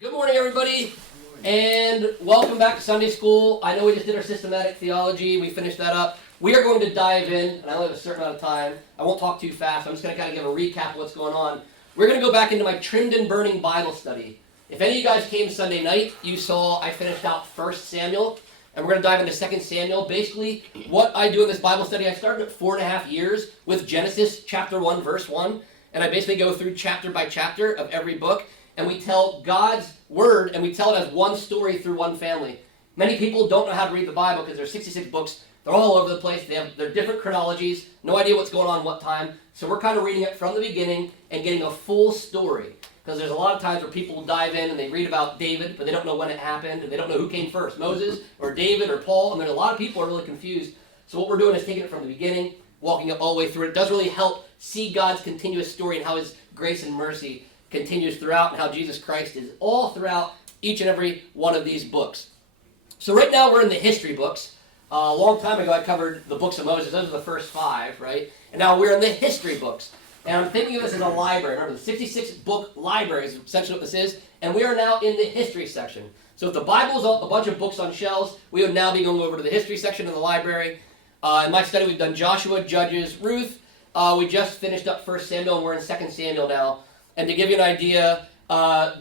Good morning, everybody, and welcome back to Sunday School. I know we just did our systematic theology. We finished that up. We are going to dive in, and I only have a certain amount of time. I won't talk too fast. I'm just going to kind of give a recap of what's going on. We're going to go back into my trimmed and burning Bible study. If any of you guys came Sunday night, you saw I finished out 1 Samuel, and we're going to dive into 2 Samuel. Basically, what I do in this Bible study, I started at 4.5 years with Genesis chapter 1, verse 1, and I basically go through chapter by chapter of every book. And we tell God's word, and we tell it as one story through one family. Many people don't know how to read the Bible because there's 66 books. They're all over the place. They're different chronologies, no idea what's going on what time. So we're kind of reading it from the beginning and getting a full story. Because there's a lot of times where people will dive in and they read about David, but they don't know when it happened, and they don't know who came first, Moses or David or Paul. And there's a lot of people are really confused. So what we're doing is taking it from the beginning, walking it all the way through. It does really help see God's continuous story and how His grace and mercy continues throughout, and how Jesus Christ is all throughout each and every one of these books. So right now we're in the history books. A long time ago I covered the books of Moses. Those are the first 5, right? And now we're in the history books. And I'm thinking of this as a library. Remember, the 66 book library is essentially what this is. And we are now in the history section. So if the Bible's a bunch of books on shelves, we would now be going over to the history section in the library. In my study we've done Joshua, Judges, Ruth. We just finished up 1 Samuel, and we're in 2 Samuel now. And to give you an idea,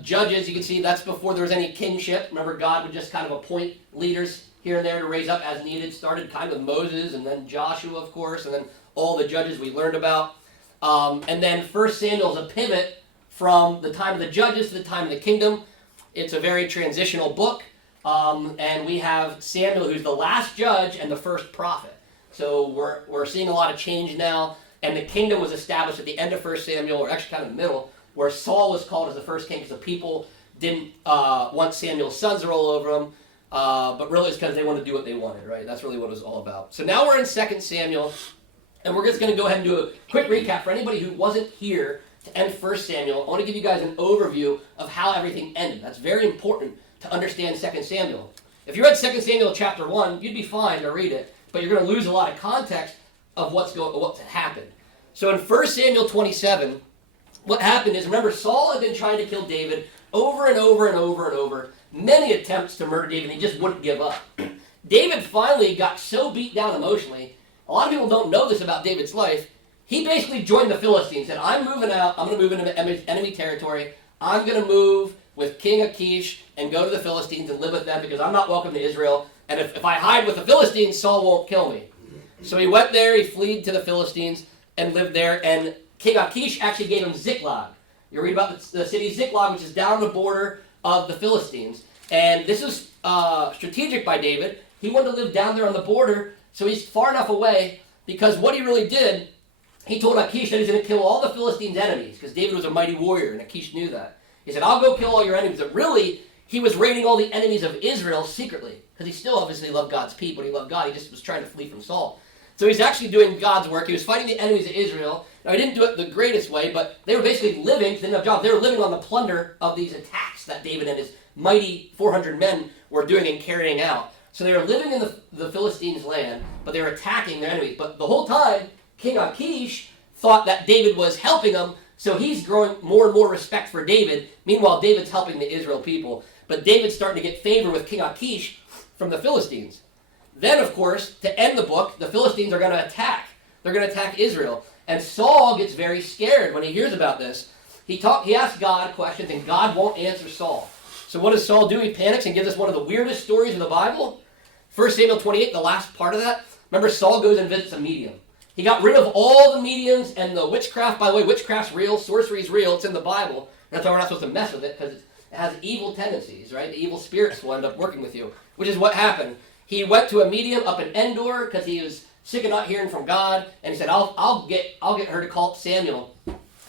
Judges, you can see that's before there was any kingship. Remember, God would just kind of appoint leaders here and there to raise up as needed. Started kind of with Moses, and then Joshua, of course, and then all the judges we learned about. And then 1 Samuel is a pivot from the time of the judges to the time of the kingdom. It's a very transitional book. And we have Samuel, who's the last judge and the first prophet. So we're seeing a lot of change now. And the kingdom was established at the end of 1 Samuel, or actually kind of the middle, where Saul was called as the first king because the people didn't want Samuel's sons to roll over them, but really it's because they wanted to do what they wanted, right? That's really what it was all about. So now we're in 2 Samuel, and we're just going to go ahead and do a quick recap for anybody who wasn't here to end 1 Samuel. I want to give you guys an overview of how everything ended. That's very important to understand 2 Samuel. If you read 2 Samuel chapter 1, you'd be fine to read it, but you're going to lose a lot of context of what's happened. So in 1 Samuel 27, what happened is, remember, Saul had been trying to kill David over and over and over and over. Many attempts to murder David, and he just wouldn't give up. David finally got so beat down emotionally. A lot of people don't know this about David's life. He basically joined the Philistines, said, I'm moving out, I'm going to move into enemy territory. I'm going to move with King Achish and go to the Philistines and live with them because I'm not welcome to Israel. And if I hide with the Philistines, Saul won't kill me. So he went there, he fled to the Philistines and lived there, and King Achish actually gave him Ziklag. You read about the city Ziklag, which is down the border of the Philistines. And this is strategic by David. He wanted to live down there on the border, so he's far enough away, because what he really did, he told Achish that he's going to kill all the Philistines' enemies, because David was a mighty warrior, and Achish knew that. He said, I'll go kill all your enemies. But really, he was raiding all the enemies of Israel secretly, because he still obviously loved God's people, he loved God, he just was trying to flee from Saul. So he's actually doing God's work. He was fighting the enemies of Israel. Now, he didn't do it the greatest way, but they were basically living, they didn't have jobs, they were living on the plunder of these attacks that David and his mighty 400 men were doing and carrying out. So they were living in the Philistines' land, but they were attacking their enemies. But the whole time, King Achish thought that David was helping them, so he's growing more and more respect for David. Meanwhile, David's helping the Israel people. But David's starting to get favor with King Achish from the Philistines. Then, of course, to end the book, the Philistines are going to attack. They're going to attack Israel. And Saul gets very scared when he hears about this. He asks God questions, and God won't answer Saul. So what does Saul do? He panics and gives us one of the weirdest stories in the Bible. 1 Samuel 28, the last part of that. Remember, Saul goes and visits a medium. He got rid of all the mediums and the witchcraft. By the way, witchcraft's real, sorcery's real. It's in the Bible. That's why we're not supposed to mess with it, because it has evil tendencies, right? The evil spirits will end up working with you, which is what happened. He went to a medium up in Endor because he was sick of not hearing from God, and he said, I'll get her to call up Samuel.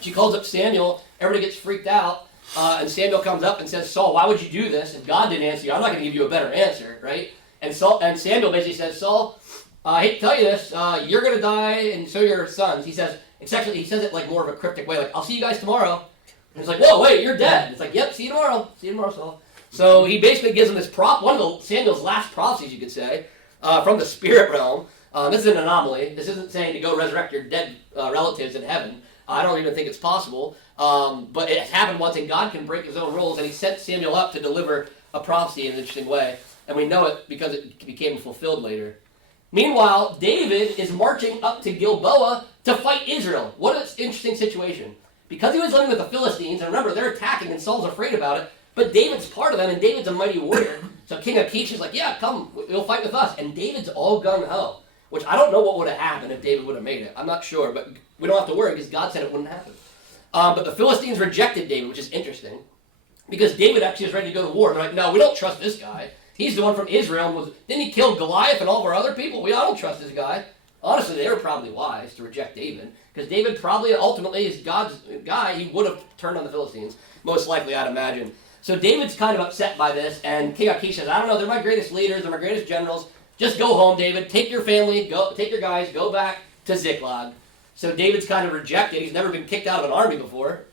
She calls up Samuel, everybody gets freaked out, and Samuel comes up and says, Saul, why would you do this? If God didn't answer you, I'm not going to give you a better answer, right? And Samuel basically says, Saul, I hate to tell you this, you're going to die, and so are your sons. He says it like more of a cryptic way, like, I'll see you guys tomorrow. And it's like, whoa, wait, you're dead. It's like, yep, see you tomorrow. See you tomorrow, Saul. So he basically gives him this one of Samuel's last prophecies, you could say, from the spirit realm. This is an anomaly. This isn't saying to go resurrect your dead relatives in heaven. I don't even think it's possible. But it happened once, and God can break his own rules, and he sent Samuel up to deliver a prophecy in an interesting way. And we know it because it became fulfilled later. Meanwhile, David is marching up to Gilboa to fight Israel. What an interesting situation. Because he was living with the Philistines, and remember, they're attacking, and Saul's afraid about it, but David's part of them, and David's a mighty warrior. So King Achish is like, yeah, come, you'll fight with us. And David's all gung-ho, which I don't know what would have happened if David would have made it. I'm not sure, but we don't have to worry because God said it wouldn't happen. But the Philistines rejected David, which is interesting, because David actually was ready to go to war. They're like, no, we don't trust this guy. He's the one from Israel. Didn't he kill Goliath and all of our other people? I don't trust this guy. Honestly, they were probably wise to reject David, because David probably ultimately is God's guy. He would have turned on the Philistines, most likely, I'd imagine. So David's kind of upset by this, and King Achish says, I don't know, they're my greatest leaders, they're my greatest generals. Just go home, David. Take your family, take your guys, go back to Ziklag. So David's kind of rejected. He's never been kicked out of an army before.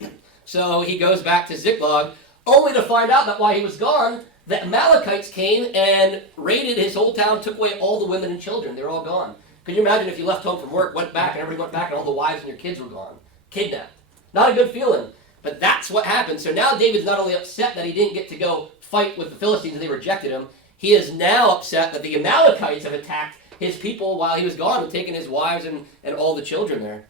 So he goes back to Ziklag, only to find out that while he was gone, the Amalekites came and raided his whole town, took away all the women and children. They were all gone. Could you imagine if you left home from work, went back, and everybody went back, and all the wives and your kids were gone? Kidnapped. Not a good feeling. But that's what happened. So now David's not only upset that he didn't get to go fight with the Philistines and they rejected him, he is now upset that the Amalekites have attacked his people while he was gone and taken his wives and all the children there.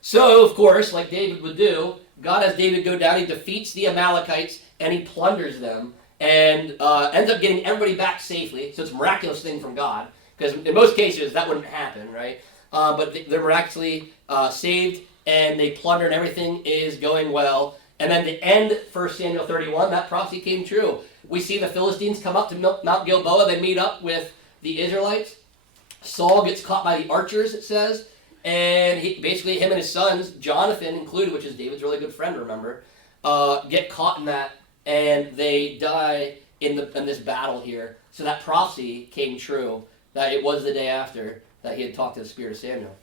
So, of course, like David would do, God has David go down, he defeats the Amalekites, and he plunders them, and ends up getting everybody back safely. So it's a miraculous thing from God, because in most cases that wouldn't happen, right? But they're miraculously saved, and they plunder, and everything is going well. And then to end 1 Samuel 31, that prophecy came true. We see the Philistines come up to Mount Gilboa. They meet up with the Israelites. Saul gets caught by the archers, it says. And basically him and his sons, Jonathan included, which is David's really good friend, remember, get caught in that. And they die in this battle here. So that prophecy came true, that it was the day after that he had talked to the spirit of Samuel.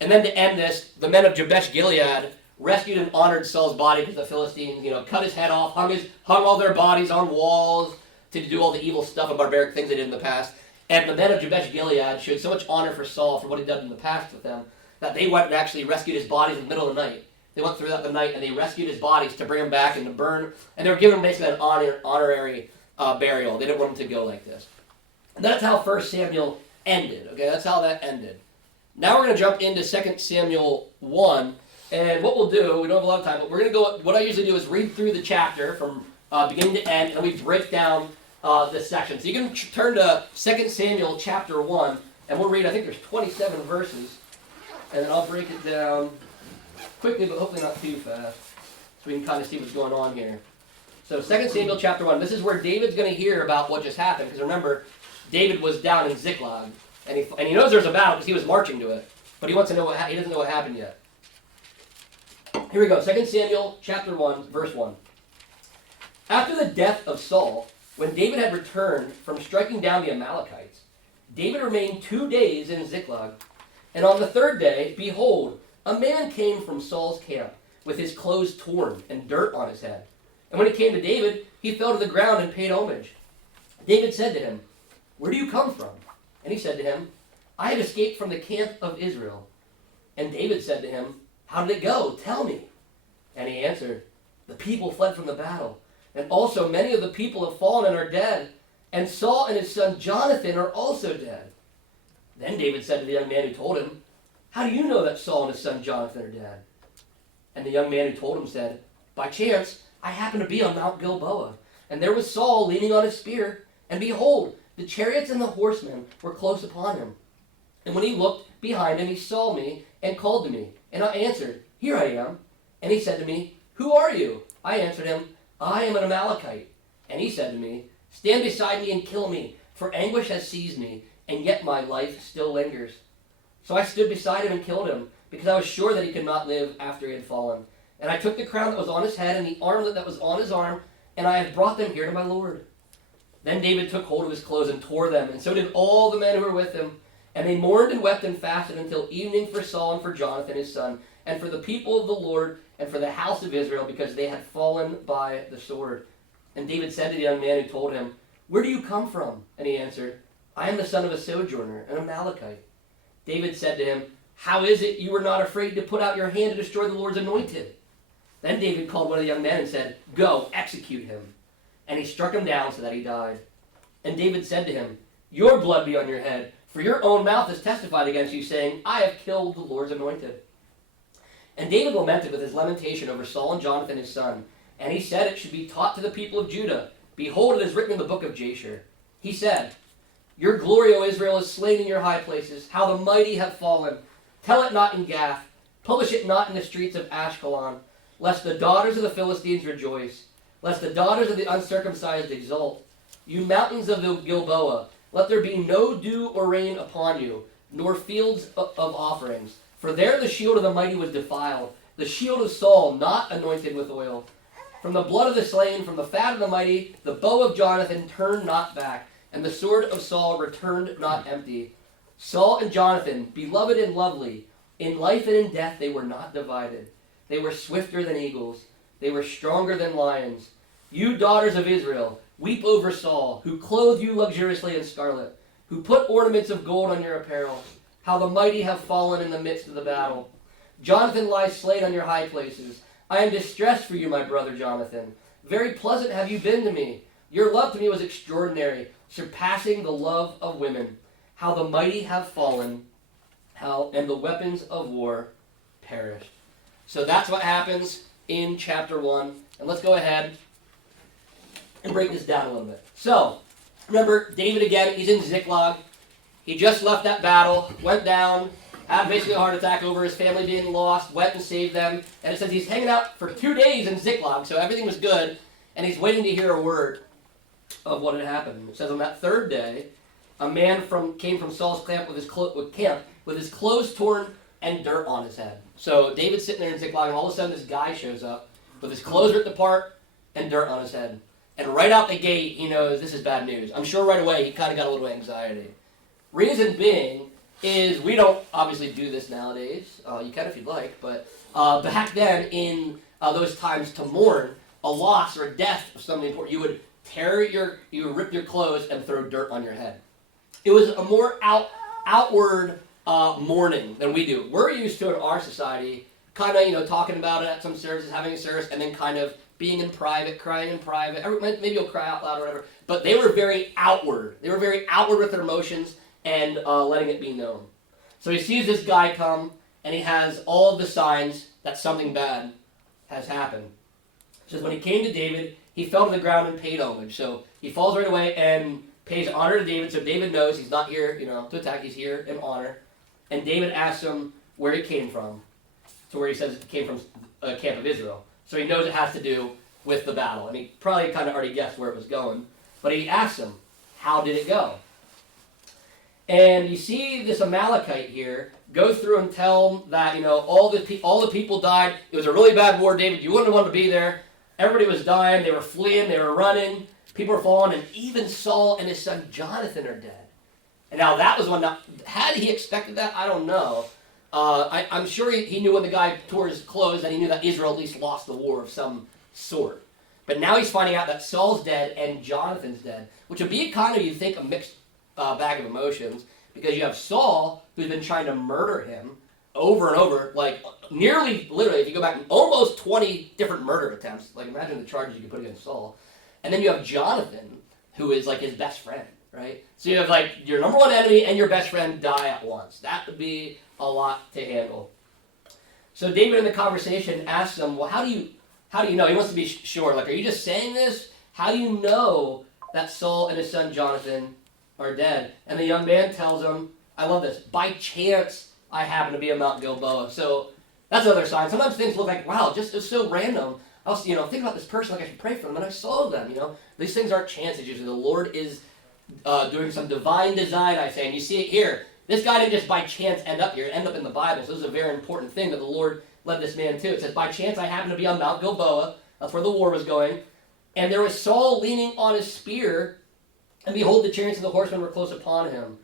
And then to end this, the men of Jabesh Gilead rescued and honored Saul's body because the Philistines, cut his head off, hung all their bodies on walls to do all the evil stuff and barbaric things they did in the past. And the men of Jabesh Gilead showed so much honor for Saul for what he'd done in the past with them that they went and actually rescued his bodies in the middle of the night. They went throughout the night and they rescued his bodies to bring him back and to burn. And they were giving him basically an honorary burial. They didn't want him to go like this. And that's how 1 Samuel ended. Okay, that's how that ended. Now we're going to jump into 2 Samuel 1, and what we'll do, we don't have a lot of time, but we're going to go, what I usually do is read through the chapter from beginning to end, and we break down this section. So you can turn to 2 Samuel chapter 1, and we'll read, I think there's 27 verses, and then I'll break it down quickly, but hopefully not too fast, so we can kind of see what's going on here. So 2 Samuel chapter 1, this is where David's going to hear about what just happened, because remember, David was down in Ziklag. And he knows there's a battle because he was marching to it. But he wants to know he doesn't know what happened yet. Here we go. 2 Samuel chapter 1, verse 1. After the death of Saul, when David had returned from striking down the Amalekites, David remained 2 days in Ziklag. And on the third day, behold, a man came from Saul's camp with his clothes torn and dirt on his head. And when he came to David, he fell to the ground and paid homage. David said to him, "Where do you come from?" And he said to him, "I have escaped from the camp of Israel." And David said to him, "How did it go? Tell me." And he answered, "The people fled from the battle, and also many of the people have fallen and are dead, and Saul and his son Jonathan are also dead." Then David said to the young man who told him, "How do you know that Saul and his son Jonathan are dead?" And the young man who told him said, "By chance, I happened to be on Mount Gilboa, and there was Saul leaning on his spear, and behold, the chariots and the horsemen were close upon him. And when he looked behind him, he saw me and called to me. And I answered, 'Here I am.' And he said to me, 'Who are you?' I answered him, 'I am an Amalekite.' And he said to me, 'Stand beside me and kill me, for anguish has seized me, and yet my life still lingers.' So I stood beside him and killed him, because I was sure that he could not live after he had fallen. And I took the crown that was on his head and the armlet that was on his arm, and I have brought them here to my Lord." Then David took hold of his clothes and tore them, and so did all the men who were with him. And they mourned and wept and fasted until evening for Saul and for Jonathan his son, and for the people of the Lord, and for the house of Israel, because they had fallen by the sword. And David said to the young man who told him, "Where do you come from?" And he answered, "I am the son of a sojourner, an Amalekite." David said to him, How is it you were not afraid to put out your hand to destroy the Lord's anointed? Then David called one of the young men and said, Go, execute him. And he struck him down so that he died. And David said to him, Your blood be on your head, for your own mouth has testified against you, saying, I have killed the Lord's anointed. And David lamented with his lamentation over Saul and Jonathan his son. And he said it should be taught to the people of Judah. Behold, it is written in the book of Jasher. He said, Your glory, O Israel, is slain in your high places. How the mighty have fallen. Tell it not in Gath. Publish it not in the streets of Ashkelon. Lest the daughters of the Philistines rejoice. Lest the daughters of the uncircumcised exult. You mountains of the Gilboa, let there be no dew or rain upon you, nor fields of offerings. For there the shield of the mighty was defiled, the shield of Saul not anointed with oil. From the blood of the slain, from the fat of the mighty, the bow of Jonathan turned not back, and the sword of Saul returned not empty. Saul and Jonathan, beloved and lovely, in life and in death they were not divided. They were swifter than eagles. They were stronger than lions. You daughters of Israel, weep over Saul, who clothed you luxuriously in scarlet, who put ornaments of gold on your apparel. How the mighty have fallen in the midst of the battle. Jonathan lies slain on your high places. I am distressed for you, my brother Jonathan. Very pleasant have you been to me. Your love to me was extraordinary, surpassing the love of women. How the mighty have fallen, and the weapons of war perished. So that's what happens in chapter 1. And let's go ahead and break this down a little bit. So, remember, David again, he's in Ziklag. He just left that battle, went down, had basically a heart attack over his family being lost, went and saved them. And it says he's hanging out for 2 days in Ziklag, so everything was good. And he's waiting to hear a word of what had happened. It says on that third day, a man came from Saul's camp with his clothes torn and dirt on his head. So David's sitting there in Ziklag, and all of a sudden this guy shows up with his clothes ripped apart and dirt on his head. And right out the gate, he knows this is bad news. I'm sure right away he kind of got a little anxiety. Reason being is we don't obviously do this nowadays. You can if you'd like, but back then in those times to mourn a loss or a death of something important, you would rip your clothes and throw dirt on your head. It was a more outward mourning than we do. We're used to in our society, kind of talking about it at some services, having a service, and then kind of being in private, crying in private. Maybe you'll cry out loud or whatever. But they were very outward. They were very outward with their emotions and letting it be known. So he sees this guy come, and he has all of the signs that something bad has happened. It says when he came to David, he fell to the ground and paid homage. So he falls right away and pays honor to David. So David knows he's not here, to attack. He's here in honor. And David asks him where he came from. To where he says it came from a camp of Israel. So he knows it has to do with the battle. And he probably kind of already guessed where it was going. But he asks him, how did it go? And you see this Amalekite here go through and tell him that, all the people died. It was a really bad war, David. You wouldn't have wanted to be there. Everybody was dying. They were fleeing. They were running. People were falling. And even Saul and his son Jonathan are dead. And now that was one. Now, had he expected that? I don't know. I'm sure he knew when the guy tore his clothes that he knew that Israel at least lost the war of some sort. But now he's finding out that Saul's dead and Jonathan's dead, which would be kind of, you think, a mixed bag of emotions, because you have Saul, who's been trying to murder him over and over, like nearly, literally, if you go back, almost 20 different murder attempts. Like, imagine the charges you could put against Saul. And then you have Jonathan, who is like his best friend, right? So you have like your number one enemy and your best friend die at once. That would be a lot to handle. So David in the conversation asks him, well, how do you know? He wants to be sure. Like, are you just saying this? How do you know that Saul and his son Jonathan are dead? And the young man tells him, I love this, by chance I happen to be in Mount Gilboa. So that's another sign. Sometimes things look like, wow, it's so random. I was, think about this person, like I should pray for them, and I saw them, These things aren't chances. Usually the Lord is doing some divine design, I say. And you see it here. This guy didn't just by chance end up here. It ended up in the Bible. So this is a very important thing that the Lord led this man to. It says, by chance I happened to be on Mount Gilboa. That's where the war was going. And there was Saul leaning on his spear, and behold, the chariots and the horsemen were close upon him.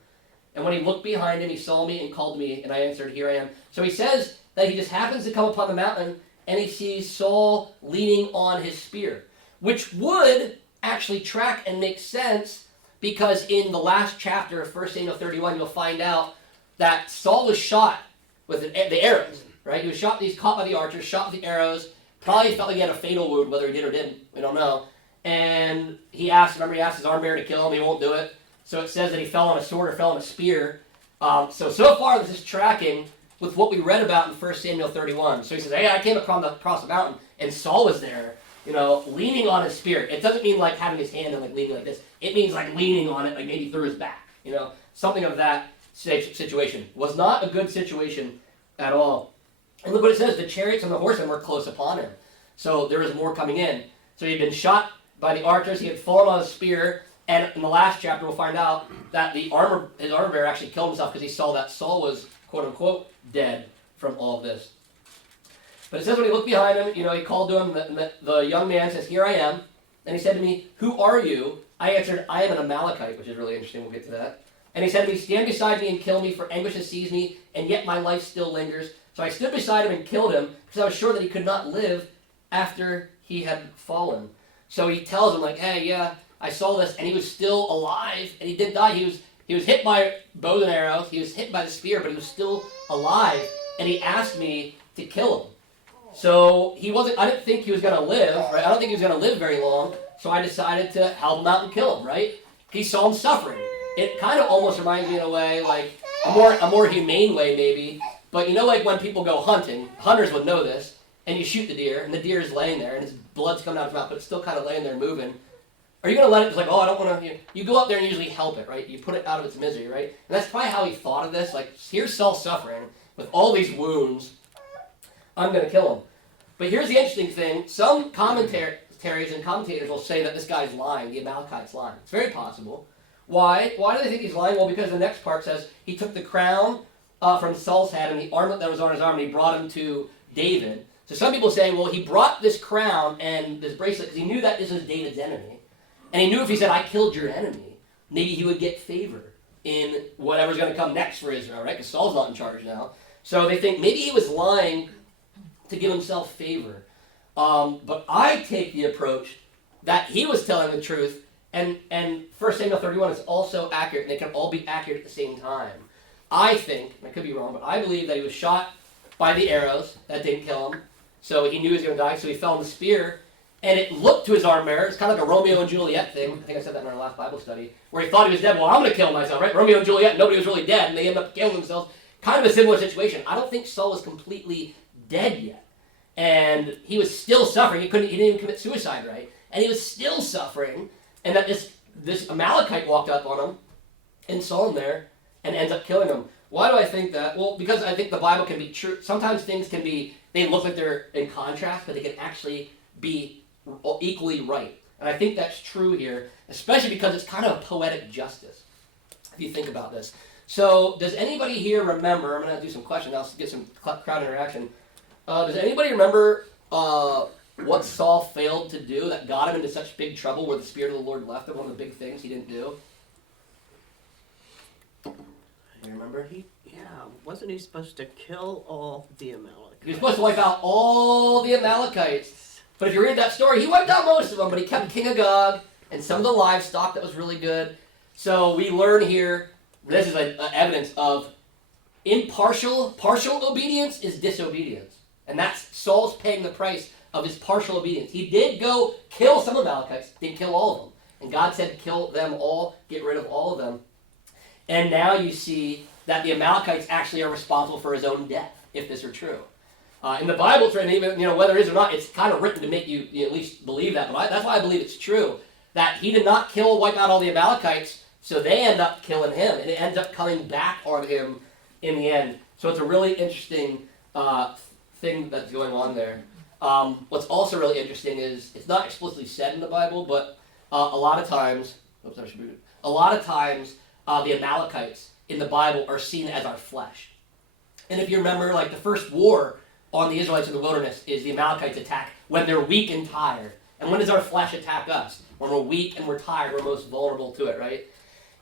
And when he looked behind him, he saw me and called me, and I answered, here I am. So he says that he just happens to come upon the mountain, and he sees Saul leaning on his spear, which would actually track and make sense, because in the last chapter of 1 Samuel 31, you'll find out that Saul was shot with the arrows, right? He was caught by the archers, shot with the arrows. Probably felt like he had a fatal wound, whether he did or didn't. We don't know. And he asked his armor bearer to kill him. He won't do it. So it says that he fell on a sword or fell on a spear. So far this is tracking with what we read about in 1 Samuel 31. So he says, hey, I came across the mountain, and Saul was there, leaning on his spear. It doesn't mean like having his hand and like leaning like this. It means like leaning on it, like maybe through his back. Something of that situation. Was not a good situation at all. And look what it says, the chariots and the horsemen were close upon him. So there was more coming in. So he'd been shot by the archers, he had fallen on a spear, and in the last chapter we'll find out that his armor bearer actually killed himself because he saw that Saul was, quote unquote, dead from all of this. But it says when he looked behind him, he called to him, the young man says, here I am. And he said to me, who are you? I answered, I am an Amalekite, which is really interesting, we'll get to that. And he said to me, stand beside me and kill me, for anguish has seized me, and yet my life still lingers. So I stood beside him and killed him, because I was sure that he could not live after he had fallen. So he tells him, like, hey, yeah, I saw this, and he was still alive, and he didn't die. He was hit by bows and arrows, he was hit by the spear, but he was still alive, and he asked me to kill him. So I didn't think he was going to live, right? I don't think he was going to live very long, so I decided to help him out and kill him, right? He saw him suffering. It kind of almost reminds me in a way, like a more humane way maybe, but like when people go hunting, hunters would know this, and you shoot the deer, and the deer is laying there, and his blood's coming out of his mouth, but it's still kind of laying there moving. Are you going to let it, it's like, oh, I don't want to, you go up there and usually help it, right? You put it out of its misery, right? And that's probably how he thought of this, like, here's Saul suffering, with all these wounds, I'm going to kill him. But here's the interesting thing, some commentaries and commentators will say that this guy's lying, the Amalekite's lying. It's very possible. Why? Why do they think he's lying? Well, because the next part says he took the crown from Saul's head and the armlet that was on his arm, and he brought him to David. So some people say, well, he brought this crown and this bracelet because he knew that this was David's enemy. And he knew if he said, I killed your enemy, maybe he would get favor in whatever's going to come next for Israel, right? Because Saul's not in charge now. So they think maybe he was lying to give himself favor. But I take the approach that he was telling the truth, and 1 Samuel 31 is also accurate, and they can all be accurate at the same time. I think, and I could be wrong, but I believe that he was shot by the arrows. That didn't kill him. So he knew he was going to die, so he fell on the spear, and it looked to his armor bearer. It's kind of like a Romeo and Juliet thing. I think I said that in our last Bible study, where he thought he was dead. Well, I'm going to kill myself, right? Romeo and Juliet, nobody was really dead, and they end up killing themselves. Kind of a similar situation. I don't think Saul was completely dead yet. And he was still suffering. He didn't even commit suicide, right? And he was still suffering. And that this Amalekite walked up on him and saw him there and ends up killing him. Why do I think that? Well, because I think the Bible can be true. Sometimes things they look like they're in contrast, but they can actually be equally right. And I think that's true here, especially because it's kind of a poetic justice, if you think about this. So does anybody here remember, I'm going to do some questions, I'll get some crowd interaction. Does anybody remember what Saul failed to do that got him into such big trouble where the Spirit of the Lord left him? One of the big things he didn't do? You remember? Wasn't he supposed to kill all the Amalekites? He was supposed to wipe out all the Amalekites. But if you read that story, he wiped out most of them, but he kept King Agag and some of the livestock that was really good. So we learn here, this is evidence of partial obedience is disobedience. And that's Saul's paying the price of his partial obedience. He did go kill some Amalekites, didn't kill all of them. And God said kill them all, get rid of all of them. And now you see that the Amalekites actually are responsible for his own death, if this are true. In the Bible, it's written, even whether it is or not, it's kind of written to make you at least believe that. But that's why I believe it's true, that he did not wipe out all the Amalekites, so they end up killing him, and it ends up coming back on him in the end. So it's a really interesting thing that's going on there. What's also really interesting is it's not explicitly said in the Bible, but a lot of times, the Amalekites in the Bible are seen as our flesh. And if you remember, like the first war on the Israelites in the wilderness is the Amalekites attack when they're weak and tired. And when does our flesh attack us? When we're weak and we're tired, we're most vulnerable to it, right?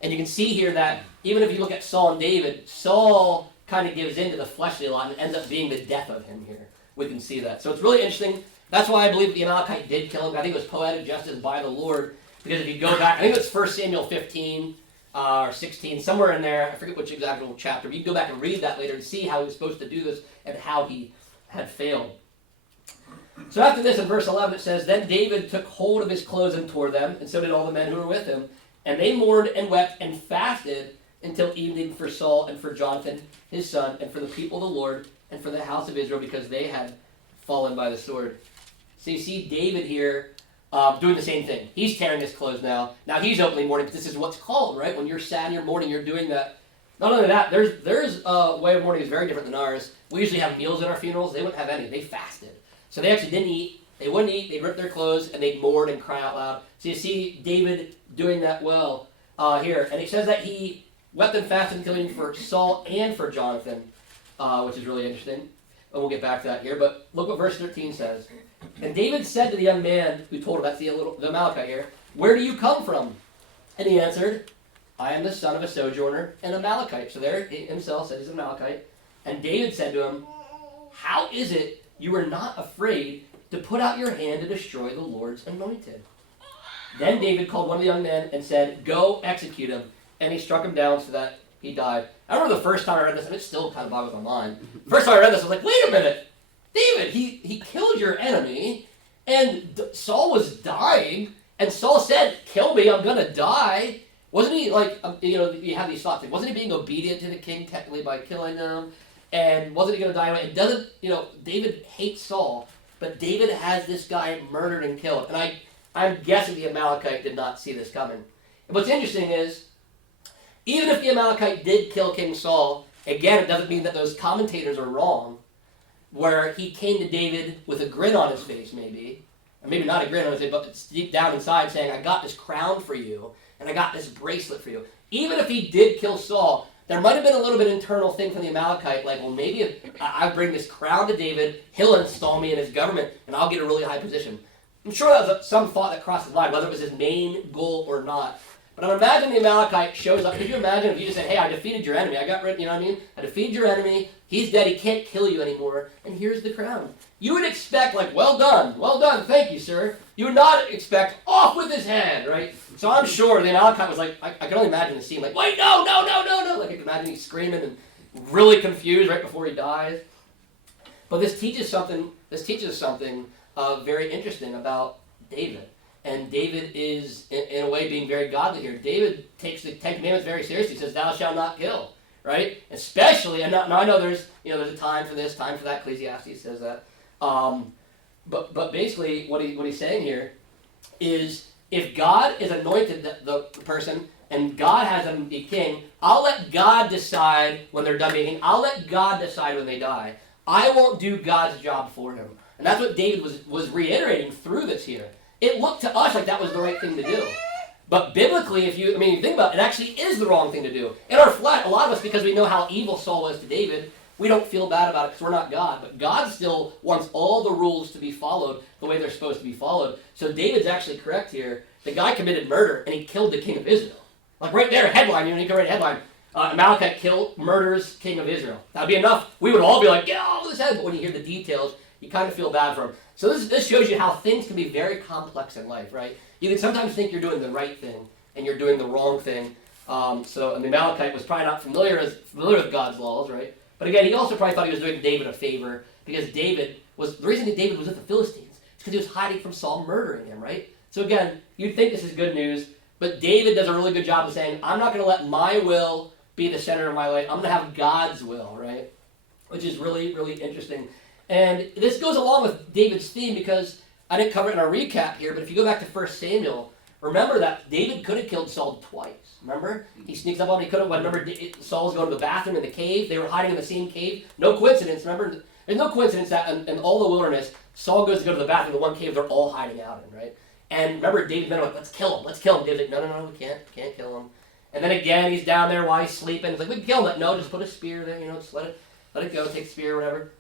And you can see here that even if you look at Saul and David, Saul kind of gives in to the fleshly a lot and ends up being the death of him here. We can see that. So it's really interesting. That's why I believe the Amalekite did kill him. I think it was poetic justice by the Lord. Because if you go back, I think it was 1 Samuel 15, or 16, somewhere in there. I forget which exact chapter. But you can go back and read that later and see how he was supposed to do this and how he had failed. So after this, in verse 11, it says, Then David took hold of his clothes and tore them, and so did all the men who were with him. And they mourned and wept and fasted until evening for Saul and for Jonathan, his son, and for the people of the Lord, and for the house of Israel, because they had fallen by the sword. So you see David here doing the same thing. He's tearing his clothes now. Now he's openly mourning, but this is what's called, right? When you're sad and you're mourning, you're doing that. Not only that, there's a way of mourning that's very different than ours. We usually have meals at our funerals. They wouldn't have any. They fasted. So they actually didn't eat. They wouldn't eat. They'd rip their clothes, and they'd mourn and cry out loud. So you see David doing that well here. And it says that he wept and fasted until evening for Saul and for Jonathan, which is really interesting. And we'll get back to that here. But look what verse 13 says. And David said to the young man who told him, that's the Amalekite here, Where do you come from? And he answered, I am the son of a sojourner, an Amalekite. So there he himself said he's an Amalekite. And David said to him, How is it you are not afraid to put out your hand to destroy the Lord's anointed? Then David called one of the young men and said, Go execute him. And he struck him down so that he died. I remember the first time I read this, and it still kind of boggles my mind. First time I read this, I was like, wait a minute. David, he killed your enemy, and Saul was dying, and Saul said, Kill me, I'm going to die. Wasn't he, like, you have these thoughts, wasn't he being obedient to the king technically by killing them? And wasn't he going to die anyway? It doesn't, David hates Saul, but David has this guy murdered and killed. And I'm guessing the Amalekite did not see this coming. And what's interesting is, even if the Amalekite did kill King Saul, again, it doesn't mean that those commentators are wrong, where he came to David with a grin on his face, maybe. Or maybe not a grin on his face, but it's deep down inside saying, I got this crown for you, and I got this bracelet for you. Even if he did kill Saul, there might have been a little bit internal thing from the Amalekite, like, well, maybe if I bring this crown to David, he'll install me in his government, and I'll get a really high position. I'm sure that was some thought that crossed his mind, whether it was his main goal or not. But I'm imagining the Amalekite shows up. Could you imagine if you just said, hey, I defeated your enemy. I got rid, you know what I mean? I defeated your enemy. He's dead. He can't kill you anymore. And here's the crown. You would expect, like, well done, thank you, sir. You would not expect, off with his head, right? So I'm sure the Amalekite was like, I can only imagine the scene, like, wait, no. Like, I can imagine he's screaming and really confused right before he dies. But this teaches something very interesting about David. And David is, in a way, being very godly here. David takes the Ten Commandments very seriously. He says, thou shalt not kill, right? Especially, and now I know there's a time for this, time for that. Ecclesiastes says that. But basically, what he's saying here is, if God is anointed the person, and God has them be king, I'll let God decide when they're done being king. I'll let God decide when they die. I won't do God's job for him. And that's what David was reiterating through this here. It looked to us like that was the right thing to do. But biblically, if you think about it, it actually is the wrong thing to do. In our flesh, a lot of us, because we know how evil Saul was to David, we don't feel bad about it because we're not God. But God still wants all the rules to be followed the way they're supposed to be followed. So David's actually correct here. The guy committed murder, and he killed the king of Israel. Like right there, headline, you can write a headline. Amalekite murders king of Israel. That would be enough. We would all be like, get off his head. But when you hear the details, you kind of feel bad for him. So this shows you how things can be very complex in life, right? You can sometimes think you're doing the right thing, and you're doing the wrong thing. And the Amalekite was probably not familiar with God's laws, right? But again, he also probably thought he was doing David a favor, because the reason that David was with the Philistines is because he was hiding from Saul murdering him, right? So again, you'd think this is good news, but David does a really good job of saying, I'm not going to let my will be the center of my life. I'm going to have God's will, right? Which is really, really interesting. And this goes along with David's theme, because I didn't cover it in our recap here, but if you go back to 1 Samuel, remember that David could have killed Saul twice. Remember? He sneaks up on him. He could have. Remember, Saul was going to the bathroom in the cave. They were hiding in the same cave. No coincidence. Remember? There's no coincidence that in all the wilderness, Saul goes to go to the bathroom in the one cave they're all hiding out in, right? And remember, David's men are like, let's kill him. David's like, no, we can't kill him. And then again, he's down there while he's sleeping. He's like, we can kill him. Like, no, just put a spear there, just let it go, take the spear or whatever.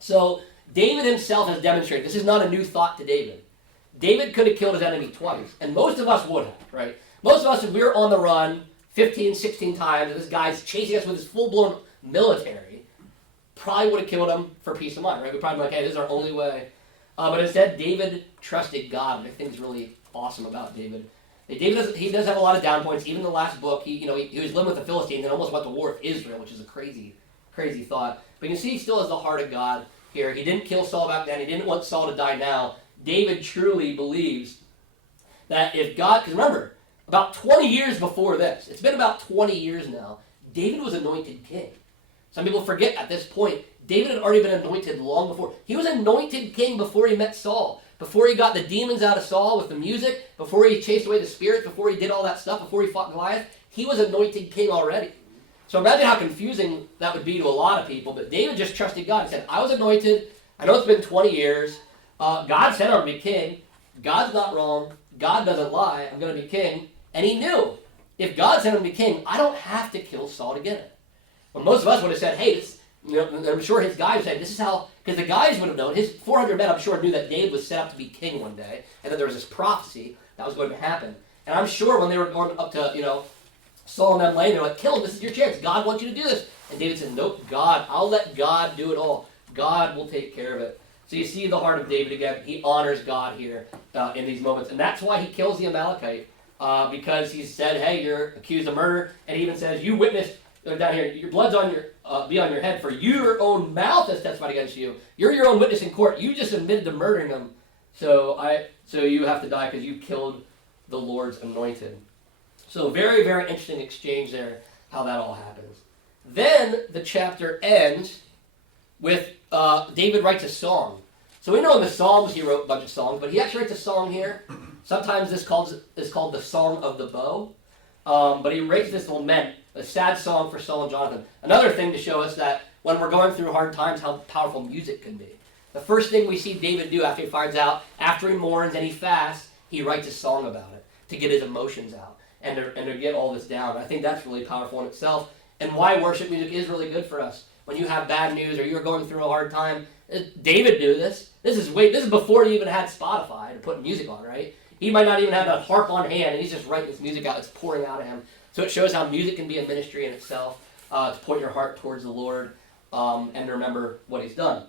So David himself has demonstrated, this is not a new thought to David. David could have killed his enemy twice, and most of us would have, right? Most of us, if we were on the run 15, 16 times, and this guy's chasing us with his full-blown military, probably would have killed him for peace of mind, right? We'd probably be like, hey, this is our only way. But instead, David trusted God, and I think is really awesome about David. He does have a lot of down points. Even in the last book, he was living with the Philistines and almost went to war with Israel, which is a crazy thought. But you can see he still has the heart of God here. He didn't kill Saul back then. He didn't want Saul to die now. David truly believes that if God, because remember, about 20 years before this, it's been about 20 years now, David was anointed king. Some people forget at this point, David had already been anointed long before. He was anointed king before he met Saul, before he got the demons out of Saul with the music, before he chased away the spirits, before he did all that stuff, before he fought Goliath. He was anointed king already. So imagine how confusing that would be to a lot of people, but David just trusted God and said, I was anointed, I know it's been 20 years, God said I'm going to be king, God's not wrong, God doesn't lie, I'm going to be king, and he knew, if God said I'm going to be king, I don't have to kill Saul to get it. Well, most of us would have said, hey, I'm sure his guys would say, this is how, because the guys would have known, his 400 men, I'm sure, knew that David was set up to be king one day, and that there was this prophecy that was going to happen. And I'm sure when they were going up to, Saul and them laying, they're like, kill him, this is your chance, God wants you to do this. And David said, nope, I'll let God do it all. God will take care of it. So you see the heart of David again. He honors God here in these moments. And that's why he kills the Amalekite, because he said, hey, you're accused of murder. And he even says, you witnessed, down here, your blood's on be on your head, for your own mouth has testified against you. You're your own witness in court. You just admitted to murdering them. So you have to die because you killed the Lord's anointed. So very, very interesting exchange there, how that all happens. Then the chapter ends with David writes a song. So we know in the Psalms he wrote a bunch of songs, but he actually writes a song here. Sometimes this is called the Song of the Bow. But he writes this lament, a sad song for Saul and Jonathan. Another thing to show us that when we're going through hard times, how powerful music can be. The first thing we see David do after he finds out, after he mourns and he fasts, he writes a song about it to get his emotions out and to get all this down. I think that's really powerful in itself, and why worship music is really good for us. When you have bad news or you're going through a hard time, David knew this. This is before he even had Spotify to put music on, right? He might not even have a harp on hand, and he's just writing this music out. It's pouring out of him. So it shows how music can be a ministry in itself, to point your heart towards the Lord and to remember what he's done.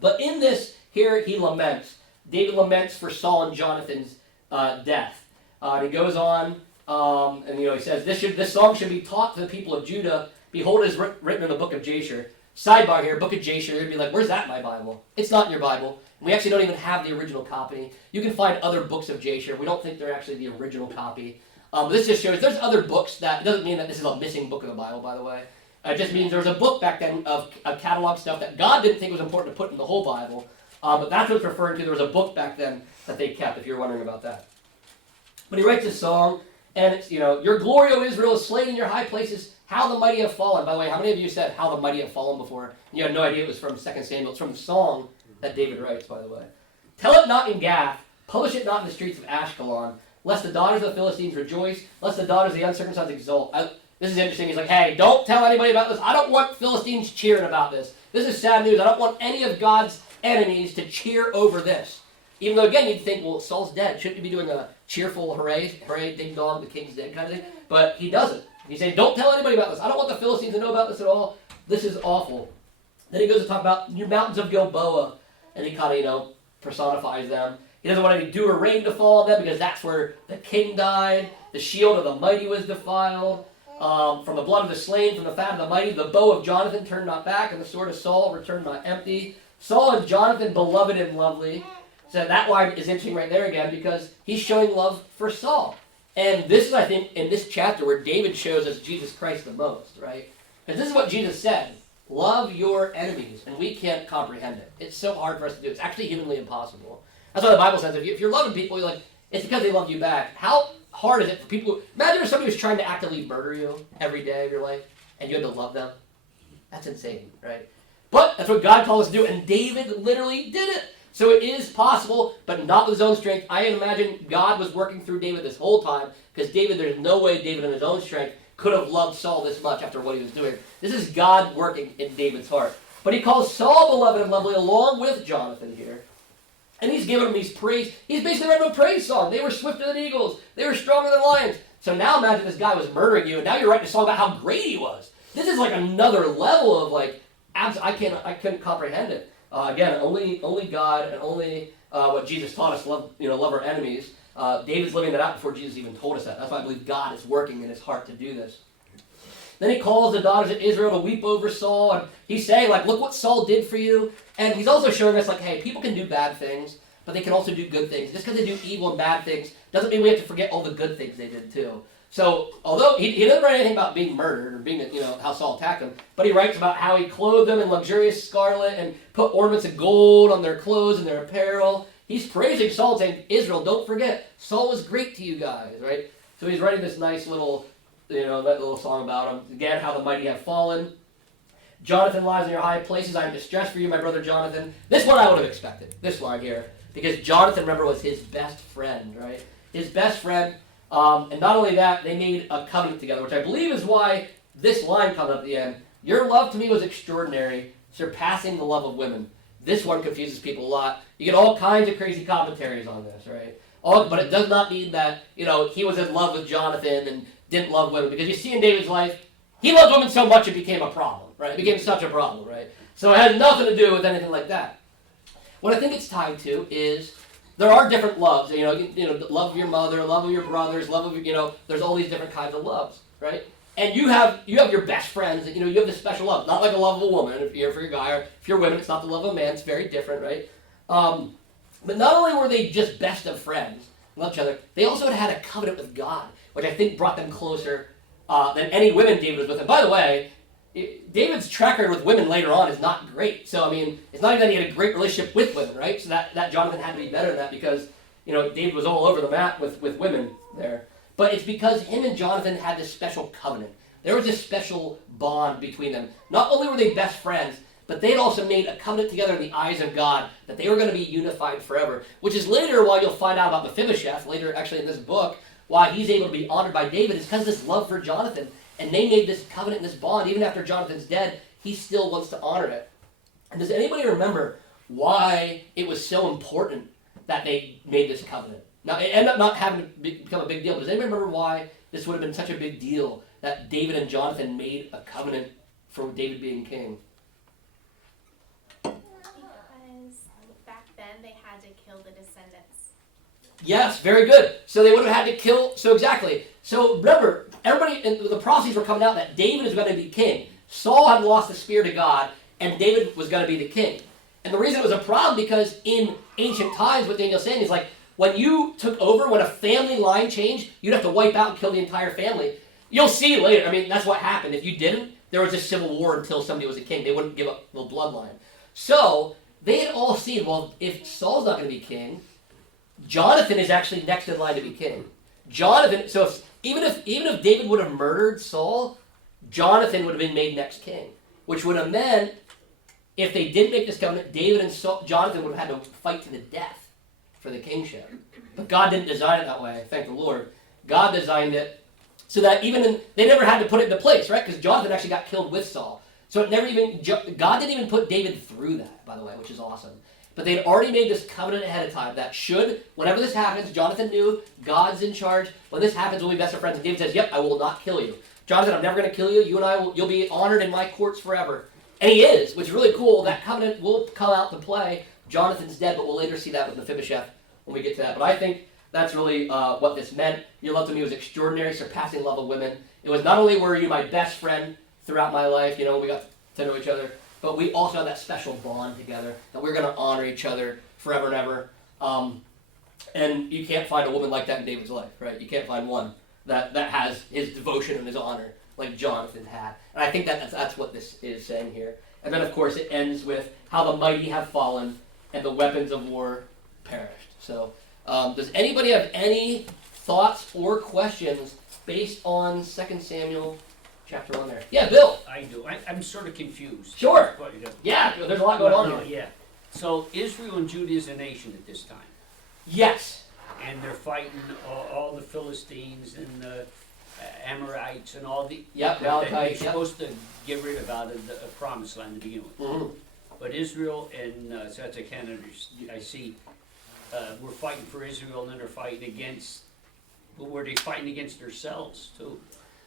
But in this, here he laments. David laments for Saul and Jonathan's death. And he goes on, and he says, this song should be taught to the people of Judah. Behold, it is written in the book of Jasher. Sidebar here, book of Jasher, you'd be like, where's that in my Bible? It's not in your Bible. We actually don't even have the original copy. You can find other books of Jasher. We don't think they're actually the original copy. This just shows there's other books that, it doesn't mean that this is a missing book of the Bible, by the way. It just means there was a book back then of catalog stuff that God didn't think was important to put in the whole Bible. But that's what it's referring to. There was a book back then that they kept, if you're wondering about that. But he writes this song, and it's, your glory, O Israel, is slain in your high places. How the mighty have fallen. By the way, how many of you said how the mighty have fallen before? You had no idea it was from 2 Samuel. It's from the song that David writes, by the way. Tell it not in Gath, publish it not in the streets of Ashkelon, lest the daughters of the Philistines rejoice, lest the daughters of the uncircumcised exult. This is interesting. He's like, hey, don't tell anybody about this. I don't want Philistines cheering about this. This is sad news. I don't want any of God's enemies to cheer over this. Even though, again, you'd think, well, Saul's dead. Shouldn't he be doing a cheerful hooray, ding dong, the king's dead kind of thing? But he doesn't. He's saying, don't tell anybody about this. I don't want the Philistines to know about this at all. This is awful. Then he goes to talk about your mountains of Gilboa, and he kind of, personifies them. He doesn't want any dew or rain to fall on them because that's where the king died. The shield of the mighty was defiled. From the blood of the slain, from the fat of the mighty, the bow of Jonathan turned not back, and the sword of Saul returned not empty. Saul and Jonathan, beloved and lovely. So that line is interesting right there again because he's showing love for Saul. And this is, I think, in this chapter where David shows us Jesus Christ the most, right? Because this is what Jesus said. Love your enemies. And we can't comprehend it. It's so hard for us to do. It's actually humanly impossible. That's why the Bible says if you're loving people, you're like, it's because they love you back. How hard is it for people? Imagine if somebody was trying to actively murder you every day of your life and you had to love them. That's insane, right? But that's what God called us to do. And David literally did it. So it is possible, but not with his own strength. I imagine God was working through David this whole time, because there's no way David in his own strength could have loved Saul this much after what he was doing. This is God working in David's heart. But he calls Saul beloved and lovely along with Jonathan here. And he's giving him these praise. He's basically writing a praise song. They were swifter than eagles. They were stronger than lions. So now imagine this guy was murdering you, and now you're writing a song about how great he was. This is like another level of I couldn't comprehend it. Again, only God and only what Jesus taught us, love our enemies. David's living that out before Jesus even told us that. That's why I believe God is working in his heart to do this. Then he calls the daughters of Israel to weep over Saul, and he's saying, like, look what Saul did for you. And he's also showing us, like, hey, people can do bad things, but they can also do good things. Just because they do evil and bad things doesn't mean we have to forget all the good things they did too. So, although he doesn't write anything about being murdered or being, how Saul attacked him, but he writes about how he clothed them in luxurious scarlet and put ornaments of gold on their clothes and their apparel. He's praising Saul, saying, Israel, don't forget, Saul was great to you guys, right? So he's writing this nice little, that little song about him. Again, how the mighty have fallen. Jonathan lies in your high places. I am distressed for you, my brother Jonathan. This one I would have expected, this line here. Because Jonathan, remember, was his best friend, right? His best friend. And not only that, they made a covenant together, which I believe is why this line comes at the end. Your love to me was extraordinary, surpassing the love of women. This one confuses people a lot. You get all kinds of crazy commentaries on this, right? But it does not mean that, he was in love with Jonathan and didn't love women. Because you see in David's life, he loved women so much it became a problem, right? It became such a problem, right? So it has nothing to do with anything like that. What I think it's tied to is there are different loves. Love of your mother, love of your brothers, love of there's all these different kinds of loves, right? And you have your best friends. You have this special love, not like a love of a woman. If you're for your guy, or if you're women, it's not the love of a man. It's very different, right? But not only were they just best of friends, love each other, they also had a covenant with God, which I think brought them closer than any women David was with. And by the way, David's track record with women later on is not great. So, it's not even that he had a great relationship with women, right? So that Jonathan had to be better than that because, David was all over the map with women there. But it's because him and Jonathan had this special covenant. There was this special bond between them. Not only were they best friends, but they had also made a covenant together in the eyes of God that they were going to be unified forever. Which is later why you'll find out about Mephibosheth, later actually in this book, why he's able to be honored by David is because of this love for Jonathan. And they made this covenant, this bond, even after Jonathan's dead, he still wants to honor it. And does anybody remember why it was so important that they made this covenant? Now, it ended up not having to become a big deal, but does anybody remember why this would have been such a big deal that David and Jonathan made a covenant for David being king? Because back then they had to kill the descendants. Yes, very good. So they would have had to kill, so exactly. So remember, everybody, the prophecies were coming out that David is going to be king. Saul had lost the spear to God, and David was going to be the king. And the reason it was a problem because in ancient times, what Daniel's saying is like, when you took over, when a family line changed, you'd have to wipe out and kill the entire family. You'll see later, that's what happened. If you didn't, there was a civil war until somebody was a king. They wouldn't give up the bloodline. So they had all seen, well, if Saul's not going to be king, Jonathan is actually next in line to be king. Jonathan, so even if David would have murdered Saul, Jonathan would have been made next king, which would have meant if they didn't make this covenant, David and Jonathan would have had to fight to the death for the kingship. But God didn't design it that way, thank the Lord. God designed it so that they never had to put it into place, right? Because Jonathan actually got killed with Saul. So God didn't even put David through that, by the way, which is awesome. But they'd already made this covenant ahead of time that whenever this happens, Jonathan knew God's in charge. When this happens, we'll be best of friends. And David says, yep, I will not kill you. Jonathan, I'm never going to kill you. You and you'll be honored in my courts forever. And he is, which is really cool. That covenant will come out to play. Jonathan's dead, but we'll later see that with Mephibosheth when we get to that. But I think that's really what this meant. Your love to me was extraordinary, surpassing love of women. It was not only were you my best friend throughout my life, we got to know each other, but we also had that special bond together that we're going to honor each other forever and ever. And you can't find a woman like that in David's life, right? You can't find one that has his devotion and his honor like Jonathan had. And I think that's what this is saying here. And then, of course, it ends with how the mighty have fallen and the weapons of war perished. So does anybody have any thoughts or questions based on 2 Samuel chapter 1 there? Yeah, Bill. I do. I'm sort of confused. Sure. But, Yeah, there's a lot going on here. Yeah. So Israel and Judah is a nation at this time. Yes. And they're fighting all the Philistines and the Amorites and all the... Yep, They're Amalekites, yep. supposed to get rid of out of the promised land to begin with. Mm-hmm. But Israel and so that's I see we're fighting for Israel and then they're fighting against... But were they fighting against themselves too?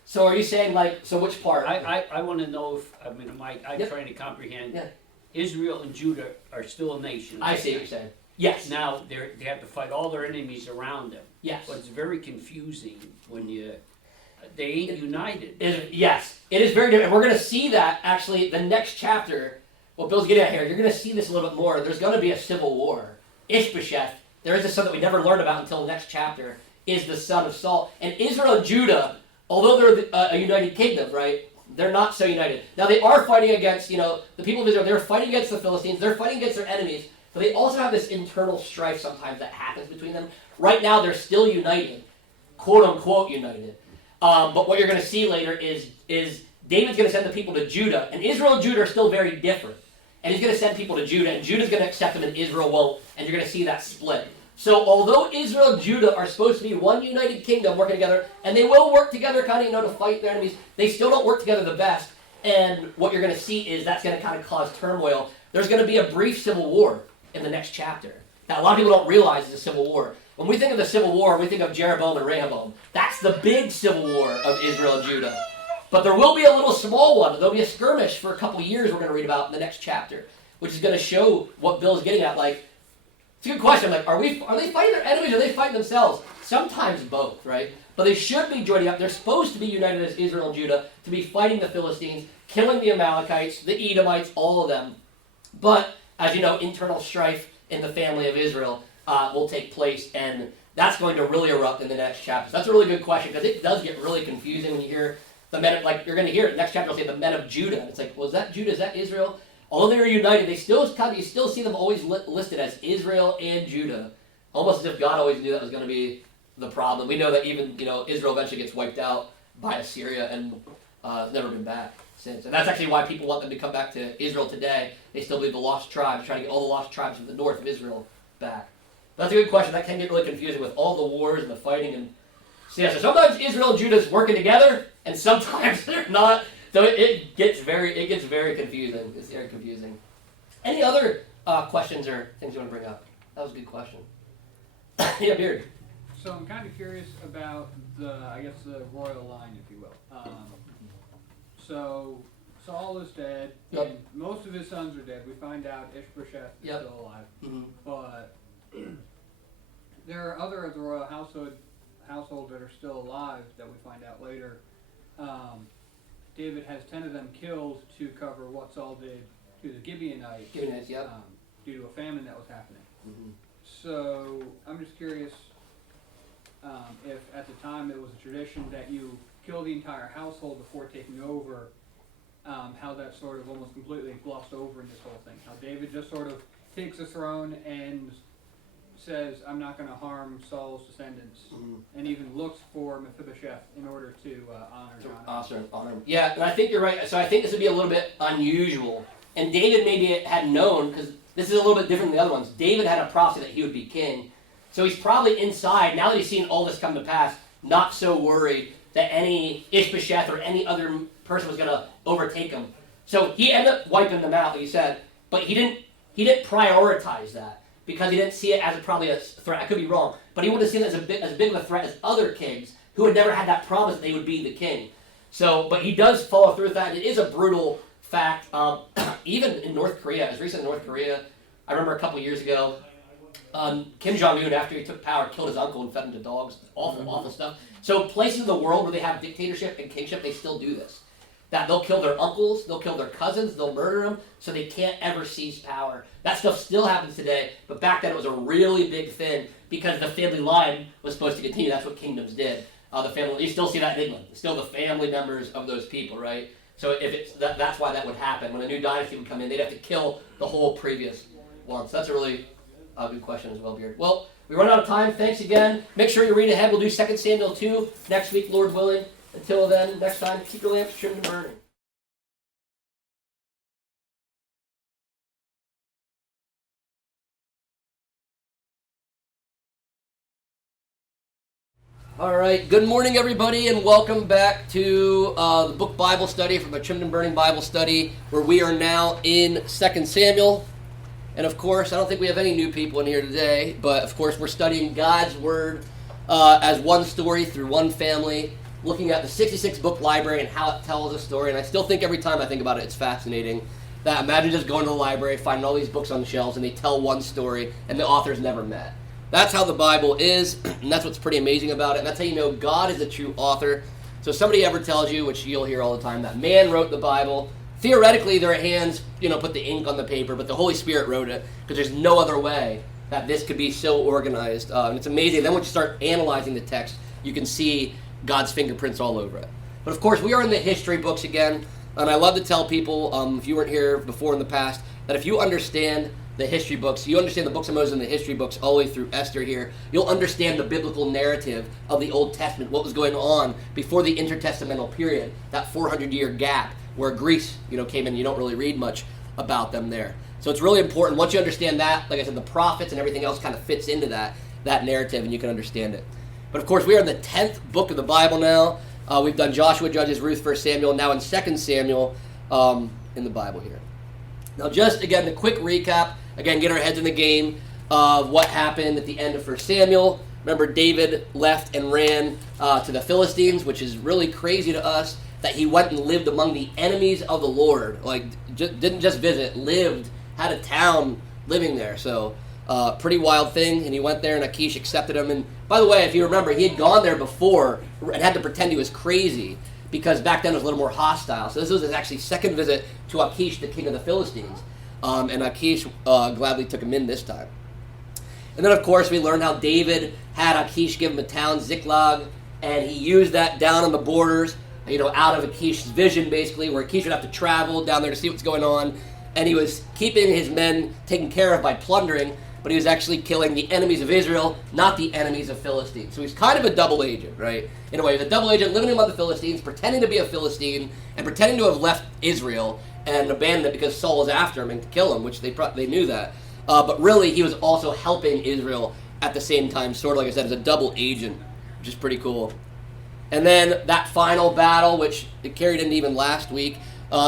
So are you saying so which part? I want to know if, I'm Yep. trying to comprehend. Yeah. Israel and Judah are still a nation. I see what you're saying. Yes. Now they have to fight all their enemies around them. Yes. But it's very confusing when they ain't united. Yes, it is very different. And we're going to see that actually the next chapter. What Bill's getting at here, you're going to see this a little bit more. There's going to be a civil war. Ishbosheth, there is a son that we never learned about until the next chapter, is the son of Saul. And Israel and Judah, although they're a united kingdom, right? They're not so united. Now they are fighting against, the people of Israel. They're fighting against the Philistines. They're fighting against their enemies. But they also have this internal strife sometimes that happens between them. Right now they're still united, quote unquote united. But what you're going to see later is David's going to send the people to Judah, and Israel and Judah are still very different. And he's going to send people to Judah, and Judah's going to accept them, and Israel won't. And you're going to see that split. So although Israel and Judah are supposed to be one united kingdom working together, and they will work together kind of, to fight their enemies, they still don't work together the best. And what you're going to see is that's going to kind of cause turmoil. There's going to be a brief civil war in the next chapter. Now, a lot of people don't realize it's a civil war. When we think of the civil war, we think of Jeroboam and Rehoboam. That's the big civil war of Israel and Judah. But there will be a little small one. There'll be a skirmish for a couple years we're going to read about in the next chapter, which is going to show what Bill's getting at. Like, it's a good question. Like, are they fighting their enemies or are they fighting themselves? Sometimes both, right? But they should be joining up. They're supposed to be united as Israel and Judah to be fighting the Philistines, killing the Amalekites, the Edomites, all of them. But, as you know, internal strife in the family of Israel will take place, and that's going to really erupt in the next chapter. So that's a really good question, because it does get really confusing when you hear the men of, like, you're going to hear it, next chapter will say the men of Judah. It's like, well, is that Judah? Is that Israel? Although they are united, you still see them always listed as Israel and Judah. Almost as if God always knew that was going to be the problem. We know that even, Israel eventually gets wiped out by Assyria and has never been back since. And that's actually why people want them to come back to Israel today. They still believe the lost tribes, trying to get all the lost tribes from the north of Israel back. That's a good question. That can get really confusing with all the wars and the fighting. And so sometimes Israel and Judah is working together, and sometimes they're not. So it gets very confusing. It's very confusing. Any other questions or things you want to bring up? That was a good question. Yeah, Beard. So I'm kind of curious about the royal line, if you will. So Saul is dead, Yep. and most of his sons are dead. We find out Ishbosheth is Yep. still alive. Mm-hmm. But there are other of the royal household that are still alive that we find out later. David has 10 of them killed to cover what Saul did to the Gibeonites, Yep. due to a famine that was happening. Mm-hmm. So I'm just curious if at the time it was a tradition that you kill the entire household before taking over, how that sort of almost completely glossed over in this whole thing. How David just sort of takes the throne and says, I'm not going to harm Saul's descendants, and even looks for Mephibosheth in order to honor him. Yeah, and I think you're right. So I think this would be a little bit unusual. And David maybe had known, because this is a little bit different than the other ones. David had a prophecy that he would be king. So he's probably inside, now that he's seen all this come to pass, not so worried that any Ishbosheth or any other person was going to overtake him. So he ended up wiping them out, like you said, but he didn't prioritize that, because he didn't see it as probably a threat. I could be wrong, but he would have seen it as big of a threat as other kings who had never had that promise that they would be the king. So, but he does follow through with that. It is a brutal fact. Even in North Korea, as recent as North Korea, I remember a couple years ago, Kim Jong-un, after he took power, killed his uncle and fed him to dogs. Awful, awful stuff. So places in the world where they have dictatorship and kingship, they still do this. That they'll kill their uncles, they'll kill their cousins, they'll murder them, so they can't ever seize power. That stuff still happens today, but back then it was a really big thing, because the family line was supposed to continue. That's what kingdoms did. You still see that in England. It's still the family members of those people, right? So if it's that's why that would happen. When a new dynasty would come in, they'd have to kill the whole previous one. So that's a really good question as well, Beard. Well, we run out of time. Thanks again. Make sure you read ahead. We'll do 2 Samuel 2 next week, Lord willing. Until then, next time, keep your lamps trimmed and burning. All right, good morning, everybody, and welcome back to the book Bible study from the Trimmed and Burning Bible Study, where we are now in 2 Samuel. And of course, I don't think we have any new people in here today, but of course, we're studying God's Word as one story through one family, looking at the 66 book library and how it tells a story. And I still think every time I think about it, it's fascinating. that imagine just going to the library, finding all these books on the shelves, and they tell one story, and the authors never met. That's how the Bible is, and that's what's pretty amazing about it, and that's how you know God is the true author. So if somebody ever tells you, which you'll hear all the time, that man wrote the Bible, theoretically their hands, put the ink on the paper, but the Holy Spirit wrote it, because there's no other way that this could be so organized. And it's amazing. Then once you start analyzing the text, you can see God's fingerprints all over it. But of course, we are in the history books again, and I love to tell people, if you weren't here before in the past, that if you understand the history books, you understand the books of Moses and the history books all the way through Esther here, you'll understand the biblical narrative of the Old Testament, what was going on before the intertestamental period, that 400-year gap where Greece, came in. You don't really read much about them there. So it's really important. Once you understand that, like I said, the prophets and everything else kind of fits into that narrative, and you can understand it. But of course, we are in the 10th book of the Bible now. We've done Joshua, Judges, Ruth, 1 Samuel, now in 2 Samuel in the Bible here. Now just, again, a quick recap. Again, get our heads in the game of what happened at the end of 1 Samuel. Remember, David left and ran to the Philistines, which is really crazy to us, that he went and lived among the enemies of the Lord. Like, didn't just visit, lived, had a town living there. So, pretty wild thing. And he went there, and Achish accepted him. And by the way, if you remember, he had gone there before and had to pretend he was crazy, because back then it was a little more hostile. So this was his actually second visit to Achish, the king of the Philistines. And Achish gladly took him in this time. And then, of course, we learned how David had Achish give him a town, Ziklag, and he used that down on the borders, out of Achish's vision, basically, where Achish would have to travel down there to see what's going on. And he was keeping his men taken care of by plundering, but he was actually killing the enemies of Israel, not the enemies of Philistines. So he's kind of a double agent, right? In a way, he's a double agent living among the Philistines, pretending to be a Philistine, and pretending to have left Israel and abandoned it because Saul was after him and to kill him, which they knew that. But really, he was also helping Israel at the same time, sort of like I said, as a double agent, which is pretty cool. And then that final battle, which it carried into even last week,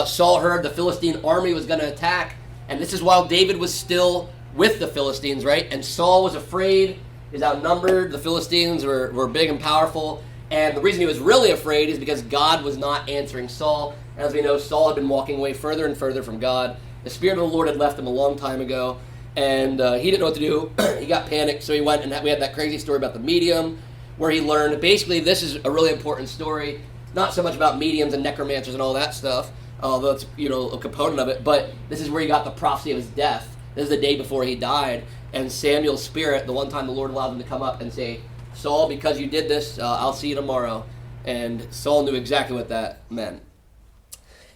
Saul heard the Philistine army was going to attack, and this is while David was still with the Philistines, right? And Saul was afraid, he's outnumbered, the Philistines were big and powerful, and the reason he was really afraid is because God was not answering Saul. As we know, Saul had been walking away further and further from God. The Spirit of the Lord had left him a long time ago, and he didn't know what to do. He got panicked, so he went, and we had that crazy story about the medium, where he learned, basically, this is a really important story, not so much about mediums and necromancers and all that stuff, although it's, a component of it, but this is where he got the prophecy of his death. This is the day before he died, and Samuel's spirit, the one time the Lord allowed him to come up and say, Saul, because you did this, I'll see you tomorrow. And Saul knew exactly what that meant.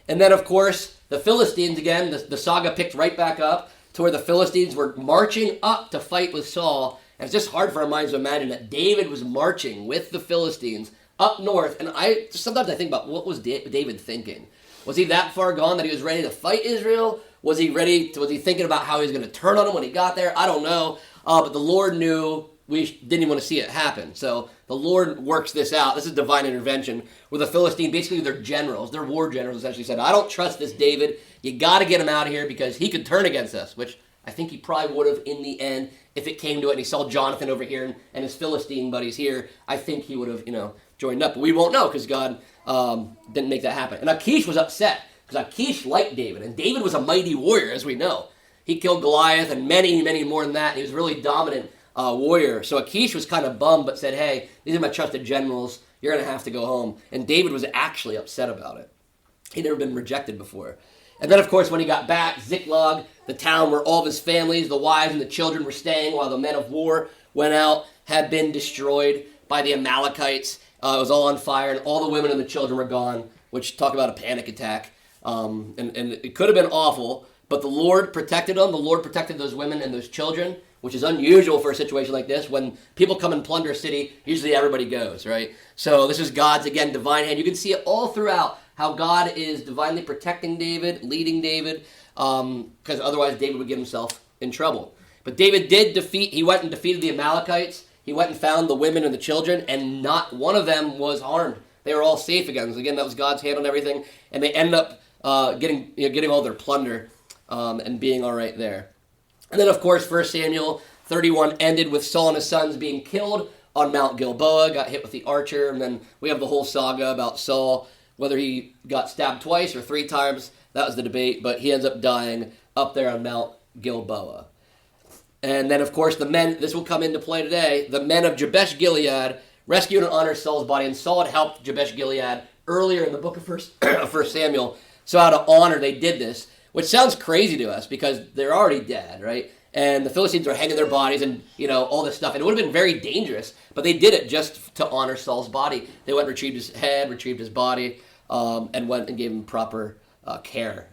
And then, of course, the Philistines, again, the saga picked right back up to where the Philistines were marching up to fight with Saul. And it's just hard for our minds to imagine that David was marching with the Philistines up north. And sometimes I think about, what was David thinking? Was he that far gone that he was ready to fight Israel? Was he thinking about how he was going to turn on him when he got there? I don't know. But the Lord knew we didn't even want to see it happen. So the Lord works this out. This is divine intervention, where the Philistine, basically their generals, their war generals essentially said, I don't trust this David. You got to get him out of here because he could turn against us, which I think he probably would have in the end if it came to it. And he saw Jonathan over here and his Philistine buddies here. I think he would have, joined up. But we won't know because God didn't make that happen. And Achish was upset because Achish liked David. And David was a mighty warrior, as we know. He killed Goliath and many, many more than that. He was a really dominant warrior. So Achish was kind of bummed, but said, hey, these are my trusted generals. You're going to have to go home. And David was actually upset about it. He'd never been rejected before. And then, of course, when he got back, Ziklag, the town where all of his families, the wives and the children were staying while the men of war went out, had been destroyed by the Amalekites. It was all on fire, and all the women and the children were gone, which talk about a panic attack. And it could have been awful, but the Lord protected them. The Lord protected those women and those children, which is unusual for a situation like this. When people come and plunder a city, usually everybody goes, right? So this is God's, again, divine hand. You can see it all throughout how God is divinely protecting David, leading David, because otherwise David would get himself in trouble. But David he went and defeated the Amalekites. He went and found the women and the children, and not one of them was harmed. They were all safe again. So again, that was God's hand on everything, and they end up getting all their plunder and being all right there. And then, of course, 1 Samuel 31 ended with Saul and his sons being killed on Mount Gilboa, got hit with the archer, and then we have the whole saga about Saul, whether he got stabbed twice or 3 times That was the debate, but he ends up dying up there on Mount Gilboa. And then, of course, the men, this will come into play today, the men of Jabesh Gilead rescued and honored Saul's body, and Saul had helped Jabesh Gilead earlier in the book of First Samuel. So out of honor, they did this, which sounds crazy to us because they're already dead, right? And the Philistines are hanging their bodies and, all this stuff. And it would have been very dangerous, but they did it just to honor Saul's body. They went and retrieved his head, retrieved his body, and went and gave him proper care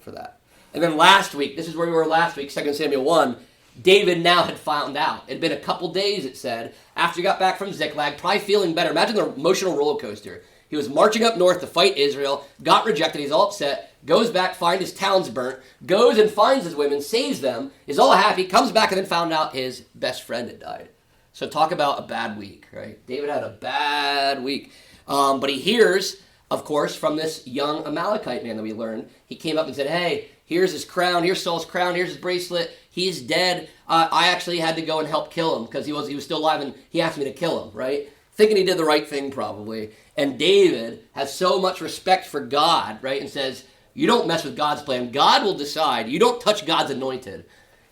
for that. And then last week, this is where we were last week, 2 Samuel 1, David now had found out. It had been a couple days, it said, after he got back from Ziklag, probably feeling better. Imagine the emotional roller coaster. He was marching up north to fight Israel, got rejected, he's all upset, goes back, finds his towns burnt, goes and finds his women, saves them, is all happy, comes back and then found out his best friend had died. So talk about a bad week, right? David had a bad week. But he hears, of course, from this young Amalekite man that we learned. He came up and said, hey, here's his crown, here's Saul's crown, here's his bracelet, he's dead. I actually had to go and help kill him because he was still alive and he asked me to kill him, right? Thinking he did the right thing probably. And David has so much respect for God, right? And says, you don't mess with God's plan. God will decide. You don't touch God's anointed.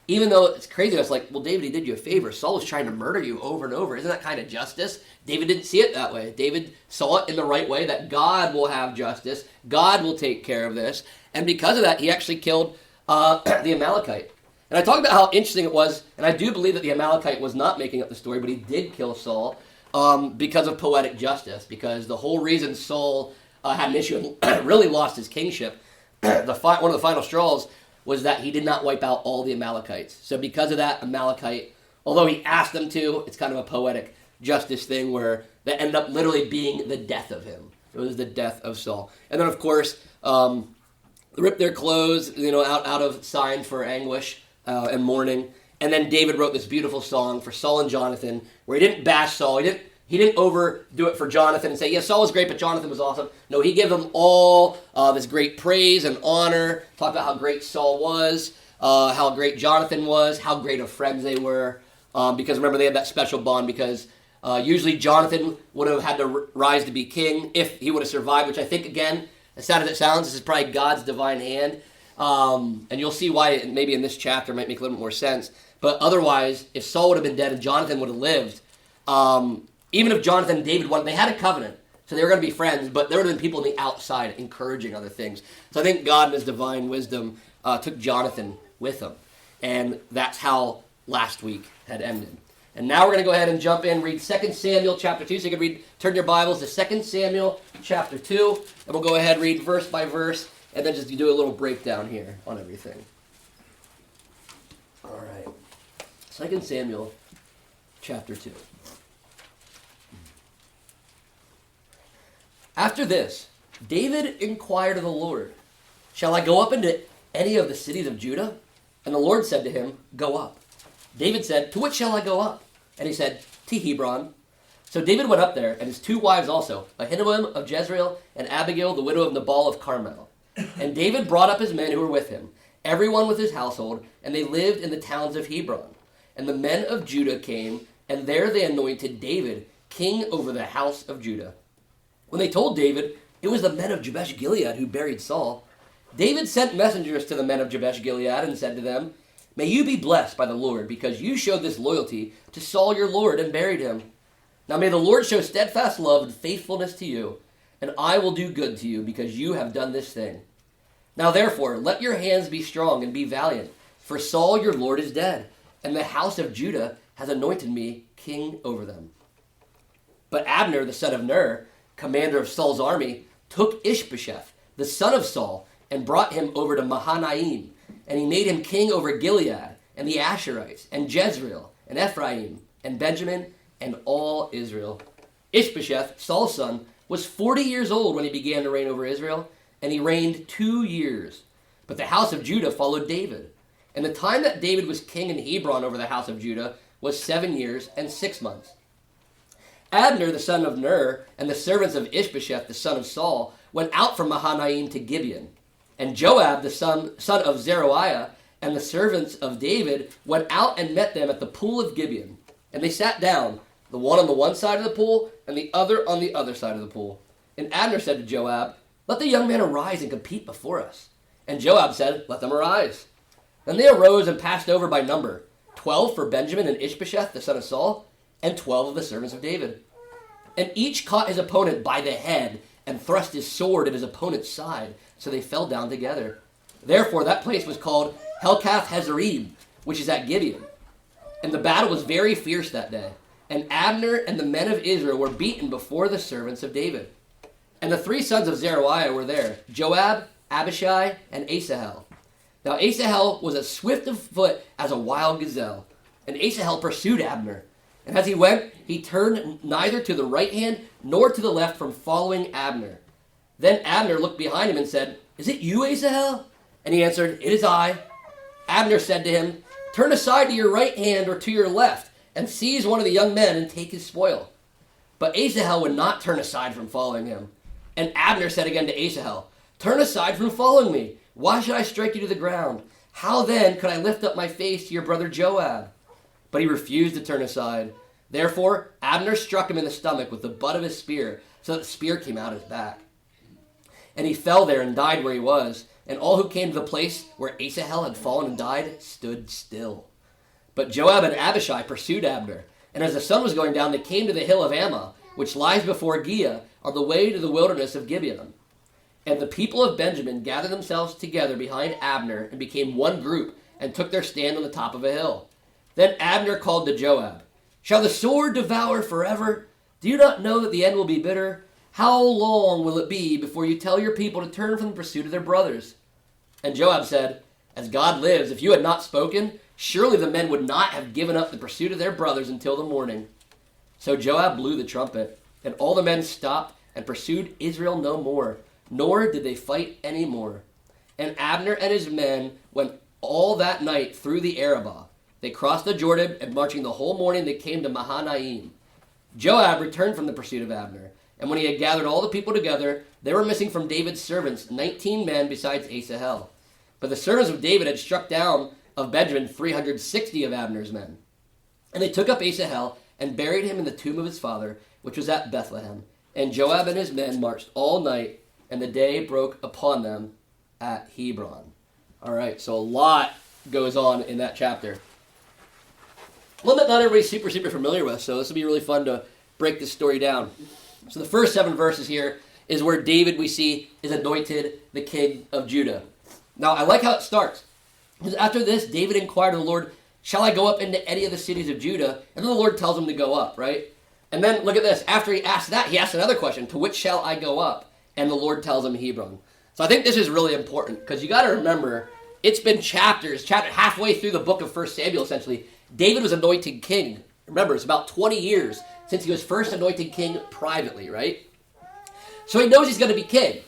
Even though it's crazy, it's like, well, David, he did you a favor. Saul was trying to murder you over and over. Isn't that kind of justice? David didn't see it that way. David saw it in the right way, that God will have justice. God will take care of this. And because of that, he actually killed the Amalekite. And I talked about how interesting it was, and I do believe that the Amalekite was not making up the story, but he did kill Saul because of poetic justice, because the whole reason Saul had an issue and really lost his kingship, one of the final straws, was that he did not wipe out all the Amalekites. So because of that, Amalekite, although he asked them to, it's kind of a poetic justice thing where that ended up literally being the death of him. It was the death of Saul. And then, of course, they ripped their clothes, out of sign for anguish and mourning. And then David wrote this beautiful song for Saul and Jonathan, where he didn't bash Saul. He didn't overdo it for Jonathan and say, yeah, Saul was great, but Jonathan was awesome. No, he gave them all this great praise and honor, talked about how great Saul was, how great Jonathan was, how great of friends they were. Because remember, they had that special bond because usually Jonathan would have had to rise to be king if he would have survived, which I think, again, as sad as it sounds, this is probably God's divine hand. And you'll see why maybe in this chapter might make a little bit more sense. But otherwise, if Saul would have been dead and Jonathan would have lived, even if Jonathan and David won, they had a covenant. So they were going to be friends, but there would have been people on the outside encouraging other things. So I think God in his divine wisdom took Jonathan with him. And that's how last week had ended. And now we're going to go ahead and jump in, read 2 Samuel chapter 2. So you can turn your Bibles to 2 Samuel chapter 2. And we'll go ahead, read verse by verse, and then just do a little breakdown here on everything. All right. 2 Samuel chapter 2. After this, David inquired of the Lord, shall I go up into any of the cities of Judah? And the Lord said to him, go up. David said, to which shall I go up? And he said, to Hebron. So David went up there, and his two wives also, Ahinoam of Jezreel, and Abigail, the widow of Nabal of Carmel. And David brought up his men who were with him, everyone with his household, and they lived in the towns of Hebron. And the men of Judah came, and there they anointed David king over the house of Judah. When they told David, it was the men of Jabesh Gilead who buried Saul, David sent messengers to the men of Jabesh Gilead and said to them, may you be blessed by the Lord, because you showed this loyalty to Saul your Lord and buried him. Now may the Lord show steadfast love and faithfulness to you, and I will do good to you, because you have done this thing. Now therefore, let your hands be strong and be valiant, for Saul your Lord is dead, and the house of Judah has anointed me king over them. But Abner, the son of Ner, commander of Saul's army, took Ishbosheth, the son of Saul, and brought him over to Mahanaim, and he made him king over Gilead, and the Asherites, and Jezreel, and Ephraim, and Benjamin, and all Israel. Ishbosheth, Saul's son, was 40 years old when he began to reign over Israel, and he reigned 2 years. But the house of Judah followed David. And the time that David was king in Hebron over the house of Judah was 7 years and 6 months. Abner, the son of Ner, and the servants of Ishbosheth, the son of Saul, went out from Mahanaim to Gibeon. And Joab, the son of Zeruiah, and the servants of David went out and met them at the pool of Gibeon. And they sat down, the one on the one side of the pool, and the other on the other side of the pool. And Abner said to Joab, let the young man arise and compete before us. And Joab said, let them arise. Then they arose and passed over by number, 12 for Benjamin and Ishbosheth, the son of Saul, and 12 of the servants of David. And each caught his opponent by the head and thrust his sword in his opponent's side, so they fell down together. Therefore that place was called Helkath Hazarim, which is at Gibeon. And the battle was very fierce that day. And Abner and the men of Israel were beaten before the servants of David. And the 3 sons of Zeruiah were there, Joab, Abishai, and Asahel. Now Asahel was as swift of foot as a wild gazelle. And Asahel pursued Abner. And as he went, he turned neither to the right hand nor to the left from following Abner. Then Abner looked behind him and said, is it you, Asahel? And he answered, it is I. Abner said to him, turn aside to your right hand or to your left, and seize one of the young men and take his spoil. But Asahel would not turn aside from following him. And Abner said again to Asahel, turn aside from following me. Why should I strike you to the ground? How then could I lift up my face to your brother Joab? But he refused to turn aside. Therefore Abner struck him in the stomach with the butt of his spear, so that the spear came out his back. And he fell there and died where he was. And all who came to the place where Asahel had fallen and died stood still. But Joab and Abishai pursued Abner. And as the sun was going down, they came to the hill of Ammah, which lies before Giah, on the way to the wilderness of Gibeon. And the people of Benjamin gathered themselves together behind Abner and became one group and took their stand on the top of a hill. Then Abner called to Joab, shall the sword devour forever? Do you not know that the end will be bitter? How long will it be before you tell your people to turn from the pursuit of their brothers? And Joab said, as God lives, if you had not spoken, surely the men would not have given up the pursuit of their brothers until the morning. So Joab blew the trumpet, and all the men stopped and pursued Israel no more, nor did they fight any more. And Abner and his men went all that night through the Arabah. They crossed the Jordan, and marching the whole morning, they came to Mahanaim. Joab returned from the pursuit of Abner, and when he had gathered all the people together, there were missing from David's servants 19 men besides Asahel. But the servants of David had struck down of Benjamin 360 of Abner's men. And they took up Asahel and buried him in the tomb of his father, which was at Bethlehem. And Joab and his men marched all night, and the day broke upon them at Hebron. All right, so a lot goes on in that chapter. One that not everybody's super familiar with, so this will be really fun to break this story down. So the first 7 verses here is where David, we see, is anointed the king of Judah. Now, I like how it starts. Because after this, David inquired of the Lord, shall I go up into any of the cities of Judah? And then the Lord tells him to go up, right? And then look at this. After he asks that, he asks another question. To which shall I go up? And the Lord tells him Hebron. So I think this is really important because you got to remember, it's been chapter halfway through the book of 1 Samuel, essentially. David was anointed king. Remember, it's about 20 years since he was first anointed king privately, right? So he knows he's going to be king.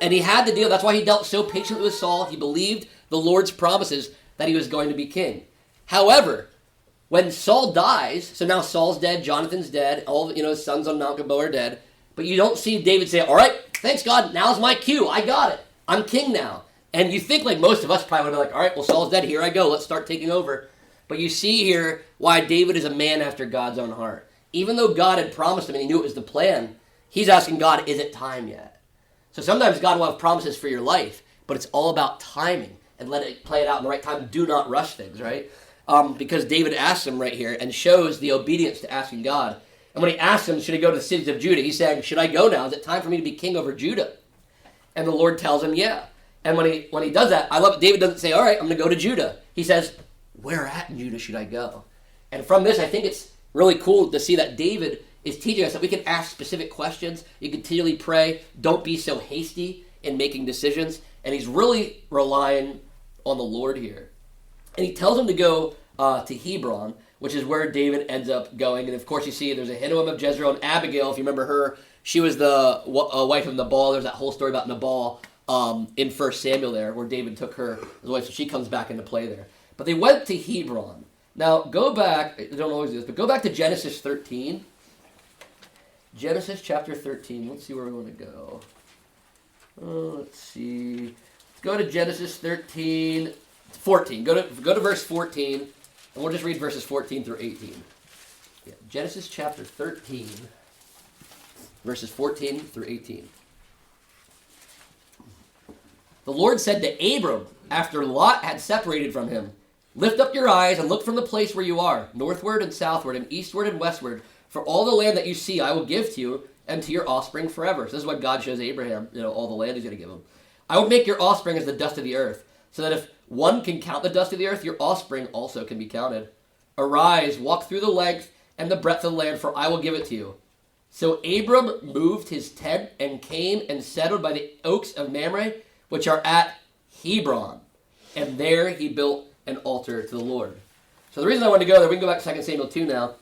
And he had to deal, that's why he dealt so patiently with Saul. He believed the Lord's promises that he was going to be king. However, when Saul dies, so now Saul's dead, Jonathan's dead, all his sons on Mount Gilboa are dead, but you don't see David say, all right, thanks God, now's my cue, I got it, I'm king now. And you think like most of us probably would be like, all right, well, Saul's dead, here I go, let's start taking over. But you see here why David is a man after God's own heart. Even though God had promised him and he knew it was the plan, he's asking God, is it time yet? So sometimes God will have promises for your life, but it's all about timing and let it play it out in the right time. Do not rush things, right? Because David asks him right here and shows the obedience to asking God. And when he asks him, should he go to the cities of Judah? He's saying, should I go now? Is it time for me to be king over Judah? And the Lord tells him, yeah. And when he does that, I love it. David doesn't say, all right, I'm going to go to Judah. He says, where at in Judah should I go? And from this, I think it's really cool to see that David is teaching us that we can ask specific questions. You continually pray. Don't be so hasty in making decisions. And he's really relying on the Lord here. And he tells him to go to Hebron, which is where David ends up going. And of course, you see there's Ahinoam of Jezreel and Abigail. If you remember her, she was the wife of Nabal. There's that whole story about Nabal in 1 Samuel there, where David took her as a wife. So she comes back into play there. But they went to Hebron. Now, go back. I don't always do this, but go back to Genesis 13. Genesis chapter 13. Let's see where we want to go. Let's see. Let's go to Genesis 13. 14. Go to verse 14, and we'll just read verses 14 through 18. Yeah, Genesis chapter 13, verses 14 through 18. The Lord said to Abram, after Lot had separated from him, lift up your eyes and look from the place where you are, northward and southward and eastward and westward. For all the land that you see I will give to you and to your offspring forever. So this is what God shows Abraham, all the land he's going to give him. I will make your offspring as the dust of the earth, so that if one can count the dust of the earth, your offspring also can be counted. Arise, walk through the length and the breadth of the land, for I will give it to you. So Abram moved his tent and came and settled by the oaks of Mamre, which are at Hebron. And there he built an altar to the Lord. So the reason I wanted to go there, we can go back to 2 Samuel 2 now,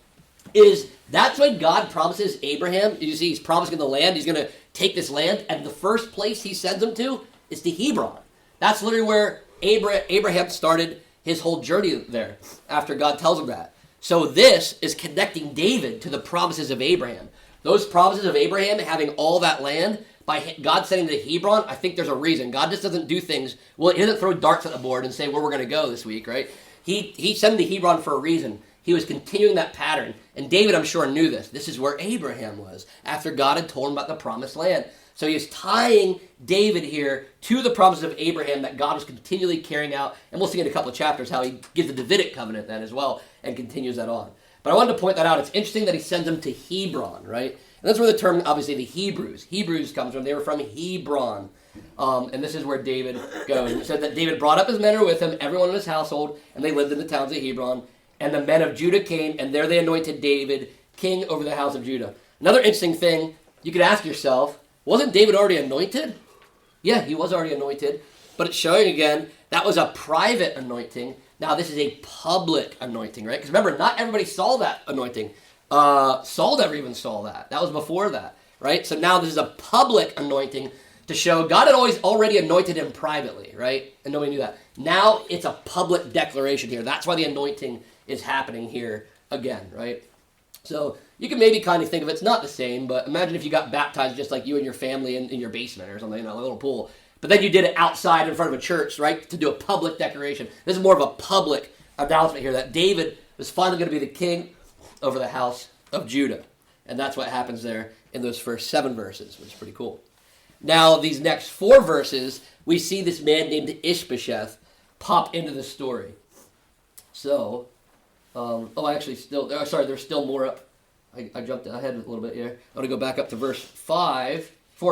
is that's when God promises Abraham, you see he's promising the land, he's going to take this land, and the first place he sends him to is to Hebron. That's literally where Abraham started his whole journey there, after God tells him that. So this is connecting David to the promises of Abraham. Those promises of Abraham having all that land, by God sending to Hebron, I think there's a reason. God just doesn't do things, well, he doesn't throw darts at the board and say where we're going to go this week, right? He sent him to Hebron for a reason. He was continuing that pattern. And David, I'm sure, knew this. This is where Abraham was after God had told him about the promised land. So he is tying David here to the promises of Abraham that God was continually carrying out. And we'll see in a couple of chapters how he gives the Davidic covenant then as well and continues that on. But I wanted to point that out. It's interesting that he sends them to Hebron, right? And that's where the term, obviously, the Hebrews comes from. They were from Hebron. And this is where David goes. It said that David brought up his men with him, everyone in his household, and they lived in the towns of Hebron. And the men of Judah came, and there they anointed David king over the house of Judah. Another interesting thing, you could ask yourself, wasn't David already anointed? Yeah, he was already anointed. But it's showing again, that was a private anointing. Now this is a public anointing, right? Because remember, not everybody saw that anointing. Saul never even saw that. That was before that, right? So now this is a public anointing to show God had already anointed him privately, right? And nobody knew that. Now it's a public declaration here. That's why the anointing is happening here again, right? So you can maybe kind of think of it's not the same, but imagine if you got baptized just like you and your family in your basement or something, a little pool. But then you did it outside in front of a church, right, to do a public declaration. This is more of a public announcement here that David was finally going to be the king over the house of Judah. And that's what happens there in those first 7 verses, which is pretty cool. Now, these next 4 verses, we see this man named Ishbosheth pop into the story. So, there's still more up. I jumped ahead a little bit here. I want to go back up to verse 4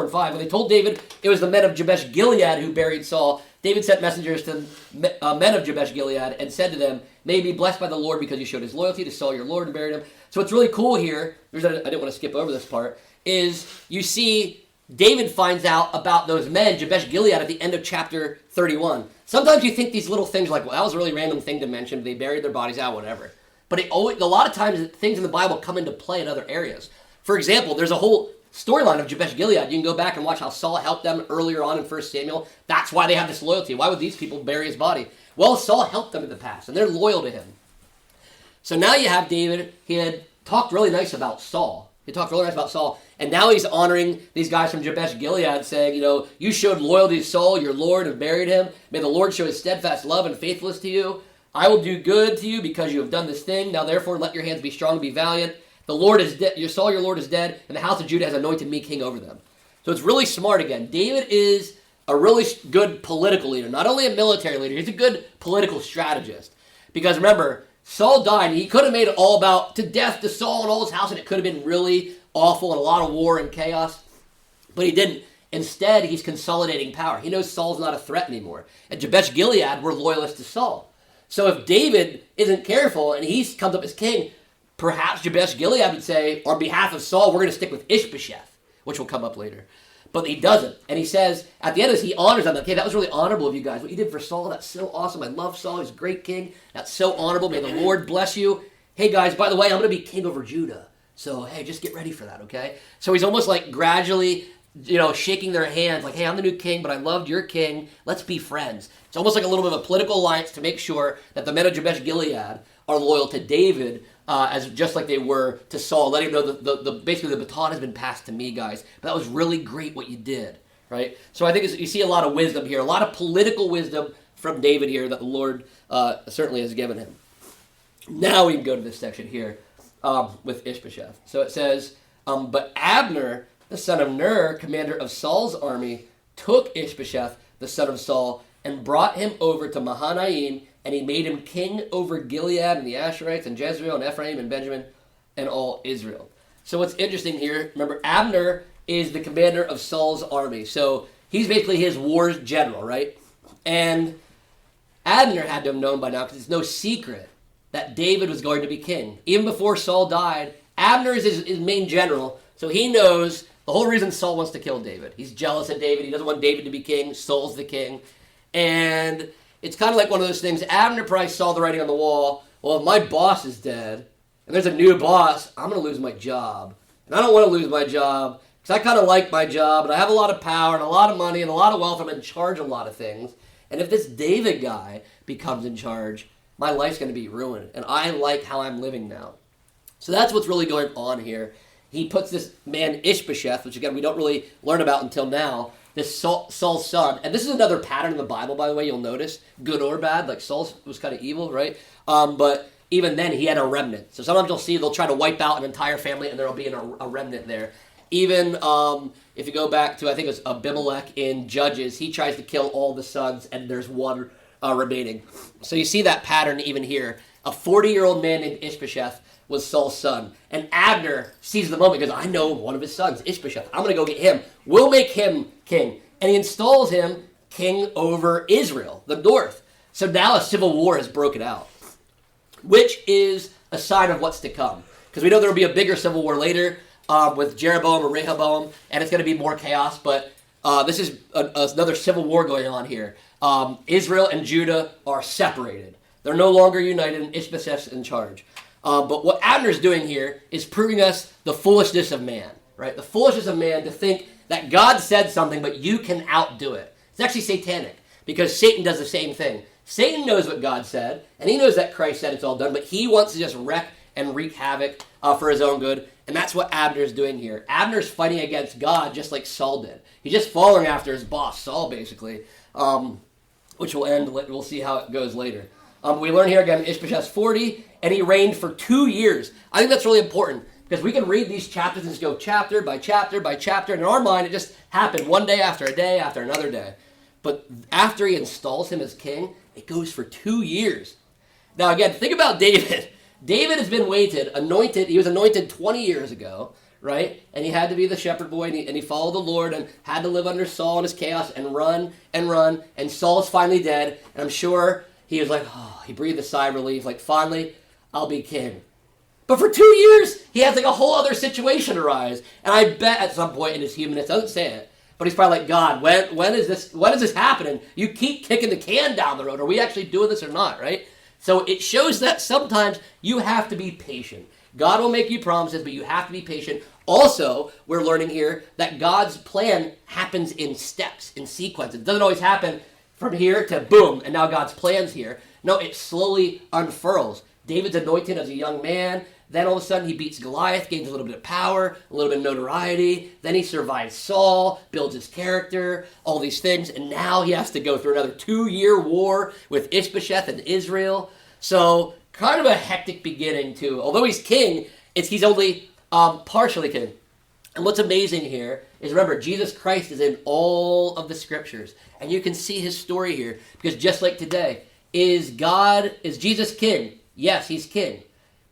and 5. When they told David it was the men of Jabesh Gilead who buried Saul, David sent messengers to men of Jabesh Gilead and said to them, "May you be blessed by the Lord because you showed his loyalty to Saul your Lord and buried him." So what's really cool here, I didn't want to skip over this part, is you see David finds out about those men, Jabesh Gilead, at the end of chapter 31. Sometimes you think these little things like, well, that was a really random thing to mention. They buried their bodies out, whatever. But a lot of times things in the Bible come into play in other areas. For example, there's a whole storyline of Jabesh Gilead. You can go back and watch how Saul helped them earlier on in 1 Samuel. That's why they have this loyalty. Why would these people bury his body? Well, Saul helped them in the past, and they're loyal to him. So now you have David. He had talked really nice about Saul. And now he's honoring these guys from Jabesh Gilead, saying, you showed loyalty to Saul, your Lord, and buried him. May the Lord show his steadfast love and faithfulness to you. I will do good to you because you have done this thing. Now therefore let your hands be strong and be valiant. The Lord is dead. Saul, your Lord, is dead, and the house of Judah has anointed me king over them. So it's really smart again. David is a really good political leader, not only a military leader. He's a good political strategist. Because remember, Saul died, and he could have made it all about to death to Saul and all his house, and it could have been really awful and a lot of war and chaos. But he didn't. Instead, he's consolidating power. He knows Saul's not a threat anymore. And Jabesh Gilead were loyalists to Saul. So if David isn't careful and he comes up as king, perhaps Jabesh Gilead would say, on behalf of Saul, we're going to stick with Ishbosheth, which will come up later. But he doesn't. And he says, at the end of this, he honors them. Okay, that was really honorable of you guys. What you did for Saul, that's so awesome. I love Saul. He's a great king. That's so honorable. May the Lord bless you. Hey, guys, by the way, I'm going to be king over Judah. So, hey, just get ready for that, okay? So he's almost like gradually, shaking their hands. Like, hey, I'm the new king, but I loved your king. Let's be friends. It's almost like a little bit of a political alliance to make sure that the men of Jabesh Gilead are loyal to David, as just like they were to Saul, letting him know basically the baton has been passed to me, guys. But that was really great what you did, right? So I think you see a lot of wisdom here, a lot of political wisdom from David here that the Lord certainly has given him. Now we can go to this section here with Ishbosheth. So it says, but Abner, the son of Ner, commander of Saul's army, took Ishbosheth, the son of Saul, and brought him over to Mahanaim, and he made him king over Gilead and the Asherites and Jezreel and Ephraim and Benjamin and all Israel. So what's interesting here, remember Abner is the commander of Saul's army. So he's basically his war general, right? And Abner had to have known by now, because it's no secret, that David was going to be king. Even before Saul died, Abner is his main general, so he knows the whole reason Saul wants to kill David. He's jealous of David. He doesn't want David to be king. Saul's the king. And it's kind of like one of those things. Abner probably saw the writing on the wall. Well, if my boss is dead, and there's a new boss, I'm going to lose my job. And I don't want to lose my job, because I kind of like my job, and I have a lot of power, and a lot of money, and a lot of wealth. I'm in charge of a lot of things. And if this David guy becomes in charge, my life's going to be ruined. And I like how I'm living now. So that's what's really going on here. He puts this man Ishbosheth, which again we don't really learn about until now, this Saul's son. And this is another pattern in the Bible, by the way, you'll notice, good or bad. Like Saul was kind of evil, right? But even then he had a remnant. So sometimes you'll see they'll try to wipe out an entire family and there'll be a remnant there. Even if you go back to, I think it was Abimelech in Judges, he tries to kill all the sons and there's one remaining. So you see that pattern even here. A 40-year-old man named Ishbosheth was Saul's son. And Abner sees the moment because I know one of his sons, Ishbosheth. I'm going to go get him. We'll make him king. And he installs him king over Israel, the north. So now a civil war has broken out, which is a sign of what's to come. Because we know there will be a bigger civil war later with Jeroboam or Rehoboam, and it's going to be more chaos. But this is another civil war going on here. Israel and Judah are separated. They're no longer united, and Ishbosheth's in charge. But what Abner's doing here is proving us the foolishness of man, right? The foolishness of man to think that God said something, but you can outdo it. It's actually satanic, because Satan does the same thing. Satan knows what God said, and he knows that Christ said it's all done, but he wants to just wreck and wreak havoc for his own good, and that's what Abner's doing here. Abner's fighting against God just like Saul did. He's just following after his boss, Saul, basically, which will end. We'll see how it goes later. We learn here again, Ishbosheth's 40, and he reigned for 2 years. I think that's really important, because we can read these chapters and just go chapter by chapter by chapter, and in our mind, it just happened one day after another day. But after he installs him as king, it goes for 2 years. Now again, think about David. David has been anointed, he was anointed 20 years ago, right? And he had to be the shepherd boy, and he followed the Lord, and had to live under Saul and his chaos, and run, and Saul's finally dead, and I'm sure he was like, oh, he breathed a sigh of relief, like, finally, I'll be king. But for 2 years, he has like a whole other situation arise. And I bet at some point in his humanness, doesn't say it, but he's probably like, God, when is this happening? You keep kicking the can down the road. Are we actually doing this or not, right? So it shows that sometimes you have to be patient. God will make you promises, but you have to be patient. Also, we're learning here that God's plan happens in steps, in sequence. It doesn't always happen from here to boom, and now God's plan's here. No, it slowly unfurls. David's anointed as a young man. Then all of a sudden he beats Goliath, gains a little bit of power, a little bit of notoriety. Then he survives Saul, builds his character, all these things. And now he has to go through another 2-year war with Ishbosheth and Israel. So kind of a hectic beginning too. Although he's king, he's only partially king. And what's amazing here is, remember, Jesus Christ is in all of the scriptures. And you can see his story here. Because just like today, is Jesus king? Yes, he's king.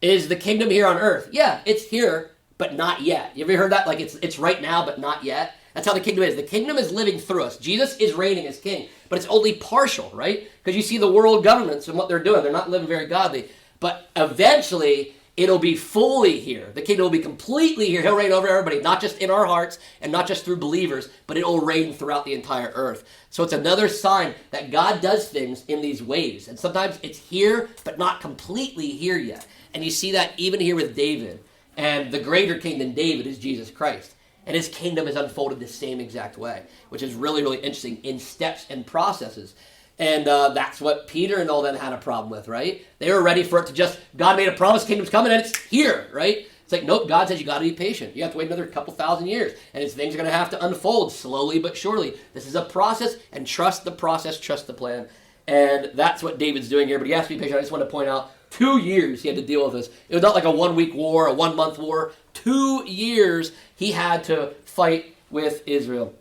Is the kingdom here on earth? Yeah, it's here, but not yet. You ever heard that? Like it's right now, but not yet. That's how the kingdom is. The kingdom is living through us. Jesus is reigning as king, but it's only partial, right? Because you see the world governments and what they're doing. They're not living very godly. But eventually, it'll be fully here. The kingdom will be completely here. He'll reign over everybody, not just in our hearts and not just through believers, but it'll reign throughout the entire earth. So it's another sign that God does things in these ways. And sometimes it's here, but not completely here yet. And you see that even here with David. And the greater king than David is Jesus Christ. And his kingdom is unfolded the same exact way, which is really, really interesting in steps and processes. And that's what Peter and all them had a problem with, right? They were ready for it to just, God made a promise, kingdom's coming, and it's here, right? It's like, nope, God says you got to be patient. You have to wait another couple thousand years. And things are going to have to unfold slowly but surely. This is a process, and trust the process, trust the plan. And that's what David's doing here. But he has to be patient. I just want to point out, 2 years he had to deal with this. It was not like a 1-week war, a 1-month war. 2 years he had to fight with Israel.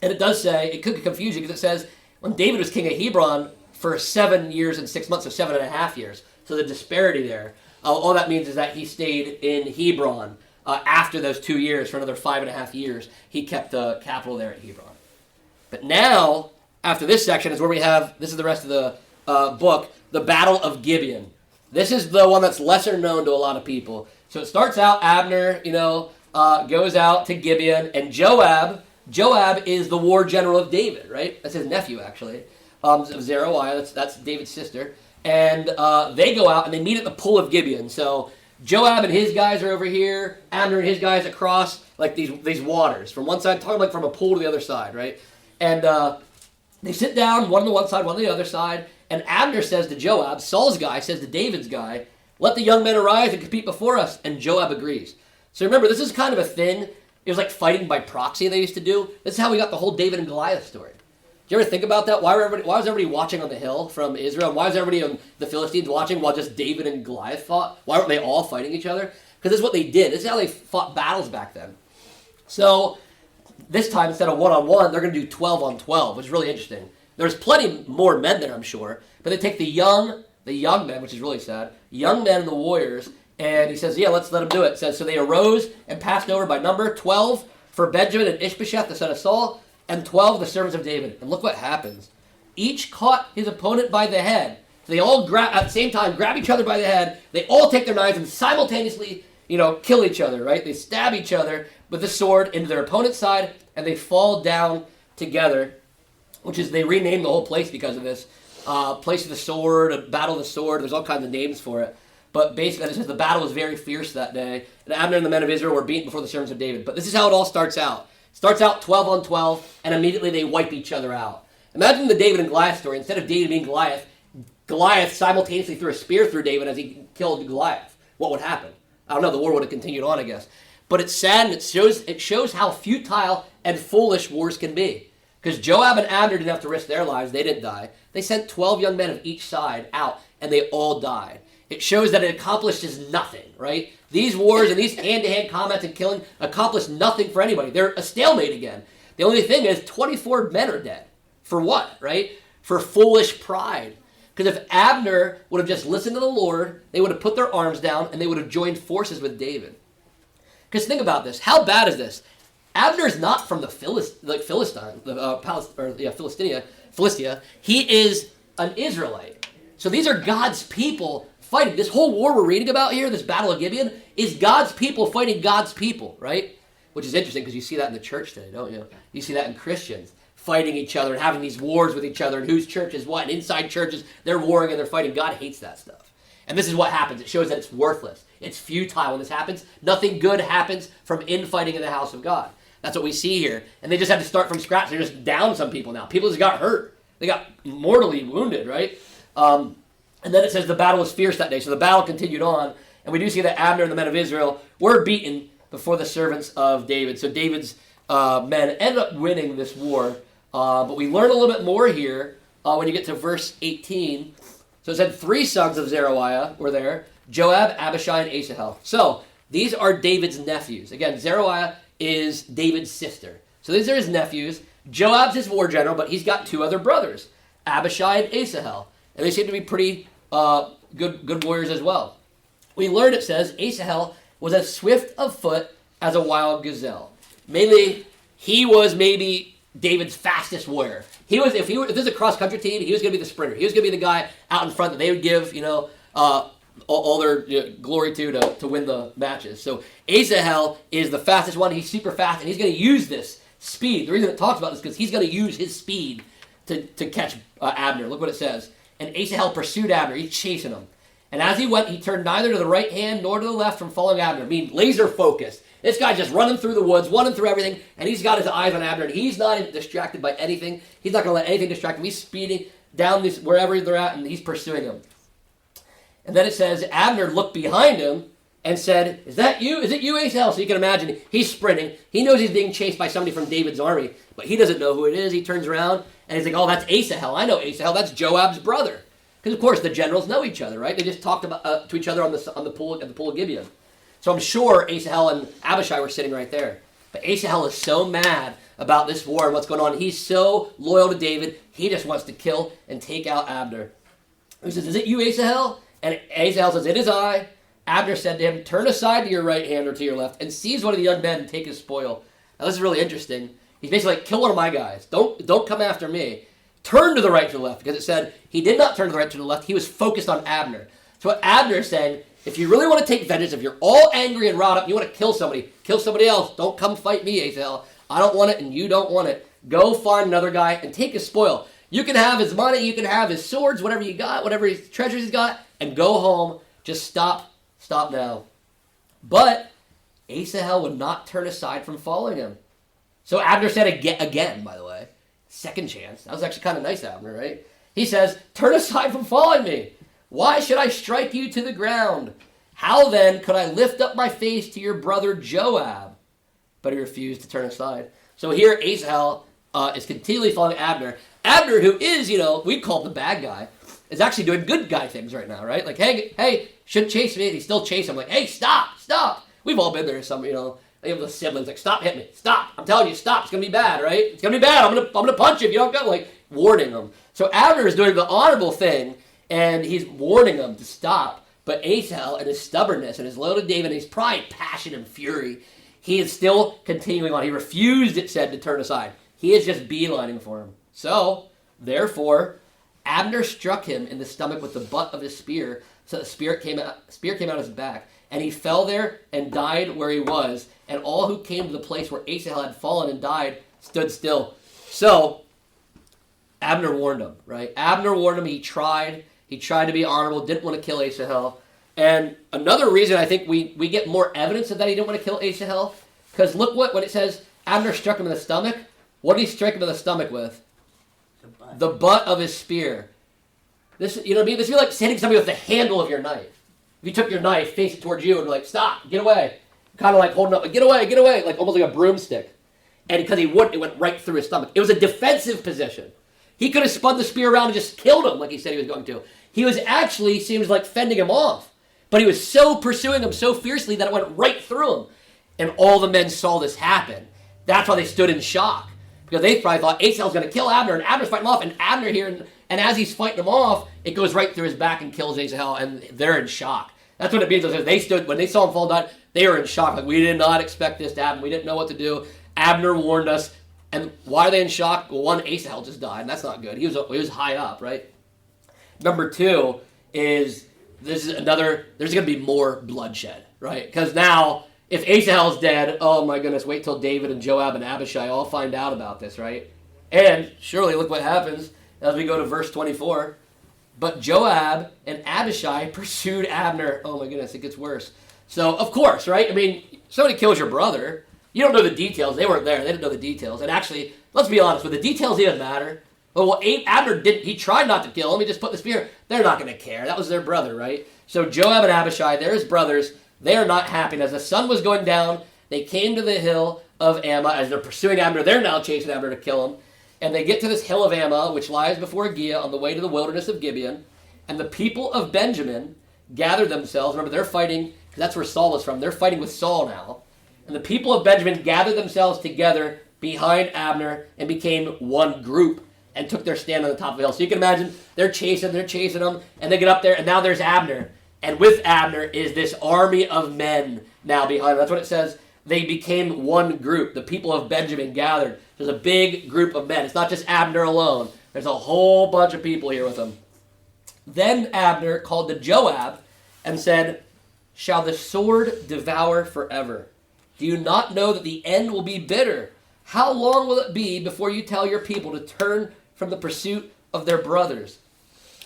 And it does say, it could be confusing because it says, when David was king of Hebron for 7 years and 6 months, so 7.5 years. So the disparity there. All that means is that he stayed in Hebron after those 2 years for another 5.5 years. He kept the capital there at Hebron. But now, after this section is where we have, this is the rest of the book, the Battle of Gibeon. This is the one that's lesser known to a lot of people. So it starts out, Abner, goes out to Gibeon, and Joab is the war general of David, right? That's his nephew, actually, of Zeruiah. That's David's sister. And they go out and they meet at the pool of Gibeon. So Joab and his guys are over here, Abner and his guys across like these waters. From one side, talking like from a pool to the other side, right? And they sit down, one on the one side, one on the other side, and Abner says to Joab, Saul's guy says to David's guy, let the young men arise and compete before us. And Joab agrees. So remember, this is kind of a thing. It was like fighting by proxy they used to do. This is how we got the whole David and Goliath story. Do you ever think about that? Why was everybody watching on the hill from Israel? And why was everybody on the Philistines watching while just David and Goliath fought? Why weren't they all fighting each other? Because this is what they did. This is how they fought battles back then. So this time, instead of 1-on-1, they're going to do 12-on-12, which is really interesting. There's plenty more men there, I'm sure. But they take the young men, which is really sad, young men and the warriors, and he says, yeah, let's let them do it. It says, so they arose and passed over by number 12 for Benjamin and Ishbosheth, the son of Saul, and 12 the servants of David. And look what happens. Each caught his opponent by the head. So they all at the same time grab each other by the head. They all take their knives and simultaneously, kill each other, right? They stab each other with the sword into their opponent's side, and they fall down together, which is, they renamed the whole place because of this. Place of the sword, battle of the sword, there's all kinds of names for it. But basically, it says the battle was very fierce that day, and Abner and the men of Israel were beaten before the servants of David. But this is how it all starts out. Starts out 12-on-12, and immediately they wipe each other out. Imagine the David and Goliath story. Instead of David being Goliath, Goliath simultaneously threw a spear through David as he killed Goliath. What would happen? I don't know. The war would have continued on, I guess. But it's sad, and it shows how futile and foolish wars can be. Because Joab and Abner didn't have to risk their lives. They didn't die. They sent 12 young men of each side out, and they all died. It shows that it accomplishes nothing, right? These wars and these hand-to-hand combats and killing accomplish nothing for anybody. They're a stalemate again. The only thing is 24 men are dead. For what, right? For foolish pride. Because if Abner would have just listened to the Lord, they would have put their arms down and they would have joined forces with David. Because think about this. How bad is this? Abner is not from the Philistia. He is an Israelite. So these are God's people fighting. This whole war we're reading about here, this Battle of Gibeon, is God's people fighting God's people, right? Which is interesting because you see that in the church today, don't you? You see that in Christians fighting each other and having these wars with each other and whose church is what. And inside churches, they're warring and they're fighting. God hates that stuff. And this is what happens. It shows that it's worthless. It's futile when this happens. Nothing good happens from infighting in the house of God. That's what we see here. And they just had to start from scratch. They're just down some people now. People just got hurt. They got mortally wounded, right? And then it says the battle was fierce that day. So the battle continued on. And we do see that Abner and the men of Israel were beaten before the servants of David. So David's men ended up winning this war. But we learn a little bit more here when you get to verse 18. So it said 3 sons of Zeruiah were there. Joab, Abishai, and Asahel. So these are David's nephews. Again, Zeruiah is David's sister. So these are his nephews. Joab's his war general, but he's got 2 other brothers, Abishai and Asahel. And they seem to be pretty good warriors as well. We learned, it says, Asahel was as swift of foot as a wild gazelle. Maybe he was David's fastest warrior. If this is a cross-country team, he was going to be the sprinter. He was going to be the guy out in front that they would give, all their glory to win the matches. So Asahel is the fastest one. He's super fast, and he's going to use this speed. The reason it talks about this is because he's going to use his speed to catch Abner. Look what it says. And Asahel pursued Abner. He's chasing him. And as he went, he turned neither to the right hand nor to the left from following Abner. I mean, laser focused. This guy's just running through the woods, running through everything, and he's got his eyes on Abner. And he's not distracted by anything. He's not going to let anything distract him. He's speeding down wherever they're at, and he's pursuing him. And then it says, Abner looked behind him and said, is that you? Is it you, Asahel? So you can imagine, he's sprinting. He knows he's being chased by somebody from David's army, but he doesn't know who it is. He turns around, and he's like, oh, that's Asahel. I know Asahel. That's Joab's brother. Because, of course, the generals know each other, right? They just talked about to each other at the pool of Gibeon. So I'm sure Asahel and Abishai were sitting right there. But Asahel is so mad about this war and what's going on. He's so loyal to David, he just wants to kill and take out Abner. He says, "Is it you, Asahel?" And Asahel says, "It is I." Abner said to him, "Turn aside to your right hand or to your left, and seize one of the young men and take his spoil." Now this is really interesting. He's basically like, kill one of my guys. Don't come after me. Turn to the right, to the left, because it said he did not turn to the right, to the left. He was focused on Abner. So what Abner is saying, if you really want to take vengeance, if you're all angry and wrought up, you want to kill somebody else. Don't come fight me, Asahel. I don't want it, and you don't want it. Go find another guy and take his spoil. You can have his money, you can have his swords, whatever you got, whatever his treasures he's got, and go home. Just stop now. But Asahel would not turn aside from following him. So Abner said again, by the way, second chance. That was actually kind of nice, Abner, right? He says, "Turn aside from following me. Why should I strike you to the ground? How then could I lift up my face to your brother Joab?" But he refused to turn aside. So here Asahel is continually following Abner. Abner, who is, we call him the bad guy, is actually doing good guy things right now, right? Like, hey, shouldn't chase me. And he's still chasing him. Like, hey, stop. We've all been there. They have the siblings like, stop hitting me. Stop. I'm telling you, stop. It's going to be bad, right? It's going to be bad. I'm gonna punch you if you don't go. Like, warning them. So Abner is doing the honorable thing, and he's warning them to stop. But Asahel, and his stubbornness, and his loyalty to David, and his pride, passion, and fury, he is still continuing on. He refused, it said, to turn aside. He is just beelining for him. So, therefore, Abner struck him in the stomach with the butt of his spear, so the spear came out his back, and he fell there and died where he was, and all who came to the place where Asahel had fallen and died stood still. So, Abner warned him, right? Abner warned him. He tried to be honorable, didn't want to kill Asahel. And another reason I think we get more evidence of that he didn't want to kill Asahel, because look when it says Abner struck him in the stomach, what did he strike him in the stomach with? The butt of his spear. This, you know what I mean? This would be like hitting somebody with the handle of your knife. If you took your knife, face it towards you, and be like, stop, get away. Kind of like holding up, like, get away, like almost like a broomstick. And because he wouldn't, it went right through his stomach. It was a defensive position. He could have spun the spear around and just killed him like he said he was going to. He was actually, seems like, fending him off. But he was so pursuing him so fiercely that it went right through him. And all the men saw this happen. That's why they stood in shock. Because they probably thought Asahel's going to kill Abner, and Abner's fighting him off, and Abner here, and as he's fighting him off, it goes right through his back and kills Asahel, and they're in shock. That's what it means. They stood, when they saw him fall down, they were in shock. Like, we did not expect this to happen. We didn't know what to do. Abner warned us. And why are they in shock? Well, one, Asahel just died, and that's not good. He was high up, right? Number two is, there's going to be more bloodshed, right? Because now, if Asahel's dead, oh my goodness, wait till David and Joab and Abishai all find out about this, right? And surely, look what happens as we go to verse 24. But Joab and Abishai pursued Abner. Oh my goodness, it gets worse. So, of course, right? I mean, somebody kills your brother. You don't know the details. They weren't there. They didn't know the details. And actually, let's be honest, with the details didn't matter. Well, Abner didn't. He tried not to kill him. He just put the spear. They're not going to care. That was their brother, right? So Joab and Abishai, they're his brothers. They are not happy. And as the sun was going down, they came to the hill of Ammah. As they're pursuing Abner, they're now chasing Abner to kill him. And they get to this hill of Ammah, which lies before Giah on the way to the wilderness of Gibeon. And the people of Benjamin gathered themselves. Remember, they're fighting, because that's where Saul is from. They're fighting with Saul now. And the people of Benjamin gathered themselves together behind Abner and became one group and took their stand on the top of the hill. So you can imagine they're chasing them, and they get up there, and now there's Abner. And with Abner is this army of men now behind them. That's what it says. They became one group. The people of Benjamin gathered. There's a big group of men. It's not just Abner alone. There's a whole bunch of people here with him. Then Abner called to Joab and said, "Shall the sword devour forever? Do you not know that the end will be bitter? How long will it be before you tell your people to turn from the pursuit of their brothers?"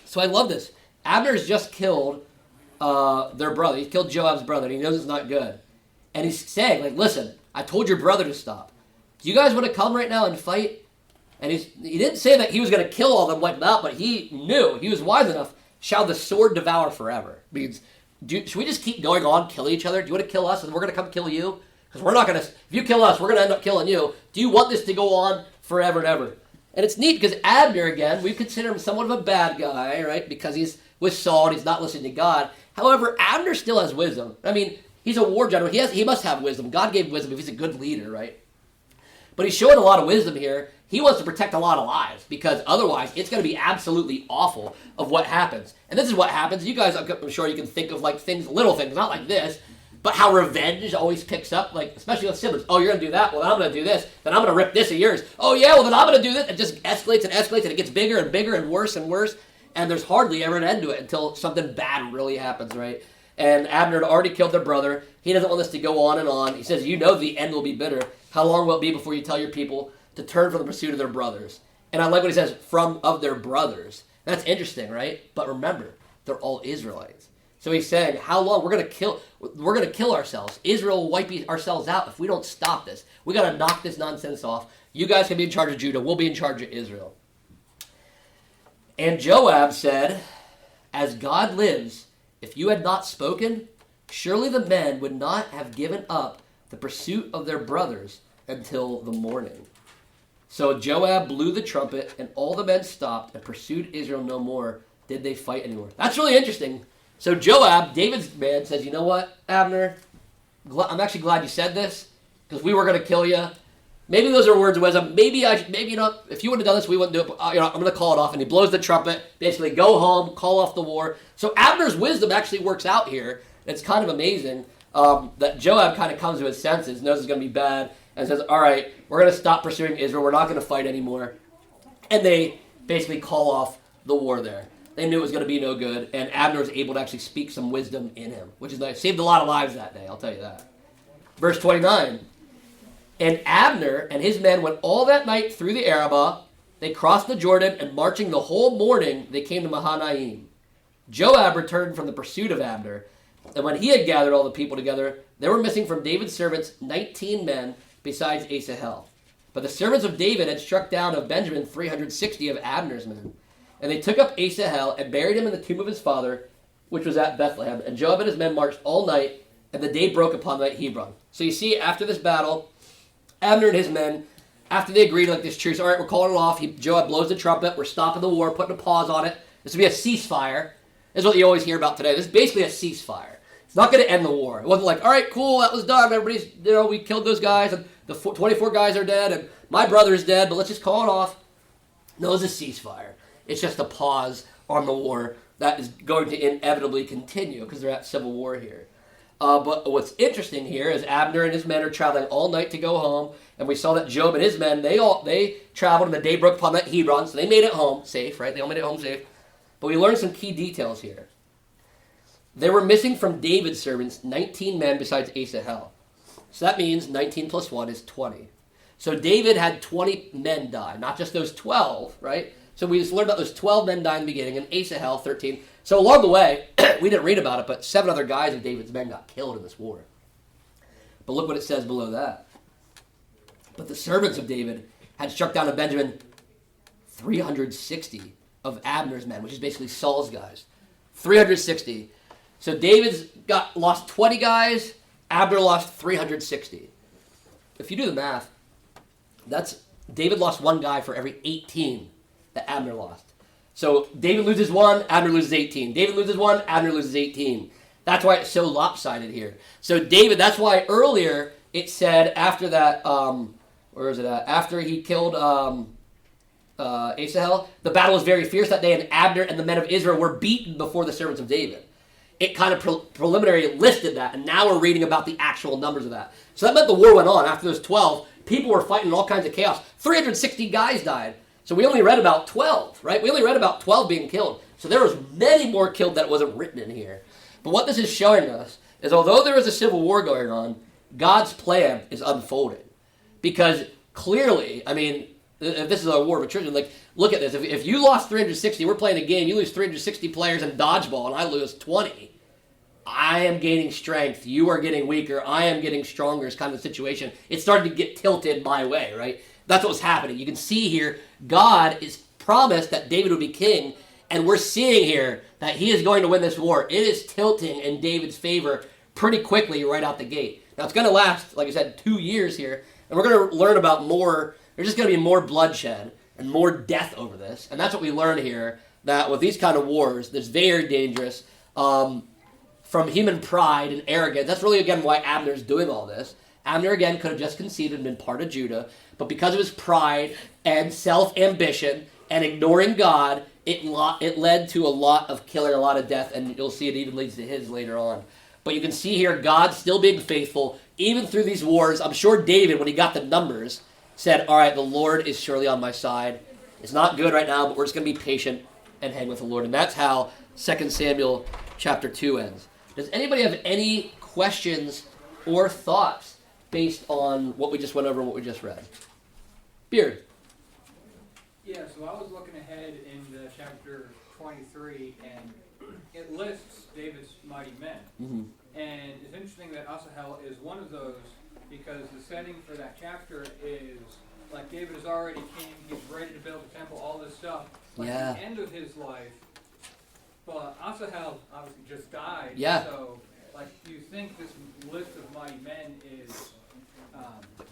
So I love this. Abner's just killed their brother. He killed Joab's brother, and he knows it's not good. And he's saying, like, listen, I told your brother to stop. Do you guys want to come right now and fight? And he didn't say that he was going to kill all of them, wipe them out, but he knew. He was wise enough. Shall the sword devour forever? Means, should we just keep going on, killing each other? Do you want to kill us, and we're going to come kill you? Because we're not going to, if you kill us, we're going to end up killing you. Do you want this to go on forever and ever? And it's neat because Abner, again, we consider him somewhat of a bad guy, right? Because he's with Saul and he's not listening to God. However, Abner still has wisdom. I mean, He's a war general. He must have wisdom. God gave wisdom if he's a good leader, right? But he's showing a lot of wisdom here. He wants to protect a lot of lives because otherwise it's going to be absolutely awful of what happens. And this is what happens. You guys, I'm sure you can think of like things, little things, not like this, but how revenge always picks up, like especially with siblings. Oh, you're going to do that? Well, then I'm going to do this. Then I'm going to rip this of yours. Oh, yeah, well, then I'm going to do this. It just escalates and escalates and it gets bigger and bigger and worse and worse. And there's hardly ever an end to it until something bad really happens, right? And Abner had already killed their brother. He doesn't want this to go on and on. He says, you know the end will be bitter. How long will it be before you tell your people to turn from the pursuit of their brothers? And I like what he says, of their brothers. That's interesting, right? But remember, they're all Israelites. So he's saying, how long? We're going to kill ourselves. Israel will wipe ourselves out if we don't stop this. We got to knock this nonsense off. You guys can be in charge of Judah. We'll be in charge of Israel. And Joab said, as God lives, if you had not spoken, surely the men would not have given up the pursuit of their brothers until the morning. So Joab blew the trumpet, and all the men stopped and pursued Israel no more. Did they fight anymore? That's really interesting. So Joab, David's man, says, you know what, Abner? I'm actually glad you said this, because we were going to kill you. Maybe those are words of wisdom. Maybe if you would have done this, we wouldn't do it. But, I'm going to call it off. And he blows the trumpet, basically go home, call off the war. So Abner's wisdom actually works out here. It's kind of amazing that Joab kind of comes to his senses, knows it's going to be bad, and says, all right, we're going to stop pursuing Israel. We're not going to fight anymore. And they basically call off the war there. They knew it was going to be no good, and Abner was able to actually speak some wisdom in him, which is nice. Saved a lot of lives that day, I'll tell you that. Verse 29. And Abner and his men went all that night through the Arabah. They crossed the Jordan, and marching the whole morning, they came to Mahanaim. Joab returned from the pursuit of Abner, and when he had gathered all the people together, there were missing from David's servants 19 men, besides Asahel. But the servants of David had struck down of Benjamin 360 of Abner's men. And they took up Asahel and buried him in the tomb of his father, which was at Bethlehem. And Joab and his men marched all night, and the day broke upon them at Hebron. So you see, after this battle, Abner and his men, after they agreed like this truce, all right, we're calling it off. Joab blows the trumpet. We're stopping the war, putting a pause on it. This will be a ceasefire. This is what you always hear about today. This is basically a ceasefire. It's not going to end the war. It wasn't like, all right, cool, that was done. Everybody's, we killed those guys, and the 24 guys are dead, and my brother is dead, but let's just call it off. No, it's a ceasefire. It's just a pause on the war that is going to inevitably continue because they're at civil war here. But what's interesting here is Abner and his men are traveling all night to go home, and we saw that Joab and his men, they traveled, and the day broke upon that Hebron, so they made it home safe, right? They all made it home safe. But we learned some key details here. There were missing from David's servants 19 men besides Asahel. So that means 19 plus 1 is 20. So David had 20 men die, not just those 12, right? So we just learned about those 12 men die in the beginning, and Asahel, 13. So along the way, we didn't read about it, but 7 other guys of David's men got killed in this war. But look what it says below that. But the servants of David had struck down of Benjamin 360 of Abner's men, which is basically Saul's guys. 360. So David's lost 20 guys, Abner lost 360. If you do the math, that's David lost 1 guy for every 18 that Abner lost. So David loses 1, Abner loses 18. David loses 1, Abner loses 18. That's why it's so lopsided here. So David, that's why earlier it said after that, where is it at? After he killed Asahel, the battle was very fierce that day, and Abner and the men of Israel were beaten before the servants of David. It kind of preliminary listed that, and now we're reading about the actual numbers of that. So that meant the war went on. After those 12, people were fighting in all kinds of chaos. 360 guys died. So we only read about 12, right? We only read about 12 being killed. So there was many more killed that wasn't written in here. But what this is showing us is although there is a civil war going on, God's plan is unfolding. Because clearly, I mean, if this is a war of attrition, like, look at this. If you lost 360, we're playing a game, you lose 360 players in dodgeball, and I lose 20. I am gaining strength. You are getting weaker. I am getting stronger is kind of the situation. It's starting to get tilted my way, right? That's what was happening. You can see here, God is promised that David would be king, and we're seeing here that he is going to win this war. It is tilting in David's favor pretty quickly right out the gate. Now, it's going to last, like I said, 2 years here, and we're going to learn about more. There's just going to be more bloodshed and more death over this, and that's what we learn here, that with these kind of wars, that's very dangerous. from human pride and arrogance. That's really, again, why Abner's doing all this. Abner, again, could have just conceded and been part of Judah, but because of his pride and self-ambition and ignoring God, it led to a lot of killing, a lot of death, and you'll see it even leads to his later on. But you can see here God still being faithful, even through these wars. I'm sure David, when he got the numbers, said, all right, the Lord is surely on my side. It's not good right now, but we're just going to be patient and hang with the Lord. And that's how 2 Samuel chapter 2 ends. Does anybody have any questions or thoughts based on what we just went over and what we just read? Beard. Yeah, so I was looking ahead in chapter 23, and it lists David's mighty men. Mm-hmm. And it's interesting that Asahel is one of those, because the setting for that chapter is, like, David is already king, he's ready to build a temple, all this stuff. Like, Yeah. the end of his life, but Asahel obviously just died. Yeah. So, like, do you think this list of mighty men is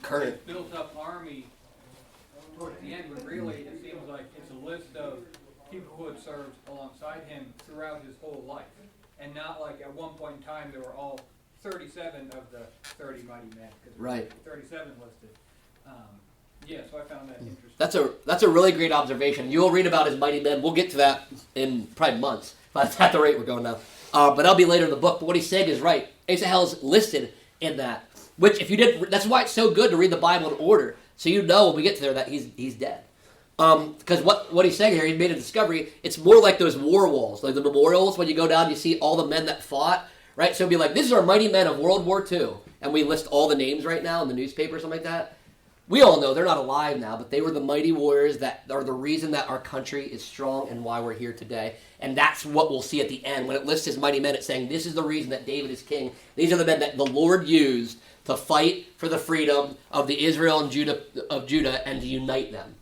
Current. a built-up army towards the end, when really it seems like it's a list of people who had served alongside him throughout his whole life, and not like at one point in time there were all 37 of the 30 mighty men, because Right. 37 listed. Yeah, so I found that interesting. That's a really great observation. You'll read about his mighty men. We'll get to that in probably months. But at the rate we're going now. But that'll be later in the book. But what he's saying is right. Asahel's listed in that. Which, if you did, that's why it's so good to read the Bible in order. So you know when we get to there that he's dead. Because what he's saying here, he made a discovery. It's more like those war walls, like the memorials. When you go down, you see all the men that fought. Right? So it'd be like, this is our mighty men of World War II. And we list all the names right now in the newspaper or something like that. We all know they're not alive now, but they were the mighty warriors that are the reason that our country is strong and why we're here today. And that's what we'll see at the end. When it lists his mighty men, it's saying this is the reason that David is king. These are the men that the Lord used to fight for the freedom of the Israel and Judah and to unite them.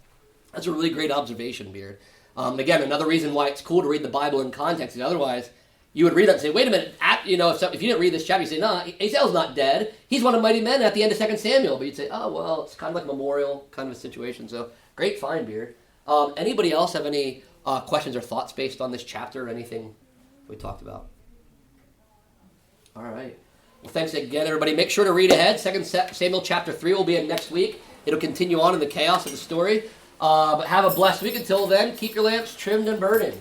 That's a really great observation, Beard. Again, another reason why it's cool to read the Bible in context, because otherwise you would read that and say, wait a minute, if you didn't read this chapter, you say, no, Asahel's not dead. He's one of the mighty men at the end of 2 Samuel. But you'd say, oh, well, it's kind of like a memorial kind of a situation. So, great find, Beard. Anybody else have any questions or thoughts based on this chapter or anything we talked about? All right. Well, thanks again, everybody. Make sure to read ahead. 2 Samuel chapter 3 will be in next week. It'll continue on in the chaos of the story. But have a blessed week. Until then, keep your lamps trimmed and burning.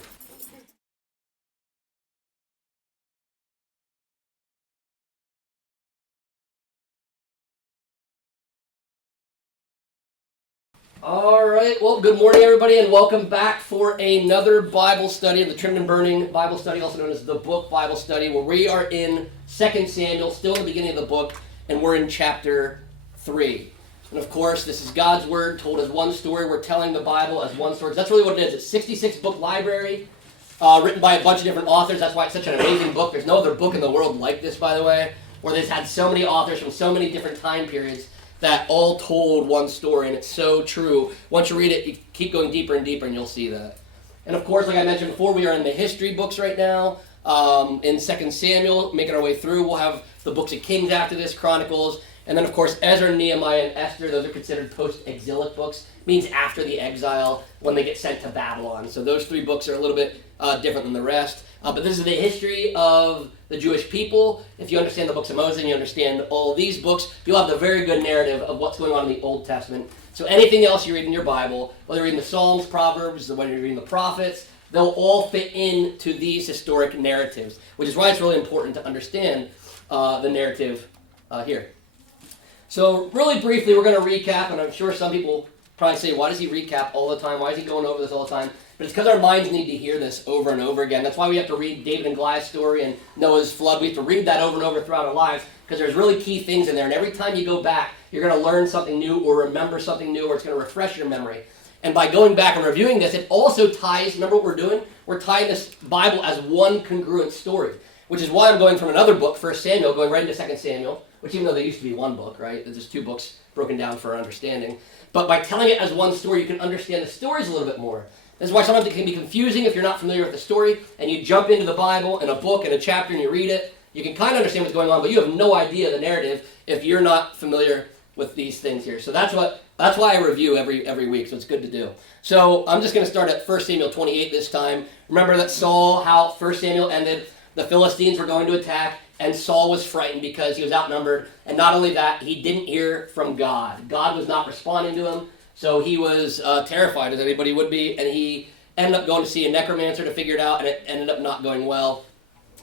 All right, well, good morning, everybody, and welcome back for another Bible study, the Trimmed and Burning Bible study, also known as the Book Bible Study, where we are in 2 Samuel, still in the beginning of the book, and we're in chapter 3. And of course, this is God's Word told as one story. We're telling the Bible as one story. That's really what it is. It's a 66-book library written by a bunch of different authors. That's why it's such an amazing book. There's no other book in the world like this, by the way, where they've had so many authors from so many different time periods that all told one story, and it's so true. Once you read it, you keep going deeper and deeper, and you'll see that. And of course, like I mentioned before, we are in the history books right now, in 2 Samuel, making our way through. We'll have the books of Kings after this, Chronicles, and then of course, Ezra, Nehemiah, and Esther. Those are considered post-exilic books, means after the exile, when they get sent to Babylon. So those 3 books are a little bit different than the rest. But this is the history of the Jewish people. If you understand the books of Moses and you understand all these books, you'll have the very good narrative of what's going on in the Old Testament. So anything else you read in your Bible, whether you're reading the Psalms, Proverbs, whether you're reading the prophets, they'll all fit into these historic narratives, which is why it's really important to understand the narrative here. So really briefly, we're going to recap, and I'm sure some people probably say, why does he recap all the time? Why is he going over this all the time? But it's because our minds need to hear this over and over again. That's why we have to read David and Goliath's story and Noah's flood. We have to read that over and over throughout our lives because there's really key things in there. And every time you go back, you're going to learn something new or remember something new, or it's going to refresh your memory. And by going back and reviewing this, it also ties, remember what we're doing? We're tying this Bible as one congruent story, which is why I'm going from another book, 1 Samuel, going right into 2 Samuel, which even though they used to be one book, right? There's just 2 books broken down for our understanding. But by telling it as one story, you can understand the stories a little bit more. This is why sometimes it can be confusing if you're not familiar with the story, and you jump into the Bible and a book and a chapter and you read it. You can kind of understand what's going on, but you have no idea the narrative if you're not familiar with these things here. So that's why I review every week, so it's good to do. So I'm just going to start at 1 Samuel 28 this time. Remember that Saul, how 1 Samuel ended. the Philistines were going to attack, and Saul was frightened because he was outnumbered. And not only that, he didn't hear from God. God was not responding to him, so he was terrified, as anybody would be, and he ended up going to see a necromancer to figure it out, and it ended up not going well.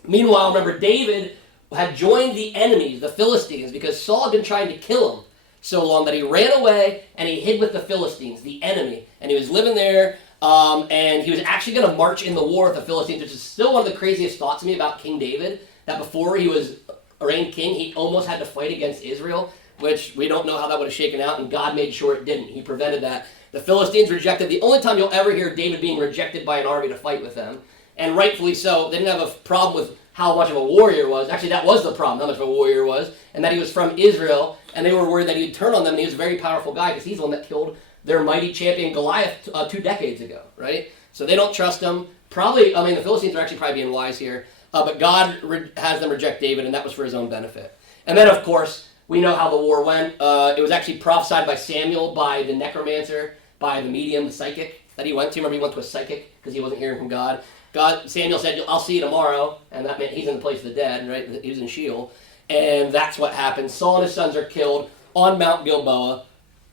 Meanwhile, remember, David had joined the enemies, the Philistines, because Saul had been trying to kill him so long that he ran away and he hid with the Philistines, the enemy. And he was living there, and he was actually going to march in the war with the Philistines, which is still one of the craziest thoughts to me about King David, that before he was arraigned king, he almost had to fight against Israel, which we don't know how that would have shaken out, and God made sure it didn't. He prevented that. The Philistines rejected. The only time you'll ever hear David being rejected by an army to fight with them, and rightfully so. They didn't have a problem with how much of a warrior was. Actually, that was the problem, how much of a warrior was, and that he was from Israel, and they were worried that he'd turn on them, and he was a very powerful guy because he's the one that killed their mighty champion Goliath 2 decades ago, right? So they don't trust him. Probably, I mean, the Philistines are actually probably being wise here, but God has them reject David, and that was for his own benefit. And then, of course, we know how the war went. It was actually prophesied by Samuel, by the necromancer, by the medium, the psychic that he went to. Remember, he went to a psychic because he wasn't hearing from God. Samuel said, "I'll see you tomorrow," and that meant he's in the place of the dead, right? He was in Sheol, and that's what happened. Saul and his sons are killed on Mount Gilboa.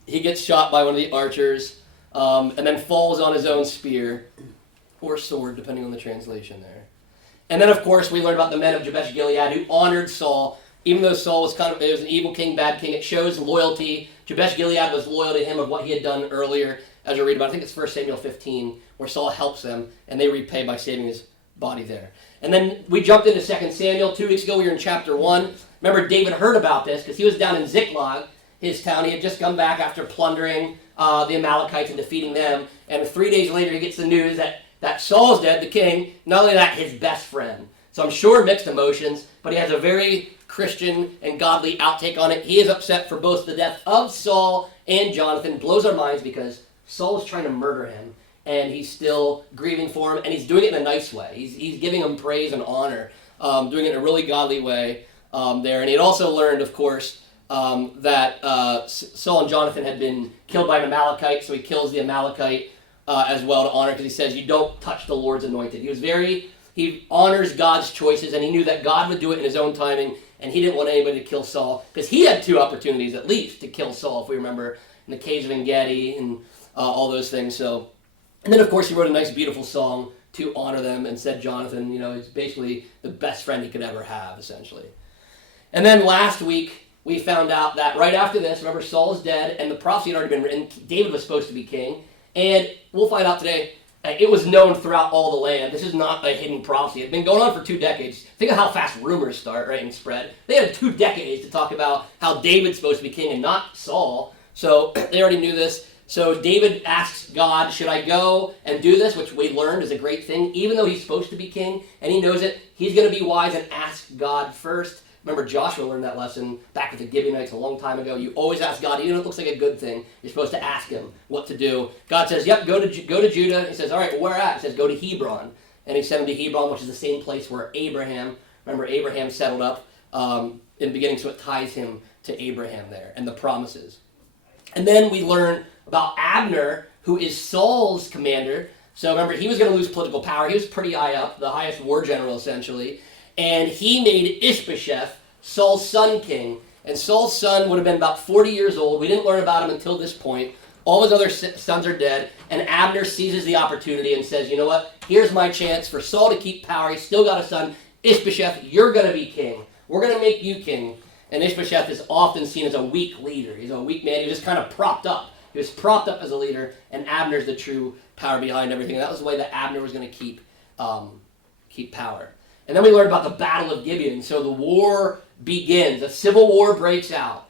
He gets shot by one of the archers, and then falls on his own spear, or sword, depending on the translation there. And then, of course, we learn about the men of Jabesh Gilead who honored Saul, even though Saul was it was an evil king, bad king. It shows loyalty. Jabesh Gilead was loyal to him of what he had done earlier, as you read about. I think it's 1 Samuel 15, where Saul helps them, and they repay by saving his body there. And then we jumped into 2 Samuel. 2 weeks ago, we were in chapter 1. Remember, David heard about this because he was down in Ziklag, his town. He had just come back after plundering the Amalekites and defeating them. And 3 days later, he gets the news that Saul's dead, the king. Not only that, his best friend. So I'm sure mixed emotions, but he has a very Christian and godly outtake on it. He is upset for both the death of Saul and Jonathan. Blows our minds because Saul is trying to murder him, and he's still grieving for him, and he's doing it in a nice way. He's giving him praise and honor, doing it in a really godly way there. And he had also learned, of course, that Saul and Jonathan had been killed by an Amalekite, so he kills the Amalekite as well to honor, because he says, "You don't touch the Lord's anointed." He honors God's choices, and he knew that God would do it in his own timing, and he didn't want anybody to kill Saul, because he had 2 opportunities at least to kill Saul, if we remember, in the caves of En-Gedi and all those things. So, and then of course he wrote a nice, beautiful song to honor them, and said Jonathan, is basically the best friend he could ever have, essentially. And then last week we found out that right after this, remember, Saul's dead, and the prophecy had already been written. David was supposed to be king, and we'll find out today. It was known throughout all the land. This is not a hidden prophecy. It had been going on for 2 decades. Think of how fast rumors start, right, and spread. They had 2 decades to talk about how David's supposed to be king and not Saul. So they already knew this. So David asks God, should I go and do this, which we learned is a great thing. Even though he's supposed to be king and he knows it, he's going to be wise and ask God first. Remember, Joshua learned that lesson back with the Gibeonites a long time ago. You always ask God, even if it looks like a good thing, you're supposed to ask him what to do. God says, yep, go to Judah. He says, all right, well, where at? He says, go to Hebron. And he sent him to Hebron, which is the same place where Abraham settled up in the beginning, so it ties him to Abraham there and the promises. And then we learn about Abner, who is Saul's commander. So remember, he was going to lose political power. He was pretty high up, the highest war general, essentially. And he made Ishbosheth, Saul's son, king. And Saul's son would have been about 40 years old. We didn't learn about him until this point. All his other sons are dead. And Abner seizes the opportunity and says, you know what? Here's my chance for Saul to keep power. He's still got a son. Ishbosheth, you're going to be king. We're going to make you king. And Ishbosheth is often seen as a weak leader. He's a weak man. He was just kind of propped up. He was propped up as a leader. And Abner's the true power behind everything. And that was the way that Abner was going to keep power. And then we learned about the Battle of Gibeon. So the war begins. A civil war breaks out.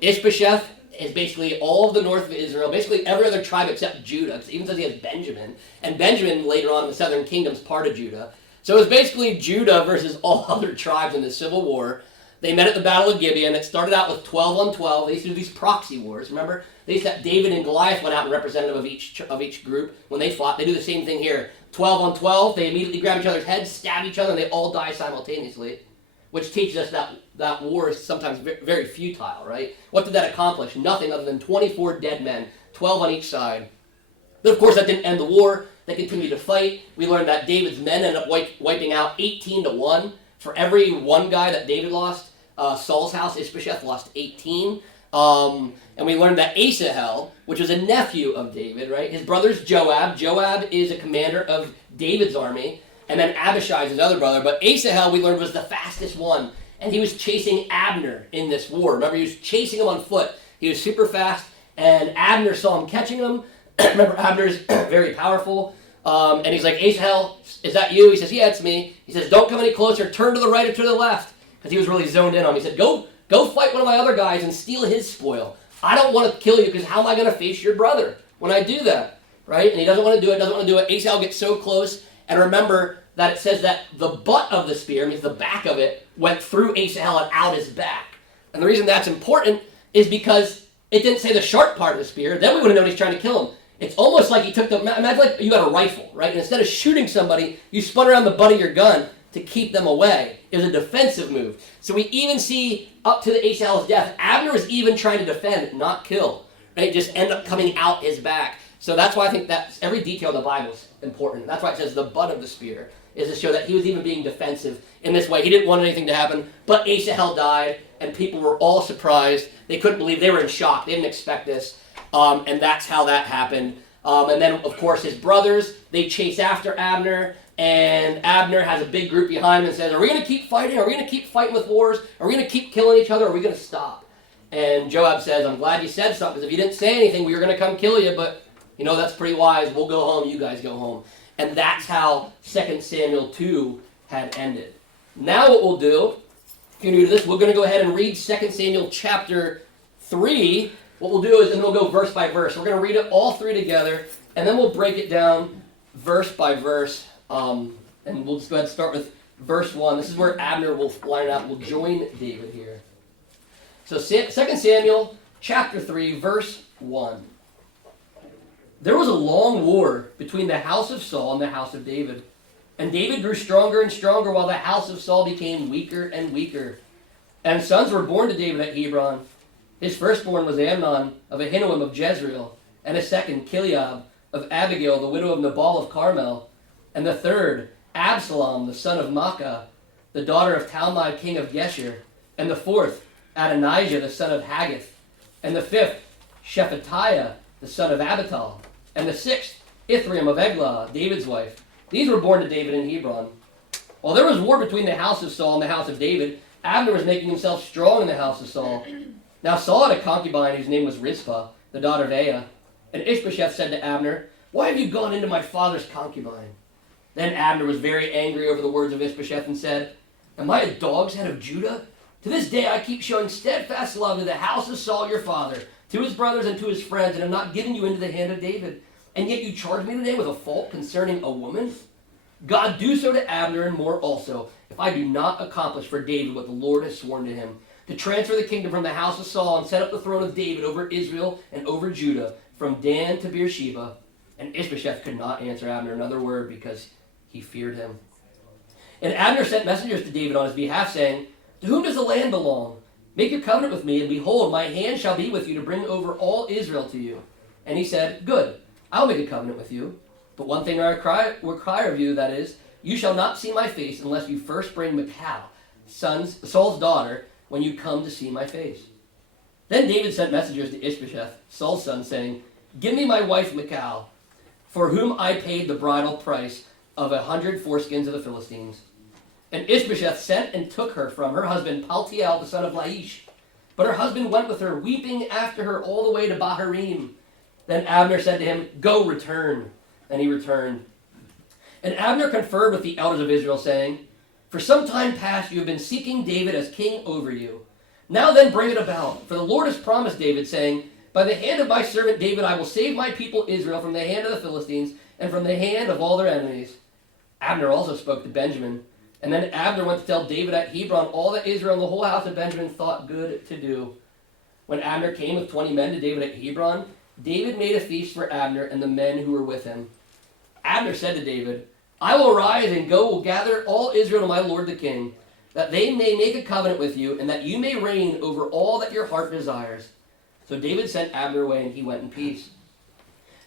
Ishbosheth is basically all of the north of Israel, basically every other tribe except Judah. It even says he has Benjamin. And Benjamin, later on in the southern kingdom, is part of Judah. So it was basically Judah versus all other tribes in the civil war. They met at the Battle of Gibeon. It started out with 12 on 12. They used to do these proxy wars. Remember? David and Goliath went out and representative of each group when they fought. They do the same thing here. 12 on 12, they immediately grab each other's heads, stab each other, and they all die simultaneously, which teaches us that war is sometimes very futile, right? What did that accomplish? Nothing other than 24 dead men, 12 on each side. But of course, that didn't end the war. They continued to fight. We learned that David's men ended up wiping out 18-1. For every one guy that David lost, Saul's house, Ishbosheth, lost 18. And we learned that Asahel, which was a nephew of David, right? His brother's Joab. Joab is a commander of David's army. And then Abishai is his other brother. But Asahel, we learned, was the fastest one. And he was chasing Abner in this war. Remember, he was chasing him on foot. He was super fast. And Abner saw him catching him. Remember, Abner's very powerful. And he's like, Asahel, is that you? He says, yeah, it's me. He says, don't come any closer. Turn to the right or to the left. Because he was really zoned in on him. He said, go fight one of my other guys and steal his spoil. I don't want to kill you because how am I going to face your brother when I do that? Right? And he doesn't want to do it, Asahel gets so close. And remember that it says that the butt of the spear, means the back of it, went through Asahel and out his back. And the reason that's important is because it didn't say the sharp part of the spear. Then we would have known he's trying to kill him. It's almost like he took imagine like you got a rifle, right? And instead of shooting somebody, you spun around the butt of your gun to keep them away. It was a defensive move. So we even see up to the Asahel's death, Abner was even trying to defend, not kill. Right? Just end up coming out his back. So that's why I think that every detail in the Bible is important. That's why it says the butt of the spear, is to show that he was even being defensive in this way. He didn't want anything to happen, but Asahel died, and people were all surprised. They couldn't believe, they were in shock. They didn't expect this, and that's how that happened. And then, of course, his brothers, they chase after Abner, and Abner has a big group behind him and says, are we going to keep fighting? Are we going to keep fighting with wars? Are we going to keep killing each other? Are we going to stop? And Joab says, I'm glad you said something, because if you didn't say anything, we were going to come kill you, but, you know, that's pretty wise. We'll go home. You guys go home. And that's how 2 Samuel 2 had ended. Now what we'll do, if you're new to this, we're going to go ahead and read 2 Samuel chapter 3. What we'll do is, and we'll go verse by verse. We're going to read it all three together, and then we'll break it down verse by verse. And we'll just go ahead and start with verse 1. This is where Abner will line up. We'll join David here. So 2 Samuel chapter 3, verse 1. There was a long war between the house of Saul and the house of David. And David grew stronger and stronger while the house of Saul became weaker and weaker. And sons were born to David at Hebron. His firstborn was Amnon of Ahinoam of Jezreel, and his second, Chileab of Abigail, the widow of Nabal of Carmel, and the third, Absalom, the son of Maacah, the daughter of Talmai, king of Geshur, and the fourth, Adonijah, the son of Haggith, and the fifth, Shephatiah, the son of Abital, and the sixth, Ithream of Eglah, David's wife. These were born to David in Hebron. While there was war between the house of Saul and the house of David, Abner was making himself strong in the house of Saul. Now Saul had a concubine whose name was Rizpah, the daughter of Aiah. And Ishbosheth said to Abner, why have you gone into my father's concubine? Then Abner was very angry over the words of Ishbosheth and said, am I a dog's head of Judah? To this day I keep showing steadfast love to the house of Saul your father, to his brothers and to his friends, and have not given you into the hand of David. And yet you charge me today with a fault concerning a woman? God do so to Abner and more also, if I do not accomplish for David what the Lord has sworn to him, to transfer the kingdom from the house of Saul and set up the throne of David over Israel and over Judah, from Dan to Beersheba. And Ishbosheth could not answer Abner another word because he feared him. And Abner sent messengers to David on his behalf, saying, to whom does the land belong? Make your covenant with me, and behold, my hand shall be with you to bring over all Israel to you. And he said, good, I'll make a covenant with you. But one thing I require of you, that is, you shall not see my face unless you first bring Michal, Saul's daughter, when you come to see my face. Then David sent messengers to Ishbosheth, Saul's son, saying, give me my wife Michal, for whom I paid the bridal price of 100 foreskins of the Philistines. And Ishbosheth sent and took her from her husband Paltiel, the son of Laish. But her husband went with her, weeping after her all the way to Baharim. Then Abner said to him, go, return. And he returned. And Abner conferred with the elders of Israel, saying, for some time past you have been seeking David as king over you. Now then bring it about. For the Lord has promised David, saying, by the hand of my servant David I will save my people Israel from the hand of the Philistines and from the hand of all their enemies. Abner also spoke to Benjamin. And then Abner went to tell David at Hebron all that Israel and the whole house of Benjamin thought good to do. When Abner came with 20 men to David at Hebron, David made a feast for Abner and the men who were with him. Abner said to David, I will arise and go will gather all Israel to my lord the king, that they may make a covenant with you, and that you may reign over all that your heart desires. So David sent Abner away, and he went in peace.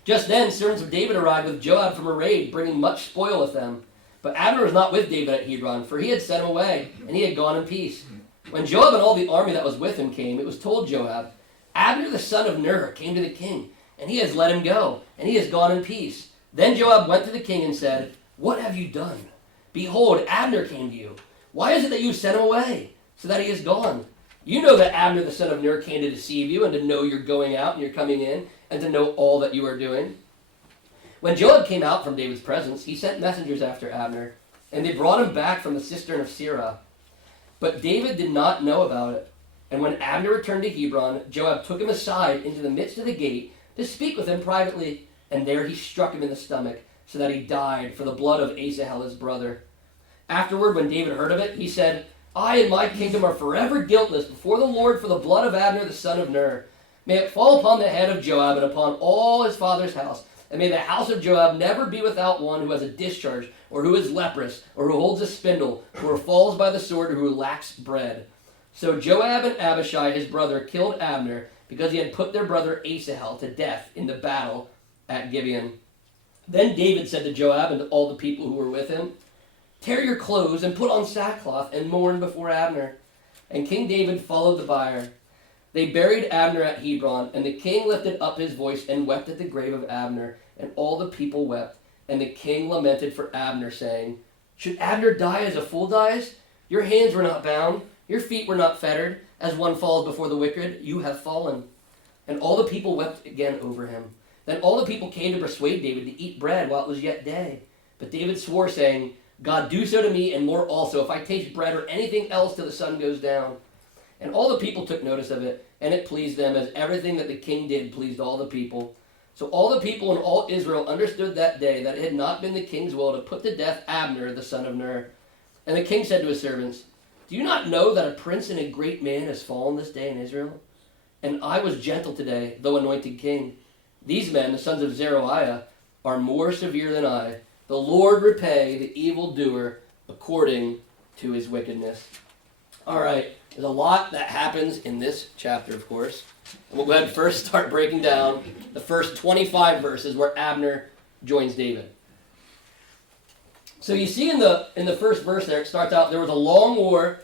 Just then servants of David arrived with Joab from a raid, bringing much spoil with them. But Abner was not with David at Hebron, for he had sent him away, and he had gone in peace. When Joab and all the army that was with him came, it was told Joab, Abner the son of Ner came to the king, and he has let him go, and he has gone in peace. Then Joab went to the king and said, What have you done? Behold, Abner came to you. Why is it that you sent him away, so that he is gone? You know that Abner the son of Ner came to deceive you, and to know you're going out and you're coming in, and to know all that you are doing. When Joab came out from David's presence, he sent messengers after Abner, and they brought him back from the cistern of Sirah. But David did not know about it. And when Abner returned to Hebron, Joab took him aside into the midst of the gate to speak with him privately, and there he struck him in the stomach, so that he died for the blood of Asahel his brother. Afterward, when David heard of it, he said, I and my kingdom are forever guiltless before the Lord for the blood of Abner the son of Ner. May it fall upon the head of Joab and upon all his father's house, and may the house of Joab never be without one who has a discharge, or who is leprous, or who holds a spindle, or who falls by the sword, or who lacks bread. So Joab and Abishai his brother killed Abner, because he had put their brother Asahel to death in the battle at Gibeon. Then David said to Joab and to all the people who were with him, Tear your clothes and put on sackcloth and mourn before Abner. And King David followed the bier. They buried Abner at Hebron, and the king lifted up his voice and wept at the grave of Abner, and all the people wept. And the king lamented for Abner, saying, Should Abner die as a fool dies? Your hands were not bound, your feet were not fettered. As one falls before the wicked, you have fallen. And all the people wept again over him. Then all the people came to persuade David to eat bread while it was yet day. But David swore, saying, God, do so to me and more also, if I taste bread or anything else till the sun goes down. And all the people took notice of it, and it pleased them, as everything that the king did pleased all the people. So all the people and all Israel understood that day that it had not been the king's will to put to death Abner the son of Ner. And the king said to his servants, Do you not know that a prince and a great man has fallen this day in Israel? And I was gentle today, though anointed king. These men, the sons of Zeruiah, are more severe than I. The Lord repay the evildoer according to his wickedness. All right, there's a lot that happens in this chapter, of course. And we'll go ahead and first start breaking down the first 25 verses where Abner joins David. So you see in the first verse there, it starts out, there was a long war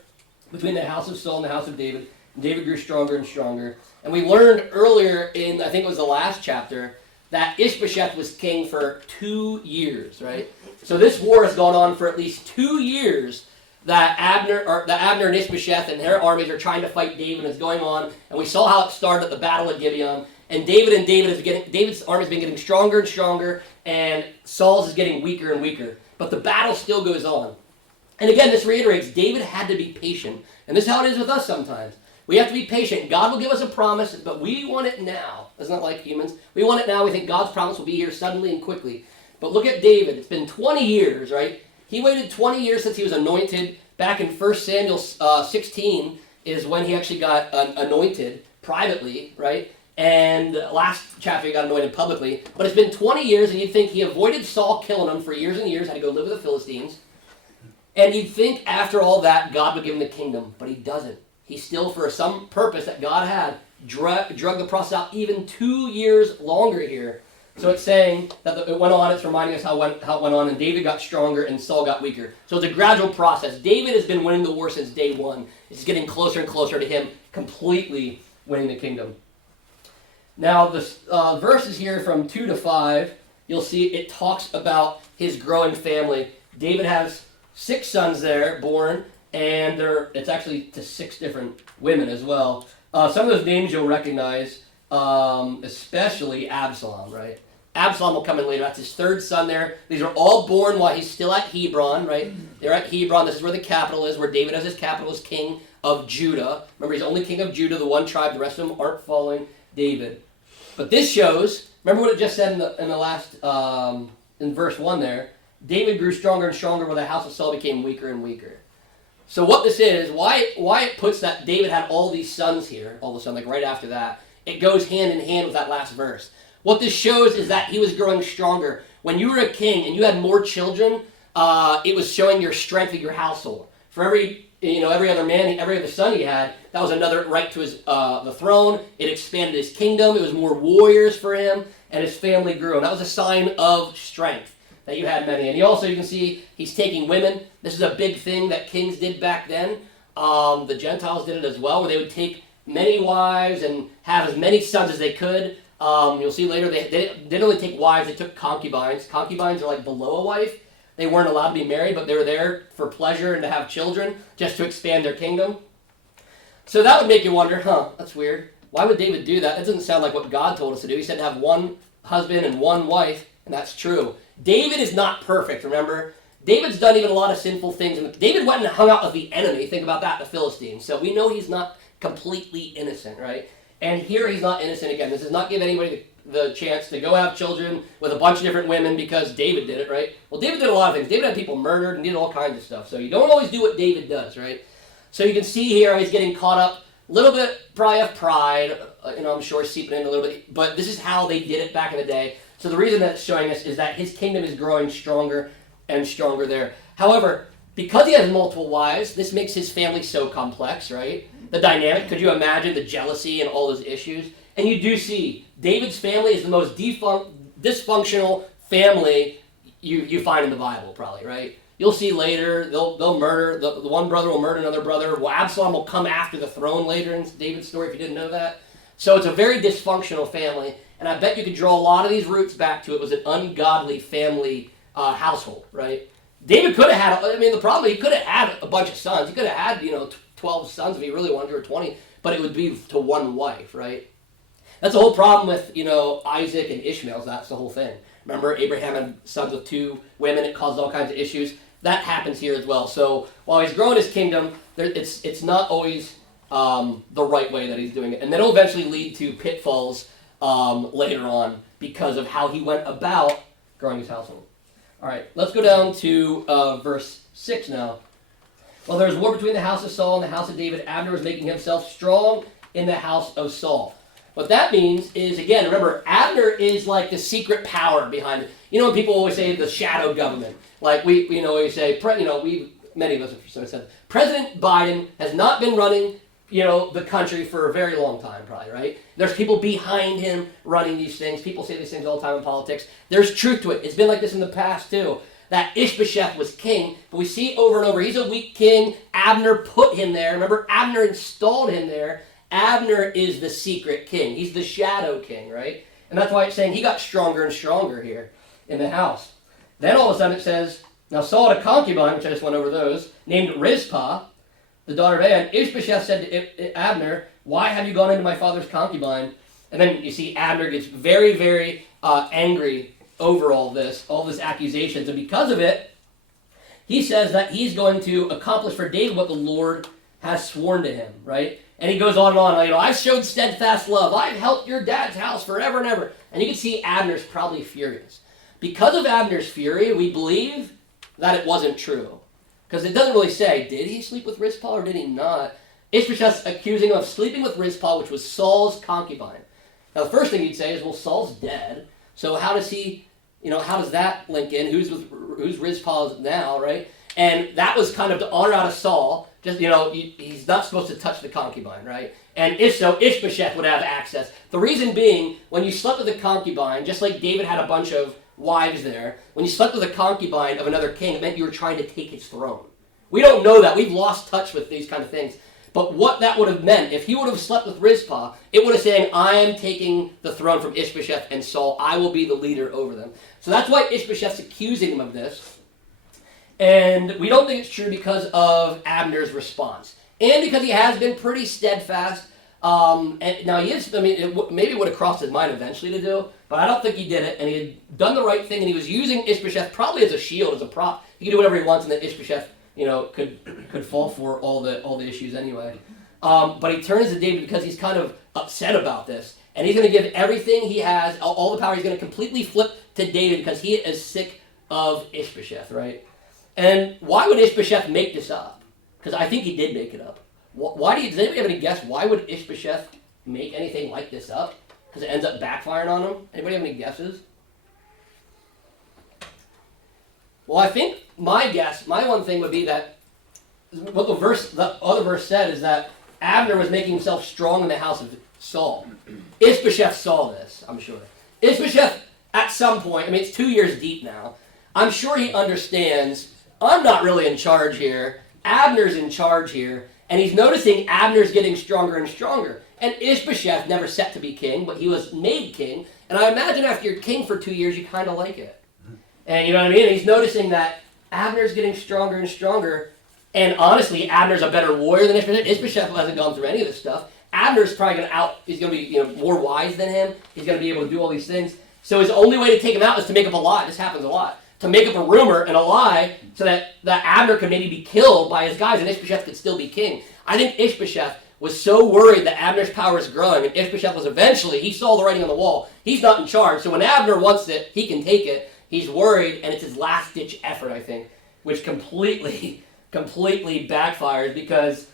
between the house of Saul and the house of David. And David grew stronger and stronger. And we learned earlier in, I think it was the last chapter, that Ishbosheth was king for 2 years, right? So this war has gone on for at least 2 years that Abner and Ishbosheth and their armies are trying to fight David, and it's going on. And we saw how it started at the Battle of Gibeon. And David's army has been getting stronger and stronger, and Saul's is getting weaker and weaker. But the battle still goes on. And again, this reiterates, David had to be patient. And this is how it is with us sometimes. We have to be patient. God will give us a promise, but we want it now. Isn't that like humans? We want it now. We think God's promise will be here suddenly and quickly. But look at David. It's been 20 years, right? He waited 20 years since he was anointed. Back in 1 Samuel 16 is when he actually got anointed privately, right? And last chapter he got anointed publicly. But it's been 20 years, and you'd think he avoided Saul killing him for years and years, had to go live with the Philistines. And you'd think after all that, God would give him the kingdom. But he doesn't. He still, for some purpose that God had, drug the process out even 2 years longer here. So it's saying that it went on, it's reminding us how it went on, and David got stronger and Saul got weaker. So it's a gradual process. David has been winning the war since day one. It's getting closer and closer to him completely winning the kingdom. Now, the verses here from 2 to 5, you'll see it talks about his growing family. David has 6 sons there born, and it's actually to 6 different women as well. Some of those names you'll recognize, especially Absalom, right? Absalom will come in later. That's his 3rd son there. These are all born while he's still at Hebron, right? They're at Hebron. This is where the capital is, where David has his capital as king of Judah. Remember, he's only king of Judah, the one tribe. The rest of them aren't following David. But this shows, remember what it just said in the last, in verse 1 there, David grew stronger and stronger while the house of Saul became weaker and weaker. So what this is, why it puts that David had all these sons here, all of a sudden, like right after that, it goes hand in hand with that last verse. What this shows is that he was growing stronger. When you were a king and you had more children, it was showing your strength of your household. For every every other man, every other son he had, that was another right to his the throne. It expanded his kingdom. It was more warriors for him, and his family grew. And that was a sign of strength that you had many. And you can see he's taking women. This is a big thing that kings did back then. The Gentiles did it as well, where they would take many wives and have as many sons as they could. You'll see later they didn't only take wives, they took concubines. Concubines are like below a wife. They weren't allowed to be married, but they were there for pleasure and to have children, just to expand their kingdom. So that would make you wonder, that's weird. Why would David do that? That doesn't sound like what God told us to do. He said to have one husband and one wife, and that's true. David is not perfect, remember? David's done even a lot of sinful things. And David went and hung out with the enemy. Think about that, the Philistines. So we know he's not completely innocent, right? And here he's not innocent again. This does not give anybody the chance to go have children with a bunch of different women because David did it, right? Well, David did a lot of things. David had people murdered and did all kinds of stuff. So you don't always do what David does, right? So you can see here he's getting caught up a little bit probably of pride, I'm sure seeping in a little bit. But this is how they did it back in the day. So the reason that's showing us is that his kingdom is growing stronger and stronger there. However, because he has multiple wives, this makes his family so complex, right? The dynamic, could you imagine the jealousy and all those issues? And you do see David's family is the most dysfunctional family you find in the Bible, probably, right? You'll see later they'll murder, the one brother will murder another brother. Well, Absalom will come after the throne later in David's story, if you didn't know that. So it's a very dysfunctional family, and I bet you could draw a lot of these roots back to it was an ungodly family household, right? David could have had, the problem, he could have had a bunch of sons. He could have had, 12 sons if he really wanted to, or 20, but it would be to one wife, right? That's the whole problem with, Isaac and Ishmael. That's the whole thing. Remember, Abraham had sons with 2 women. It caused all kinds of issues. That happens here as well. So while he's growing his kingdom, it's not always the right way that he's doing it. And that'll eventually lead to pitfalls later on because of how he went about growing his household. All right, let's go down to verse 6 now. Well, there was war between the house of Saul and the house of David. Abner was making himself strong in the house of Saul. What that means is, again, remember, Abner is like the secret power behind it. When people always say the shadow government, like we say, many of us have said, President Biden has not been running, the country for a very long time, probably, right? There's people behind him running these things. People say these things all the time in politics. There's truth to it. It's been like this in the past, too. That Ishbosheth was king, but we see over and over, he's a weak king. Abner put him there. Remember, Abner installed him there. Abner is the secret king. He's the shadow king, right? And that's why it's saying he got stronger and stronger here in the house. Then all of a sudden it says, now Saul had a concubine, which I just went over those, named Rizpah, the daughter of Ahiah. Ishbosheth said to Abner, why have you gone into my father's concubine? And then you see Abner gets very, very angry over all this accusations. And because of it, he says that he's going to accomplish for David what the Lord has sworn to him, right? And he goes on and on. I've showed steadfast love. I've helped your dad's house forever and ever. And you can see Abner's probably furious. Because of Abner's fury, we believe that it wasn't true. Because it doesn't really say, did he sleep with Rizpah or did he not? Ishbosheth's accusing him of sleeping with Rizpah, which was Saul's concubine. Now the first thing you'd say is, well, Saul's dead. So how does he, how does that link in? Who's Rizpah now, right? And that was kind of to honor out of Saul. Just, he's not supposed to touch the concubine, right? And if so, Ishbosheth would have access. The reason being, when you slept with a concubine, just like David had a bunch of wives there, when you slept with a concubine of another king, it meant you were trying to take his throne. We don't know that. We've lost touch with these kind of things. But what that would have meant, if he would have slept with Rizpah, it would have said, I am taking the throne from Ishbosheth and Saul. I will be the leader over them. So that's why Ishbosheth's accusing him of this. And we don't think it's true because of Abner's response. And because he has been pretty steadfast. And now he is, maybe it would have crossed his mind eventually to do, but I don't think he did it. And he had done the right thing, and he was using Ishbosheth probably as a shield, as a prop. He could do whatever he wants, and then Ishbosheth, could fall for all the issues anyway. But he turns to David because he's kind of upset about this. And he's going to give everything he has, all the power. He's going to completely flip to David because he is sick of Ishbosheth, right? And why would Ishbosheth make this up? Because I think he did make it up. Does anybody have any guess? Why would Ishbosheth make anything like this up? Because it ends up backfiring on him? Anybody have any guesses? Well, I think my one thing would be that what the other verse said is that Abner was making himself strong in the house of Saul. Ishbosheth saw this, I'm sure. Ishbosheth, at some point, I mean, it's 2 years deep now, I'm sure he understands, I'm not really in charge here, Abner's in charge here, and he's noticing Abner's getting stronger and stronger. And Ishbosheth never set to be king, but he was made king, and I imagine after you're king for 2 years, you kind of like it. And you know what I mean? And he's noticing that Abner's getting stronger and stronger, and honestly, Abner's a better warrior than Ishbosheth. Ishbosheth hasn't gone through any of this stuff. Abner's probably going to he's going to be more wise than him. He's going to be able to do all these things. So his only way to take him out is to make up a lie. This happens a lot. To make up a rumor and a lie so that Abner could maybe be killed by his guys and Ishbosheth could still be king. I think Ishbosheth was so worried that Abner's power is growing, and Ishbosheth was eventually, he saw the writing on the wall. He's not in charge. So when Abner wants it, he can take it. He's worried, and it's his last-ditch effort, I think, which completely backfires because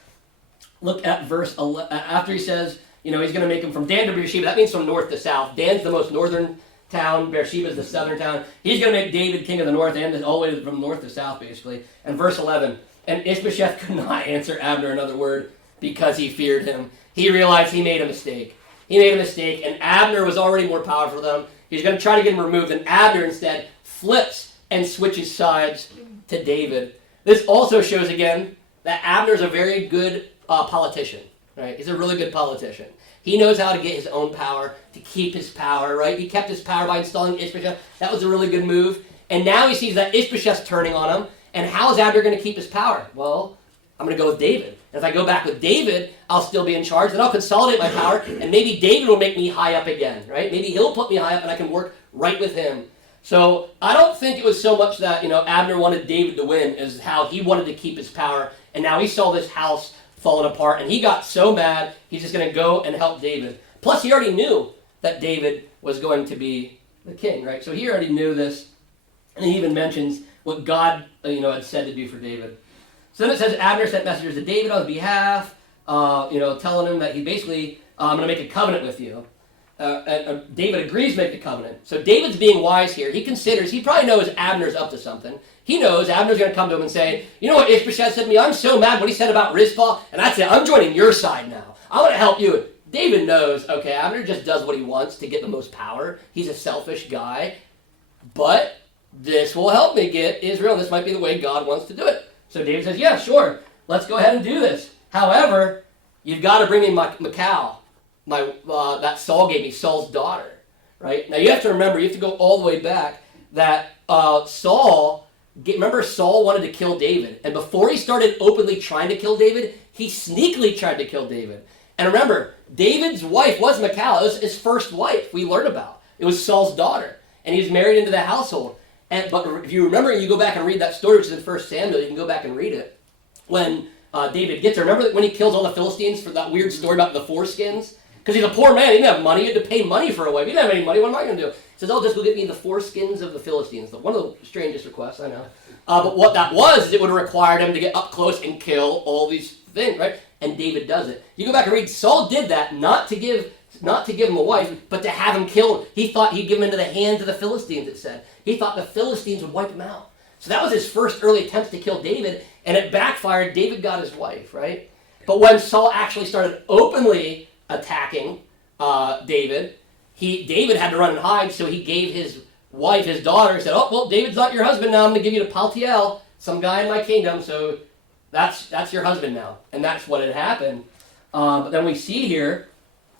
look at verse 11. After he says, he's going to make him from Dan to Beersheba. That means from north to south. Dan's the most northern town. Beersheba is the southern town. He's going to make David king of the north and all the way from north to south, basically. And verse 11. And Ishbosheth could not answer Abner another word because he feared him. He realized he made a mistake. And Abner was already more powerful than him. He's going to try to get him removed, and Abner instead flips and switches sides to David. This also shows again that Abner's a very good politician, right? He's a really good politician. He knows how to get his own power, to keep his power, right? He kept his power by installing Ishbosheth. That was a really good move. And now he sees that Ishbosheth's turning on him. And how is Abner going to keep his power? Well, I'm going to go with David. And if I go back with David, I'll still be in charge. Then I'll consolidate my power, and maybe David will make me high up again, right? Maybe he'll put me high up, and I can work right with him. So I don't think it was so much that Abner wanted David to win as how he wanted to keep his power. And now he saw this house falling apart, and he got so mad, he's just going to go and help David. Plus, he already knew that David was going to be the king, right? So he already knew this, and he even mentions what God, had said to do for David. So then it says Abner sent messengers to David on his behalf, telling him that he basically, I'm going to make a covenant with you. And David agrees to make the covenant. So David's being wise here. He probably knows Abner's up to something. He knows Abner's going to come to him and say, you know what Ishbosheth said to me? I'm so mad what he said about Rizpah, and that's it. I'm joining your side now. I want to help you. David knows, okay, Abner just does what he wants to get the most power. He's a selfish guy. But this will help me get Israel. This might be the way God wants to do it. So David says, yeah, sure. Let's go ahead and do this. However, you've got to bring me Michal, that Saul gave me, Saul's daughter. Right? Now you have to remember, you have to go all the way back, that Saul wanted to kill David. And before he started openly trying to kill David, he sneakily tried to kill David. And remember, David's wife was Michal. It was his first wife we learned about. It was Saul's daughter. And he was married into the household. But if you remember, you go back and read that story, which is in 1 Samuel, you can go back and read it. When David gets there, remember when he kills all the Philistines for that weird story about the foreskins? Because he's a poor man, he didn't have money, he had to pay money for a wife. He didn't have any money, what am I going to do? He says, oh, just go get me the foreskins of the Philistines. One of the strangest requests, I know. But what that was, is it would have required him to get up close and kill all these things, right? And David does it. You go back and read, Saul did that not to give him a wife, but to have him killed. He thought he'd give him into the hands of the Philistines, it said. He thought the Philistines would wipe him out. So that was his first early attempt to kill David, and it backfired. David got his wife, right? But when Saul actually started openly attacking David had to run and hide, so he gave his wife, his daughter, said, oh, well, David's not your husband now. I'm going to give you to Paltiel, some guy in my kingdom, so that's your husband now. And that's what had happened. But then we see here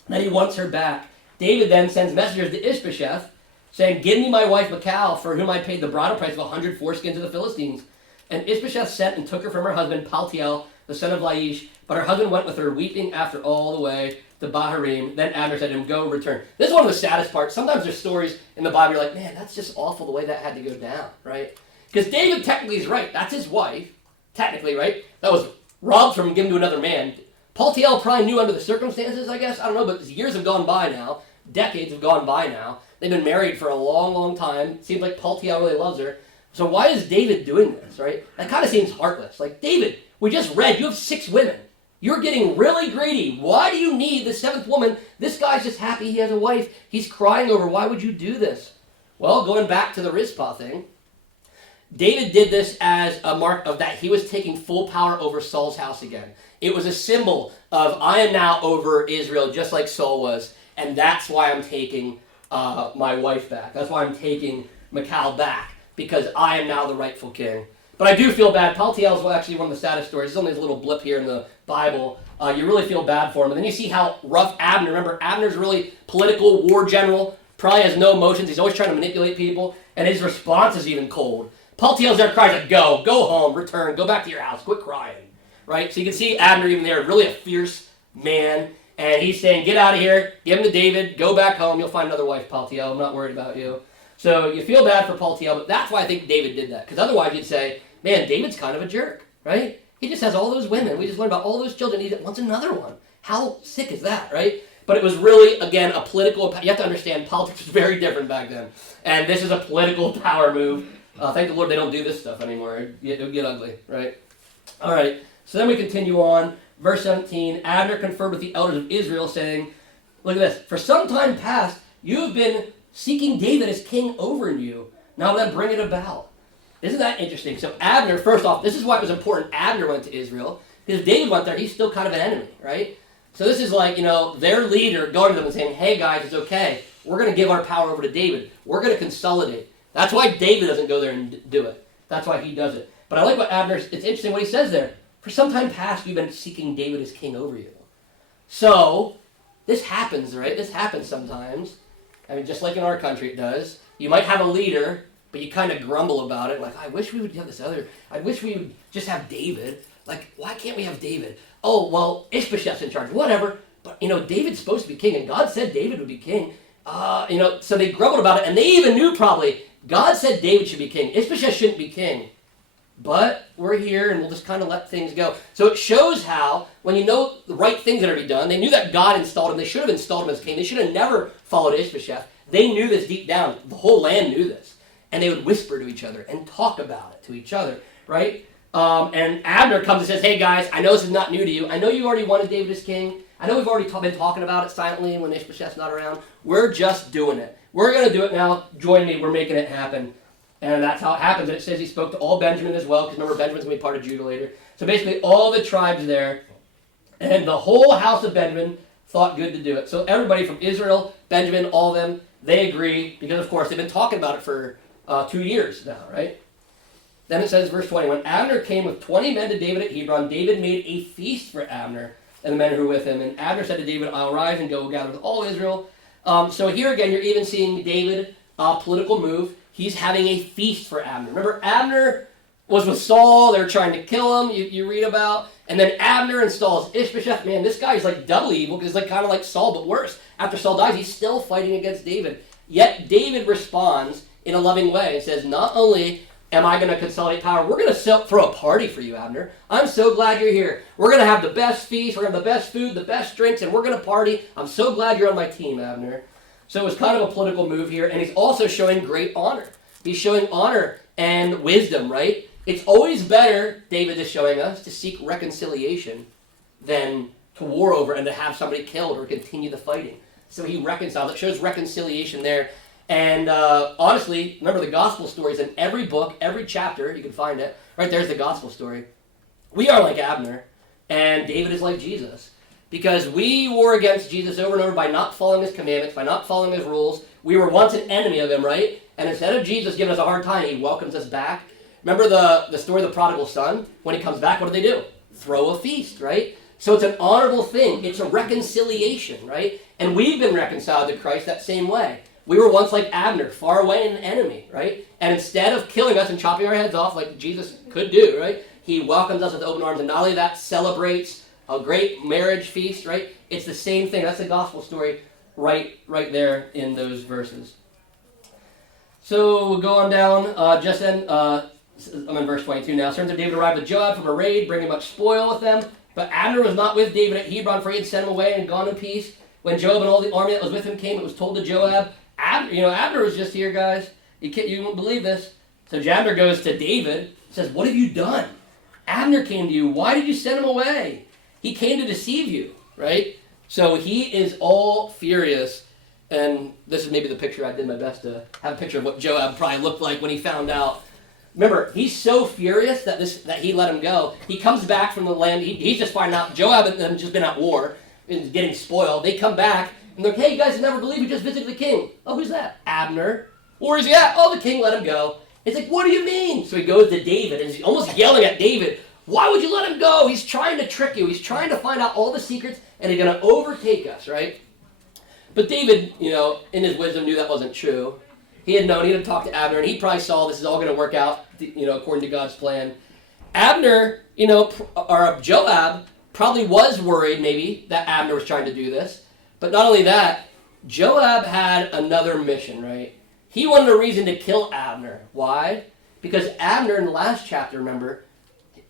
that he wants her back. David then sends messengers to Ishbosheth, saying, give me my wife Michal, for whom I paid the bridal price of 100 foreskins of the Philistines. And Ishbosheth sent and took her from her husband, Paltiel, the son of Laish. But her husband went with her, weeping after all the way to Baharim. Then Abner said to him, go, return. This is one of the saddest parts. Sometimes there's stories in the Bible, you're like, man, that's just awful the way that had to go down, right? Because David technically is right. That's his wife, technically, right? That was robbed from him, given to another man. Paltiel probably knew under the circumstances, I guess. I don't know, but years have gone by now. Decades have gone by now. They've been married for a long, long time. Seems like Paltiel really loves her. So why is David doing this, right? That kind of seems heartless. Like, David, we just read, you have 6 women. You're getting really greedy. Why do you need the 7th woman? This guy's just happy he has a wife. He's crying over, why would you do this? Well, going back to the Rizpah thing, David did this as a mark of that he was taking full power over Saul's house again. It was a symbol of I am now over Israel just like Saul was, and that's why I'm taking my wife back. That's why I'm taking Michal back, because I am now the rightful king. But I do feel bad. Paltiel is actually one of the saddest stories. It's only this little blip here in the Bible. You really feel bad for him. And then you see how rough Abner, remember, Abner's really political, war general, probably has no emotions. He's always trying to manipulate people, and his response is even cold. Paltiel's there cries like, go home, return, go back to your house, quit crying, right? So you can see Abner even there, really a fierce man, and he's saying, get out of here, give him to David, go back home, you'll find another wife, Paltiel, I'm not worried about you. So you feel bad for Paltiel, but that's why I think David did that, because otherwise you'd say, man, David's kind of a jerk, right? He just has all those women, we just learned about all those children, he wants another one. How sick is that, right? But it was really, again, a political, you have to understand, politics was very different back then, and this is a political power move. Thank the Lord they don't do this stuff anymore. It would get ugly, right? All right, so then we continue on. Verse 17, Abner conferred with the elders of Israel, saying, look at this. For some time past, you have been seeking David as king over you. Now then bring it about. Isn't that interesting? So Abner, first off, this is why it was important Abner went to Israel. Because if David went there, he's still kind of an enemy, right? So this is like, their leader going to them and saying, hey guys, it's okay. We're going to give our power over to David. We're going to consolidate. That's why David doesn't go there and do it. That's why he does it. But I like what Abner, it's interesting what he says there. For some time past, you've been seeking David as king over you. So, this happens, right? This happens sometimes. I mean, just like in our country it does. You might have a leader, but you kind of grumble about it. Like, I wish we would have this other, I wish we would just have David. Like, why can't we have David? Oh, well, Ishbosheth's in charge. Whatever. But, David's supposed to be king, and God said David would be king. So they grumbled about it, and they even knew probably, God said David should be king. Ishbosheth shouldn't be king. But we're here, and we'll just kind of let things go. So it shows how, when you know the right things that are to be done, they knew that God installed him. They should have installed him as king. They should have never followed Ishbosheth. They knew this deep down. The whole land knew this. And they would whisper to each other and talk about it to each other, right? And Abner comes and says, hey guys, I know this is not new to you. I know you already wanted David as king. I know we've already been talking about it silently when Ishbosheth's not around. We're just doing it. We're going to do it now. Join me. We're making it happen. And that's how it happens. And it says he spoke to all Benjamin as well, because remember, Benjamin's going to be part of Judah later. So basically, all the tribes there, and the whole house of Benjamin thought good to do it. So everybody from Israel, Benjamin, all of them, they agree, because of course, they've been talking about it for 2 years now, right? Then it says, verse 20, when Abner came with 20 men to David at Hebron, David made a feast for Abner and the men who were with him. And Abner said to David, I'll rise and go gather with all Israel. So here again, you're even seeing David, political move. He's having a feast for Abner. Remember, Abner was with Saul. They were trying to kill him, you read about. And then Abner installs Ishbosheth. Man, this guy is like doubly evil, because he's kind of like Saul, but worse. After Saul dies, he's still fighting against David. Yet David responds in a loving way and says, not only am I going to consolidate power, we're going to throw a party for you, Abner. I'm so glad you're here. We're going to have the best feast. We're going to have the best food, the best drinks, and we're going to party. I'm so glad you're on my team, Abner. So it was kind of a political move here, and he's also showing great honor. He's showing honor and wisdom, right? It's always better, David is showing us, to seek reconciliation than to war over and to have somebody killed or continue the fighting. So he reconciles. It shows reconciliation there. And honestly, remember the gospel stories in every book, every chapter, you can find it. Right there's the gospel story. We are like Abner, and David is like Jesus. Because we war against Jesus over and over by not following his commandments, by not following his rules. We were once an enemy of him, right? And instead of Jesus giving us a hard time, he welcomes us back. Remember the story of the prodigal son? When he comes back, what do? Throw a feast, right? So it's an honorable thing. It's a reconciliation, right? And we've been reconciled to Christ that same way. We were once like Abner, far away and an enemy, right? And instead of killing us and chopping our heads off like Jesus could do, right? He welcomes us with open arms, and not only that, celebrates a great marriage feast, right? It's the same thing. That's the gospel story right there in those verses. So we'll go on down. Just then, I'm in verse 22 now. Sons of David arrived with Joab from a raid, bringing much spoil with them. But Abner was not with David at Hebron, for he had sent him away and gone in peace. When Joab and all the army that was with him came, it was told to Joab, Abner was just here, guys. You won't believe this. So Abner goes to David, says, what have you done? Abner came to you. Why did you send him away? He came to deceive you, right? So he is all furious. And this is maybe the picture I did my best to have a picture of what Joab probably looked like when he found out remember, he's so furious that he let him go. He comes back from the land. He's just finding out Joab and them just been at war and getting spoiled. They come back and they're like, hey, you guys never believe we just visited the king. Oh, who's that? Abner. Where is he at? Oh, the king let him go. It's like, what do you mean? So he goes to David and he's almost yelling at David. Why would you let him go? He's trying to trick you. He's trying to find out all the secrets and he's going to overtake us, right? But David, in his wisdom knew that wasn't true. He had known, he had talked to Abner, and he probably saw this is all going to work out, according to God's plan. Abner, or Joab, probably was worried maybe that Abner was trying to do this. But not only that, Joab had another mission, right? He wanted a reason to kill Abner. Why? Because Abner in the last chapter, remember,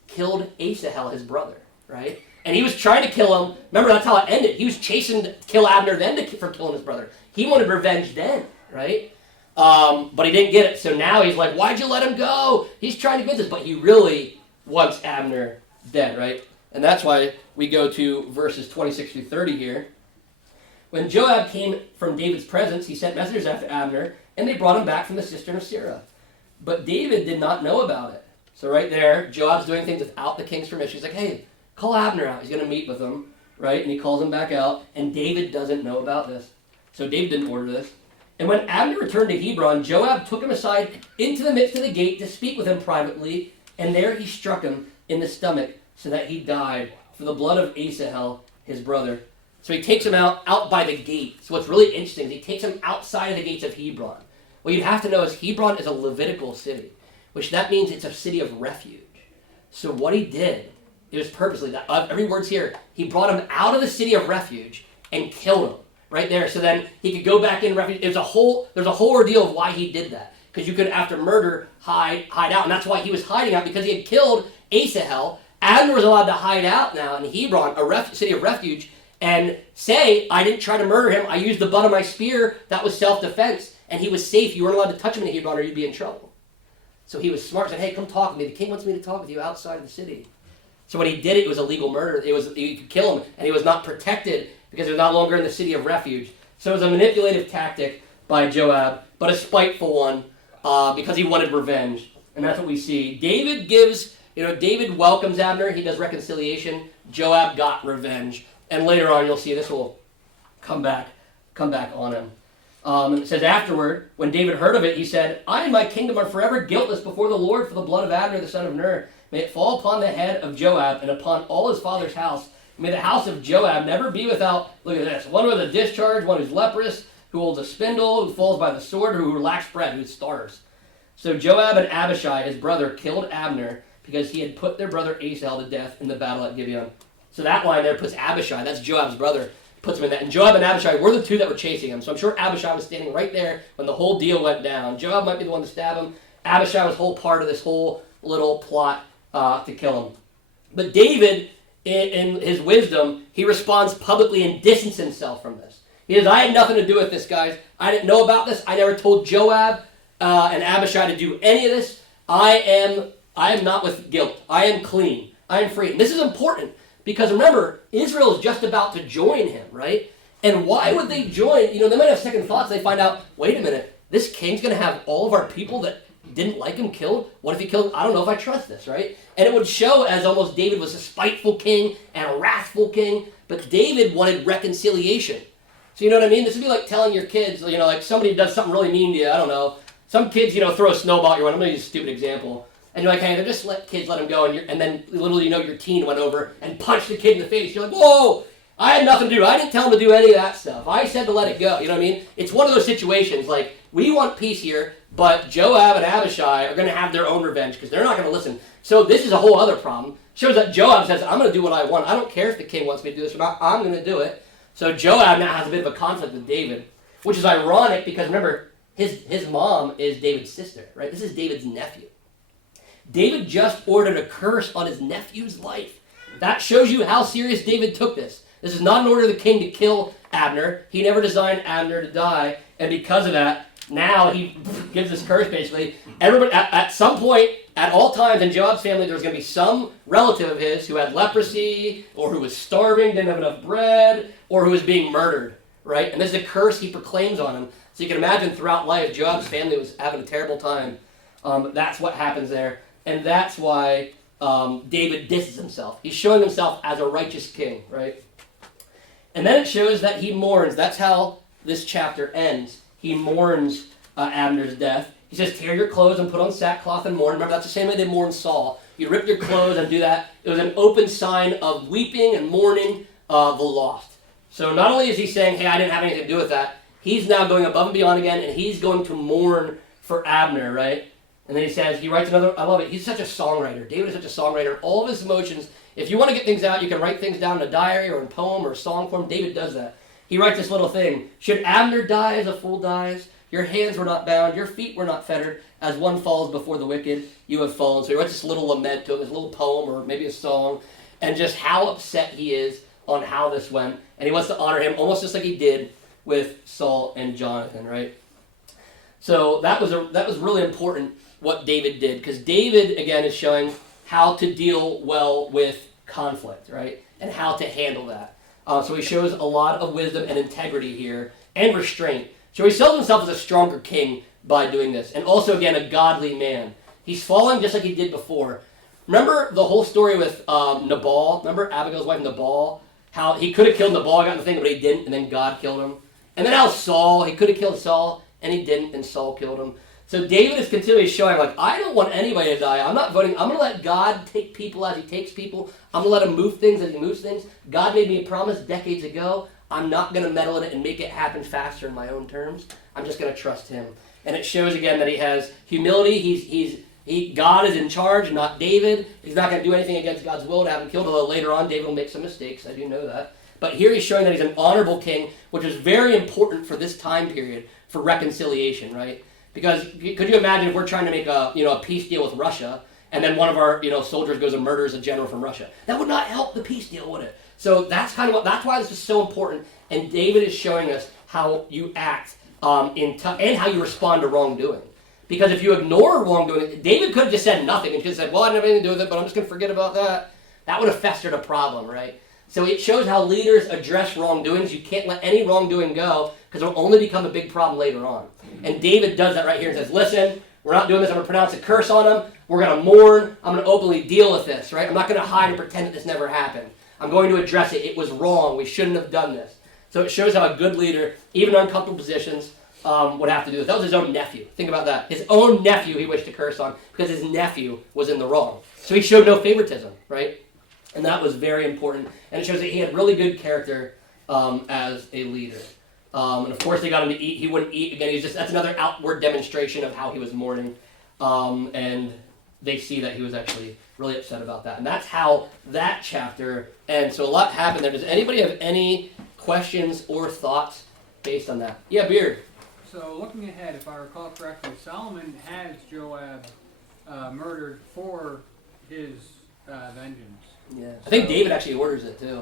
killed Asahel, his brother, right? And he was trying to kill him. Remember, that's how it ended. He was chasing to kill Abner then for killing his brother. He wanted revenge then, right? But he didn't get it. So now he's like, why'd you let him go? He's trying to get this. But he really wants Abner dead, right? And that's why we go to verses 26 through 30 here. When Joab came from David's presence, he sent messengers after Abner, and they brought him back from the cistern of Sirah. But David did not know about it. So right there, Joab's doing things without the king's permission. He's like, hey, call Abner out. He's going to meet with him, right? And he calls him back out, and David doesn't know about this. So David didn't order this. And when Abner returned to Hebron, Joab took him aside into the midst of the gate to speak with him privately, and there he struck him in the stomach so that he died for the blood of Asahel, his brother. So he takes him out by the gate. So what's really interesting is he takes him outside of the gates of Hebron. What you have to know is Hebron is a Levitical city, which that means it's a city of refuge. So what he did, it was purposely, that every word's here, he brought him out of the city of refuge and killed him right there. So then he could go back in refuge. There's a whole ordeal of why he did that. Because you could, after murder, hide out. And that's why he was hiding out, because he had killed Asahel. Abner was allowed to hide out now in Hebron, a city of refuge, and say, I didn't try to murder him. I used the butt of my spear. That was self-defense. And he was safe. You weren't allowed to touch him in Hebron or you'd be in trouble. So he was smart. Said, hey, come talk with me. The king wants me to talk with you outside of the city. So when he did it, it was a legal murder. You could kill him, and he was not protected because he was no longer in the city of refuge. So it was a manipulative tactic by Joab, but a spiteful one because he wanted revenge. And that's what we see. David welcomes Abner. He does reconciliation. Joab got revenge. And later on, you'll see this will come back on him. And it says, afterward, when David heard of it, he said, I and my kingdom are forever guiltless before the Lord for the blood of Abner, the son of Ner. May it fall upon the head of Joab and upon all his father's house. May the house of Joab never be without, look at this, one with a discharge, one who's leprous, who holds a spindle, who falls by the sword, or who lacks bread, who starves. So Joab and Abishai, his brother, killed Abner because he had put their brother Asahel to death in the battle at Gibeon. So that line there puts Abishai, that's Joab's brother, puts him in that. And Joab and Abishai were the two that were chasing him. So I'm sure Abishai was standing right there when the whole deal went down. Joab might be the one to stab him. Abishai was whole part of this whole little plot to kill him. But David, in his wisdom, he responds publicly and distances himself from this. He says, I had nothing to do with this, guys. I didn't know about this. I never told Joab and Abishai to do any of this. I am not with guilt. I am clean. I am free. And this is important because remember, Israel is just about to join him, right? And why would they join? They might have second thoughts. They find out, wait a minute, this king's going to have all of our people that didn't like him killed? What if he killed him? I don't know if I trust this, right? And it would show as almost David was a spiteful king and a wrathful king, but David wanted reconciliation. So you know what I mean? This would be like telling your kids, like somebody does something really mean to you, I don't know. Some kids, throw a snowball at your one. I'm going to use a stupid example. And you're like, hey, just let them go. And then literally, your teen went over and punched the kid in the face. You're like, whoa, I had nothing to do. I didn't tell him to do any of that stuff. I said to let it go. You know what I mean? It's one of those situations, like, we want peace here, but Joab and Abishai are going to have their own revenge because they're not going to listen. So this is a whole other problem. Shows that Joab says, I'm going to do what I want. I don't care if the king wants me to do this or not. I'm going to do it. So Joab now has a bit of a conflict with David, which is ironic because, remember, his mom is David's sister, right? This is David's nephew. David just ordered a curse on his nephew's life. That shows you how serious David took this. This is not an order of the king to kill Abner. He never designed Abner to die. And because of that, now he gives this curse basically. Everybody, at some point, at all times in Joab's family, there's going to be some relative of his who had leprosy, or who was starving, didn't have enough bread, or who was being murdered, right? And this is a curse he proclaims on him. So you can imagine throughout life, Joab's family was having a terrible time. That's what happens there. And that's why David disses himself. He's showing himself as a righteous king, right? And then it shows that he mourns. That's how this chapter ends. He mourns Abner's death. He says, tear your clothes and put on sackcloth and mourn. Remember, that's the same way they mourned Saul. You rip your clothes and do that. It was an open sign of weeping and mourning the lost. So not only is he saying, hey, I didn't have anything to do with that, he's now going above and beyond again, and he's going to mourn for Abner, right? And then he says, he writes another, I love it, he's such a songwriter. David is such a songwriter. All of his emotions, if you want to get things out, you can write things down in a diary or in poem or song form. David does that. He writes this little thing. Should Abner die as a fool dies? Your hands were not bound, your feet were not fettered. As one falls before the wicked, you have fallen. So he writes this little lament to him, this little poem or maybe a song, and just how upset he is on how this went. And he wants to honor him almost just like he did with Saul and Jonathan, right? So that was really important what David did, because David, again, is showing how to deal well with conflict, right? And how to handle that. So he shows a lot of wisdom and integrity here, and restraint. So he sells himself as a stronger king by doing this. And also, again, a godly man. He's falling just like he did before. Remember the whole story with Nabal? Remember Abigail's wife Nabal? How he could have killed Nabal, got in the thing, but he didn't, and then God killed him. And then how Saul, he could have killed Saul, and he didn't, and Saul killed him. So David is continually showing, like, I don't want anybody to die. I'm not voting. I'm going to let God take people as he takes people. I'm going to let him move things as he moves things. God made me a promise decades ago. I'm not going to meddle in it and make it happen faster in my own terms. I'm just going to trust him. And it shows, again, that he has humility. God is in charge, not David. He's not going to do anything against God's will to have him killed, although later on David will make some mistakes. I do know that. But here he's showing that he's an honorable king, which is very important for this time period for reconciliation, right? Because could you imagine if we're trying to make a peace deal with Russia, and then one of our soldiers goes and murders a general from Russia? That would not help the peace deal, would it? So that's why this is so important. And David is showing us how you act and how you respond to wrongdoing. Because if you ignore wrongdoing, David could have just said nothing and just said, well, I didn't have anything to do with it, but I'm just going to forget about that. That would have festered a problem, right? So it shows how leaders address wrongdoings. You can't let any wrongdoing go because it will only become a big problem later on. And David does that right here and says, listen, we're not doing this. I'm going to pronounce a curse on them. We're going to mourn. I'm going to openly deal with this, right? I'm not going to hide and pretend that this never happened. I'm going to address it. It was wrong. We shouldn't have done this. So it shows how a good leader, even in uncomfortable positions, would have to do this. That was his own nephew. Think about that. His own nephew he wished to curse on because his nephew was in the wrong. So he showed no favoritism, right? And that was very important. And it shows that he had really good character as a leader. And of course they got him to eat. He wouldn't eat. Again, that's another outward demonstration of how he was mourning. And they see that he was actually really upset about that. And that's how that chapter ends. So a lot happened there. Does anybody have any questions or thoughts based on that? Yeah, Beard. So looking ahead, if I recall correctly, Solomon has Joab murdered for his vengeance. Yeah. I think David actually orders it too.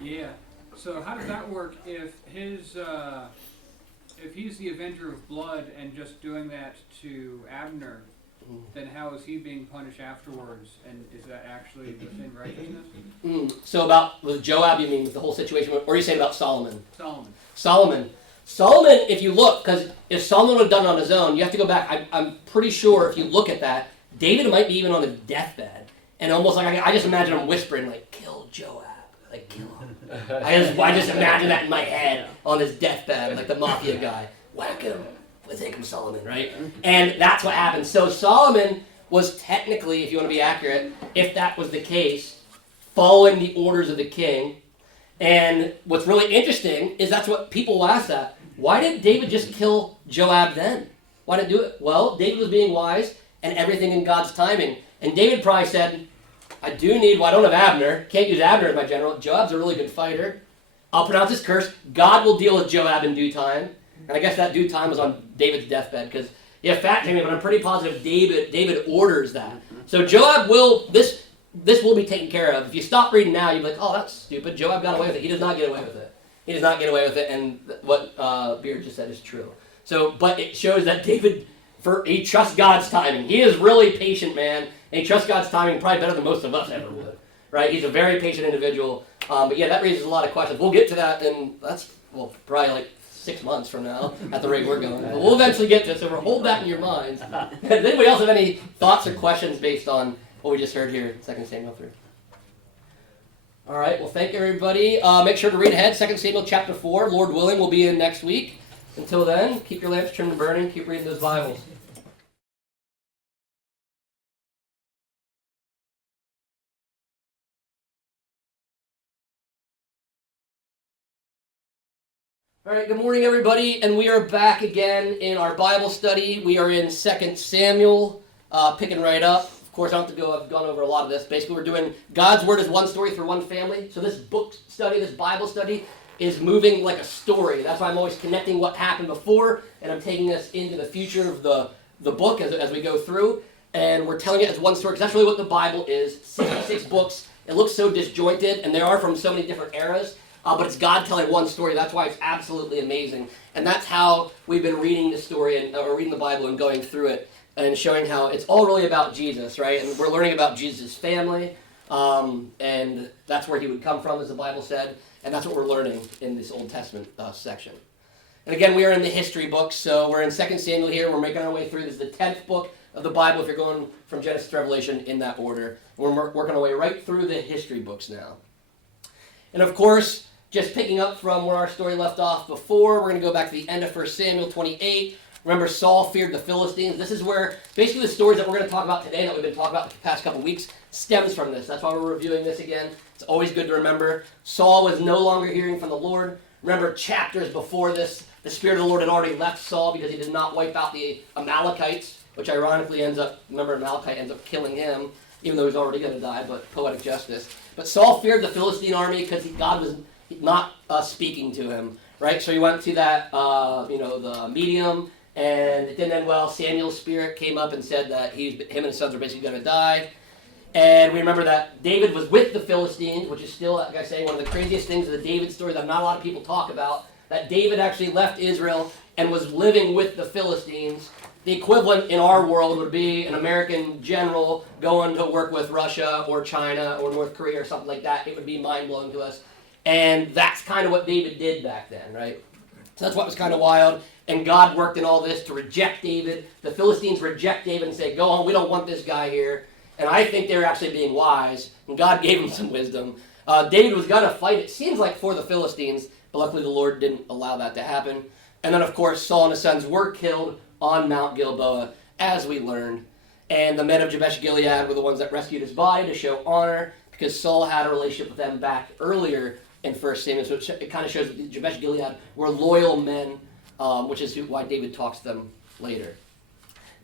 Yeah. So how does that work if he's the avenger of blood and just doing that to Abner? Then how is he being punished afterwards? And is that actually within righteousness? So about with Joab, you mean with the whole situation, or are you saying about Solomon? Solomon. Solomon, if you look, because if Solomon would have done it on his own, you have to go back. I'm pretty sure if you look at that, David might be even on his deathbed. And almost like, I just imagine him whispering, like, kill Joab. Like, kill him. I just imagine that in my head on his deathbed, like the mafia guy. Whack him. Take him, Solomon, right? And that's what happened. So Solomon was technically, if you want to be accurate, if that was the case, following the orders of the king. And what's really interesting is that's what people will ask that. Why didn't David just kill Joab then? Why didn't do it? Well, David was being wise and everything in God's timing. And David probably said, I don't have Abner. Can't use Abner as my general. Joab's a really good fighter. I'll pronounce his curse. God will deal with Joab in due time. And I guess that due time was on David's deathbed because, fact checking me, but I'm pretty positive David orders that. So Joab this will be taken care of. If you stop reading now, you'll be like, oh, that's stupid. Joab got away with it. He does not get away with it. He does not get away with it, and what Beard just said is true. So, but it shows that David, he trusts God's timing. He is really patient, man, and he trusts God's timing probably better than most of us ever would. Right? He's a very patient individual. But yeah, that raises a lot of questions. We'll get to that, and that's probably like 6 months from now at the rate we're going. But we'll eventually get to it, so hold that in your minds. Does anybody else have any thoughts or questions based on what we just heard here in 2 Samuel 3? All right, well, thank you, everybody. Make sure to read ahead. 2 Samuel chapter 4, Lord willing, we'll be in next week. Until then, keep your lamps trimmed and burning. Keep reading those Bibles. All right, good morning, everybody, and we are back again in our Bible study. We are in 2 Samuel, picking right up. Of course, I don't have to go, I've gone over a lot of this. Basically, we're doing God's Word as one story for one family. So this book study, this Bible study, is moving like a story. That's why I'm always connecting what happened before, and I'm taking us into the future of the book as we go through. And we're telling it as one story, because that's really what the Bible is. 66 books. It looks so disjointed, and they are from so many different eras. But it's God telling one story. That's why it's absolutely amazing. And that's how we've been reading the story, or reading the Bible and going through it, and showing how it's all really about Jesus, right? And we're learning about Jesus' family, and that's where he would come from, as the Bible said. And that's what we're learning in this Old Testament section. And again, we are in the history books, so we're in 2 Samuel here. We're making our way through. This is the 10th book of the Bible, if you're going from Genesis to Revelation in that order. We're working our way right through the history books now. And of course, just picking up from where our story left off before, we're going to go back to the end of 1 Samuel 28. Remember, Saul feared the Philistines. This is where basically the stories that we're going to talk about today, that we've been talking about the past couple weeks, stems from this. That's why we're reviewing this again. It's always good to remember. Saul was no longer hearing from the Lord. Remember, chapters before this, the Spirit of the Lord had already left Saul because he did not wipe out the Amalekites, which ironically remember, Amalekite ends up killing him, even though he's already going to die, but poetic justice. But Saul feared the Philistine army because God was not speaking to him, right? So he went to that, the medium, and it didn't end well. Samuel's spirit came up and said that him and his sons are basically going to die. And we remember that David was with the Philistines, which is still, like I say, one of the craziest things of the David story that not a lot of people talk about, that David actually left Israel and was living with the Philistines. The equivalent in our world would be an American general going to work with Russia or China or North Korea or something like that. It would be mind-blowing to us. And that's kind of what David did back then, right? So that's what was kind of wild. And God worked in all this to reject David. The Philistines reject David and say, go on, we don't want this guy here. And I think they were actually being wise. And God gave him some wisdom. David was going to fight, it seems like, for the Philistines. But luckily the Lord didn't allow that to happen. And then, of course, Saul and his sons were killed on Mount Gilboa, as we learned. And the men of Jabesh Gilead were the ones that rescued his body to show honor, because Saul had a relationship with them back earlier in 1 Samuel. So it kind of shows that the Jabesh Gilead were loyal men, which is why David talks to them later.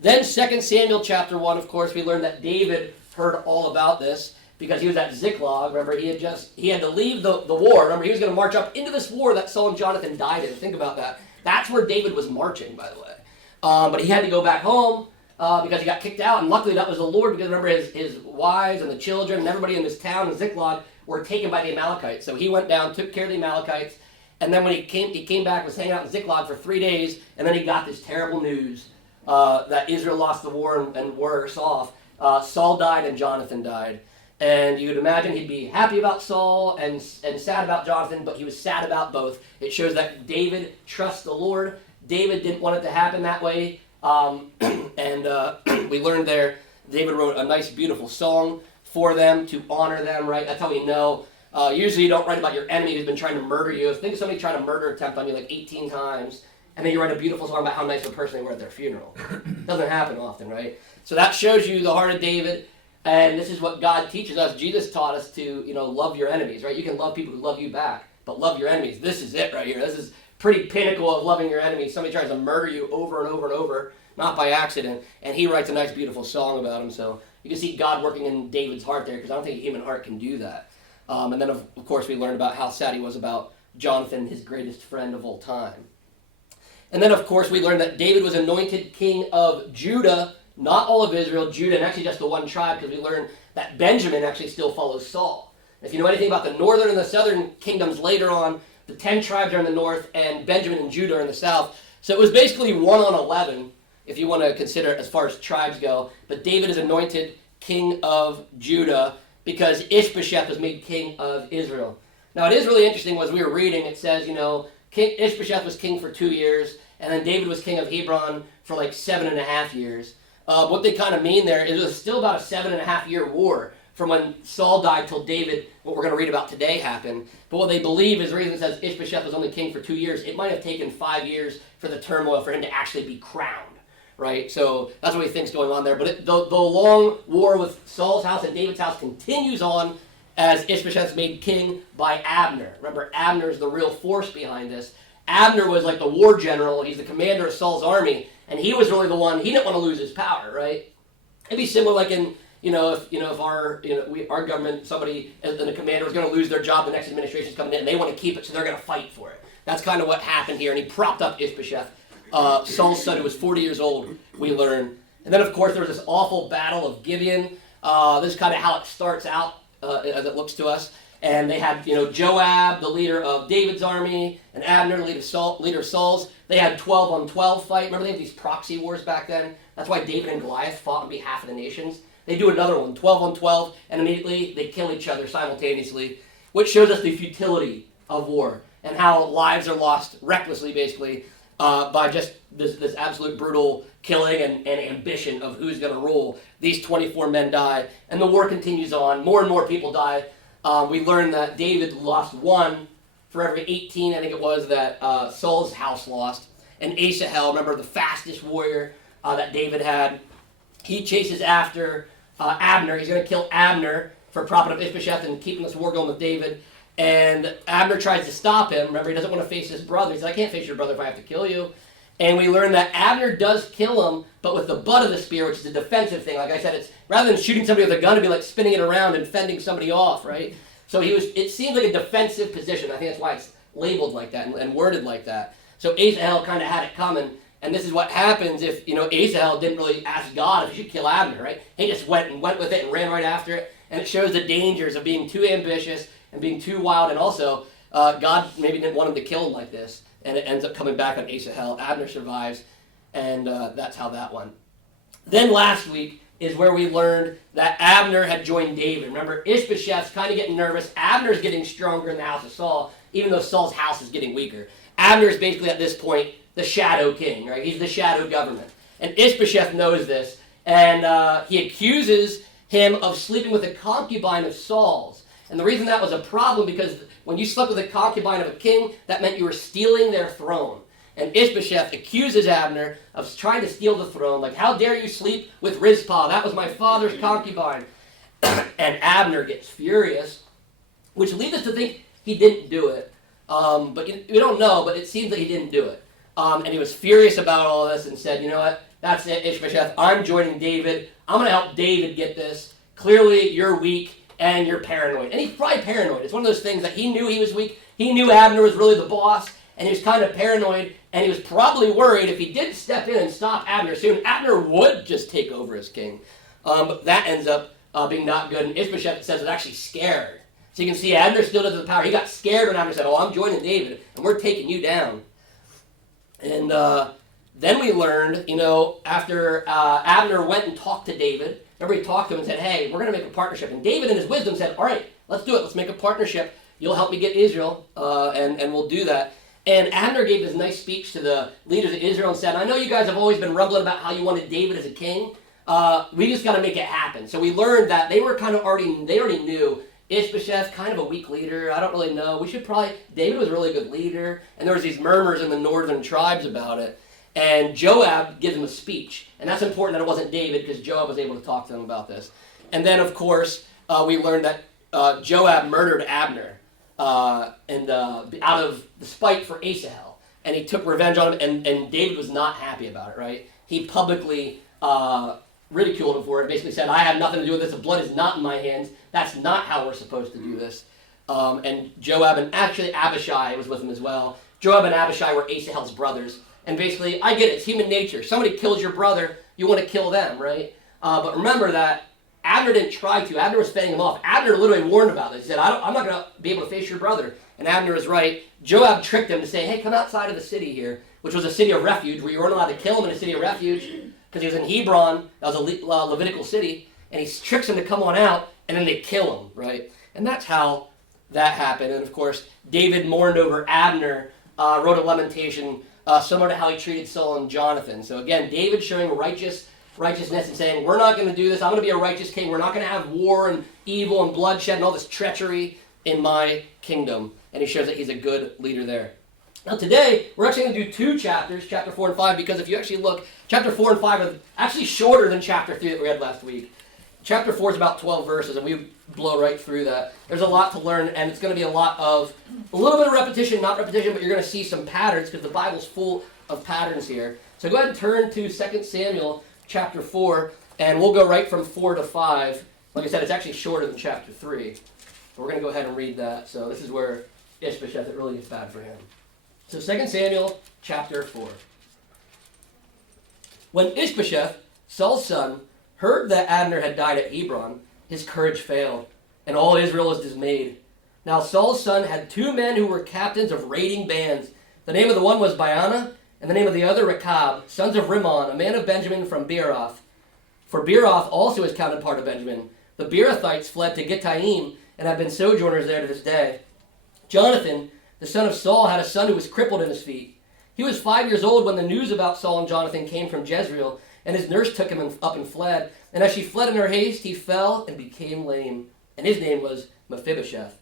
Then 2 Samuel chapter 1, of course, we learned that David heard all about this because he was at Ziklag. Remember, he had to leave the war. Remember, he was going to march up into this war that Saul and Jonathan died in. Think about that. That's where David was marching, by the way. But he had to go back home because he got kicked out. And luckily that was the Lord, because remember, his wives and the children and everybody in this town in Ziklag were taken by the Amalekites. So he went down, took care of the Amalekites, and then when he came back, was hanging out in Ziklag for 3 days, and then he got this terrible news that Israel lost the war and worse off. Saul died and Jonathan died. And you'd imagine he'd be happy about Saul and sad about Jonathan, but he was sad about both. It shows that David trusts the Lord. David didn't want it to happen that way. We learned there, David wrote a nice, beautiful song for them to honor them, right? That's how we know. Usually you don't write about your enemy who's been trying to murder you. Think of somebody trying to murder attempt on you like 18 times, and then you write a beautiful song about how nice of a person they were at their funeral. Doesn't happen often, right? So that shows you the heart of David, and this is what God teaches us. Jesus taught us to, love your enemies, right? You can love people who love you back, but love your enemies. This is it right here. This is pretty pinnacle of loving your enemies. Somebody tries to murder you over and over and over, not by accident, and he writes a nice, beautiful song about him. So you can see God working in David's heart there, because I don't think a human heart can do that. And then, of course, we learned about how sad he was about Jonathan, his greatest friend of all time. And then, of course, we learned that David was anointed king of Judah, not all of Israel, Judah, and actually just the one tribe, because we learned that Benjamin actually still follows Saul. If you know anything about the northern and the southern kingdoms later on, the 10 tribes are in the north, and Benjamin and Judah are in the south. So it was basically 1 on 11, if you want to consider as far as tribes go. But David is anointed king of Judah because Ishbosheth was made king of Israel. Now, it is really interesting, as we were reading, it says, Ishbosheth was king for 2 years, and then David was king of Hebron for like 7.5 years. What they kind of mean there is it was still about a 7.5 year war from when Saul died till David, what we're going to read about today, happened. But what they believe is the reason it says Ishbosheth was only king for 2 years, it might have taken 5 years for the turmoil for him to actually be crowned, right? So that's what we think is going on there. But the long war with Saul's house and David's house continues on as Ishbosheth's made king by Abner. Remember, Abner is the real force behind this. Abner was like the war general. He's the commander of Saul's army, and he was really the one. He didn't want to lose his power, right? It'd be similar like in if our government, somebody and the commander was going to lose their job, the next administration's coming in, and they want to keep it, so they're going to fight for it. That's kind of what happened here, and he propped up Ishbosheth, Saul's son, who was 40 years old. We learn, and then of course there was this awful battle of Gibeon. This is kind of how it starts out as it looks to us. And they had, Joab, the leader of David's army, and Abner, the leader of Saul's. They had 12-on-12 fight. Remember, they had these proxy wars back then? That's why David and Goliath fought on behalf of the nations. They do another one, 12-on-12, and immediately they kill each other simultaneously, which shows us the futility of war and how lives are lost recklessly, basically, by just this absolute brutal killing and ambition of who's going to rule. These 24 men die, and the war continues on. More and more people die. We learned that David lost one for every 18, I think it was, that Saul's house lost. And Asahel, remember the fastest warrior that David had, he chases after Abner. He's going to kill Abner for propping up Ishbosheth and keeping this war going with David. And Abner tries to stop him. Remember, he doesn't want to face his brother. He says, I can't face your brother if I have to kill you. And we learn that Abner does kill him, but with the butt of the spear, which is a defensive thing. Like I said, it's rather than shooting somebody with a gun, it'd be like spinning it around and fending somebody off, right? So it seems like a defensive position. I think that's why it's labeled like that and worded like that. So Asahel kind of had it coming. And this is what happens if, Asahel didn't really ask God if he should kill Abner, right? He just went with it and ran right after it. And it shows the dangers of being too ambitious and being too wild. And also, God maybe didn't want him to kill him like this. And it ends up coming back on Asahel. Abner survives. And that's how that went. Then last week is where we learned that Abner had joined David. Remember, Ishbosheth's kind of getting nervous. Abner's getting stronger in the house of Saul, even though Saul's house is getting weaker. Abner's basically at this point the shadow king, right? He's the shadow government. And Ishbosheth knows this, and he accuses him of sleeping with a concubine of Saul's. And the reason that was a problem, because when you slept with a concubine of a king, that meant you were stealing their throne. And Ishbosheth accuses Abner of trying to steal the throne. Like, how dare you sleep with Rizpah? That was my father's concubine. And Abner gets furious, which leads us to think he didn't do it. But we don't know, but it seems that he didn't do it. And he was furious about all this and said, you know what, that's it, Ishbosheth, I'm joining David. I'm going to help David get this. Clearly, you're weak and you're paranoid. And he's probably paranoid. It's one of those things that he knew he was weak. He knew Abner was really the boss, and he was kind of paranoid, and he was probably worried if he did step in and stop Abner soon, Abner would just take over as king. But that ends up being not good, and Ishbosheth, it says, was actually scared. So you can see Abner still doesn't have the power. He got scared when Abner said, oh, I'm joining David, and we're taking you down. And then we learned, after Abner went and talked to David, remember he talked to him and said, hey, we're going to make a partnership. And David in his wisdom said, all right, let's do it. Let's make a partnership. You'll help me get Israel, and we'll do that. And Abner gave this nice speech to the leaders of Israel and said, I know you guys have always been rumbling about how you wanted David as a king. We just got to make it happen. So we learned that they already knew Ishbosheth, kind of a weak leader. I don't really know. David was a really good leader. And there was these murmurs in the northern tribes about it. And Joab gives him a speech. And that's important that it wasn't David, because Joab was able to talk to them about this. And then, of course, we learned that Joab murdered Abner out of the spite for Asahel. And he took revenge on him, and David was not happy about it, right? He publicly ridiculed him for it, basically said, I have nothing to do with this, the blood is not in my hands, that's not how we're supposed to do this. And Joab, and actually Abishai was with him as well. Joab and Abishai were Asahel's brothers, and basically, I get it, it's human nature. Somebody kills your brother, you want to kill them, right? But remember that Abner didn't try to. Abner was fending him off. Abner literally warned about this. He said, I'm not going to be able to face your brother. And Abner was right. Joab tricked him to say, hey, come outside of the city here, which was a city of refuge, where you weren't allowed to kill him in a city of refuge, because he was in Hebron. That was a Levitical city. And he tricks him to come on out, and then they kill him, right? And that's how that happened. And of course, David mourned over Abner wrote a lamentation similar to how he treated Saul and Jonathan. So again, David showing righteousness and saying, we're not going to do this. I'm going to be a righteous king. We're not going to have war and evil and bloodshed and all this treachery in my kingdom. And he shows that he's a good leader there. Now today, we're actually going to do 2 chapters, chapter 4 and 5, because if you actually look, chapter 4 and 5 are actually shorter than chapter 3 that we had last week. Chapter 4 is about 12 verses, and we blow right through that. There's a lot to learn, and it's going to be a little bit of repetition, not repetition, but you're going to see some patterns, because the Bible's full of patterns here. So go ahead and turn to 2 Samuel chapter 4, and we'll go right from 4 to 5. Like I said, it's actually shorter than chapter 3. But we're going to go ahead and read that. So this is where Ishbosheth, it really gets bad for him. So 2 Samuel chapter 4. When Ishbosheth, Saul's son, heard that Abner had died at Hebron, his courage failed, and all Israel was dismayed. Now Saul's son had 2 men who were captains of raiding bands. The name of the one was Baana, and the name of the other Rechab, sons of Rimmon, a man of Benjamin from Beeroth. For Beeroth also is counted part of Benjamin. The Beerothites fled to Gittaim, and have been sojourners there to this day. Jonathan, the son of Saul, had a son who was crippled in his feet. He was 5 years old when the news about Saul and Jonathan came from Jezreel, and his nurse took him up and fled. And as she fled in her haste, he fell and became lame. And his name was Mephibosheth.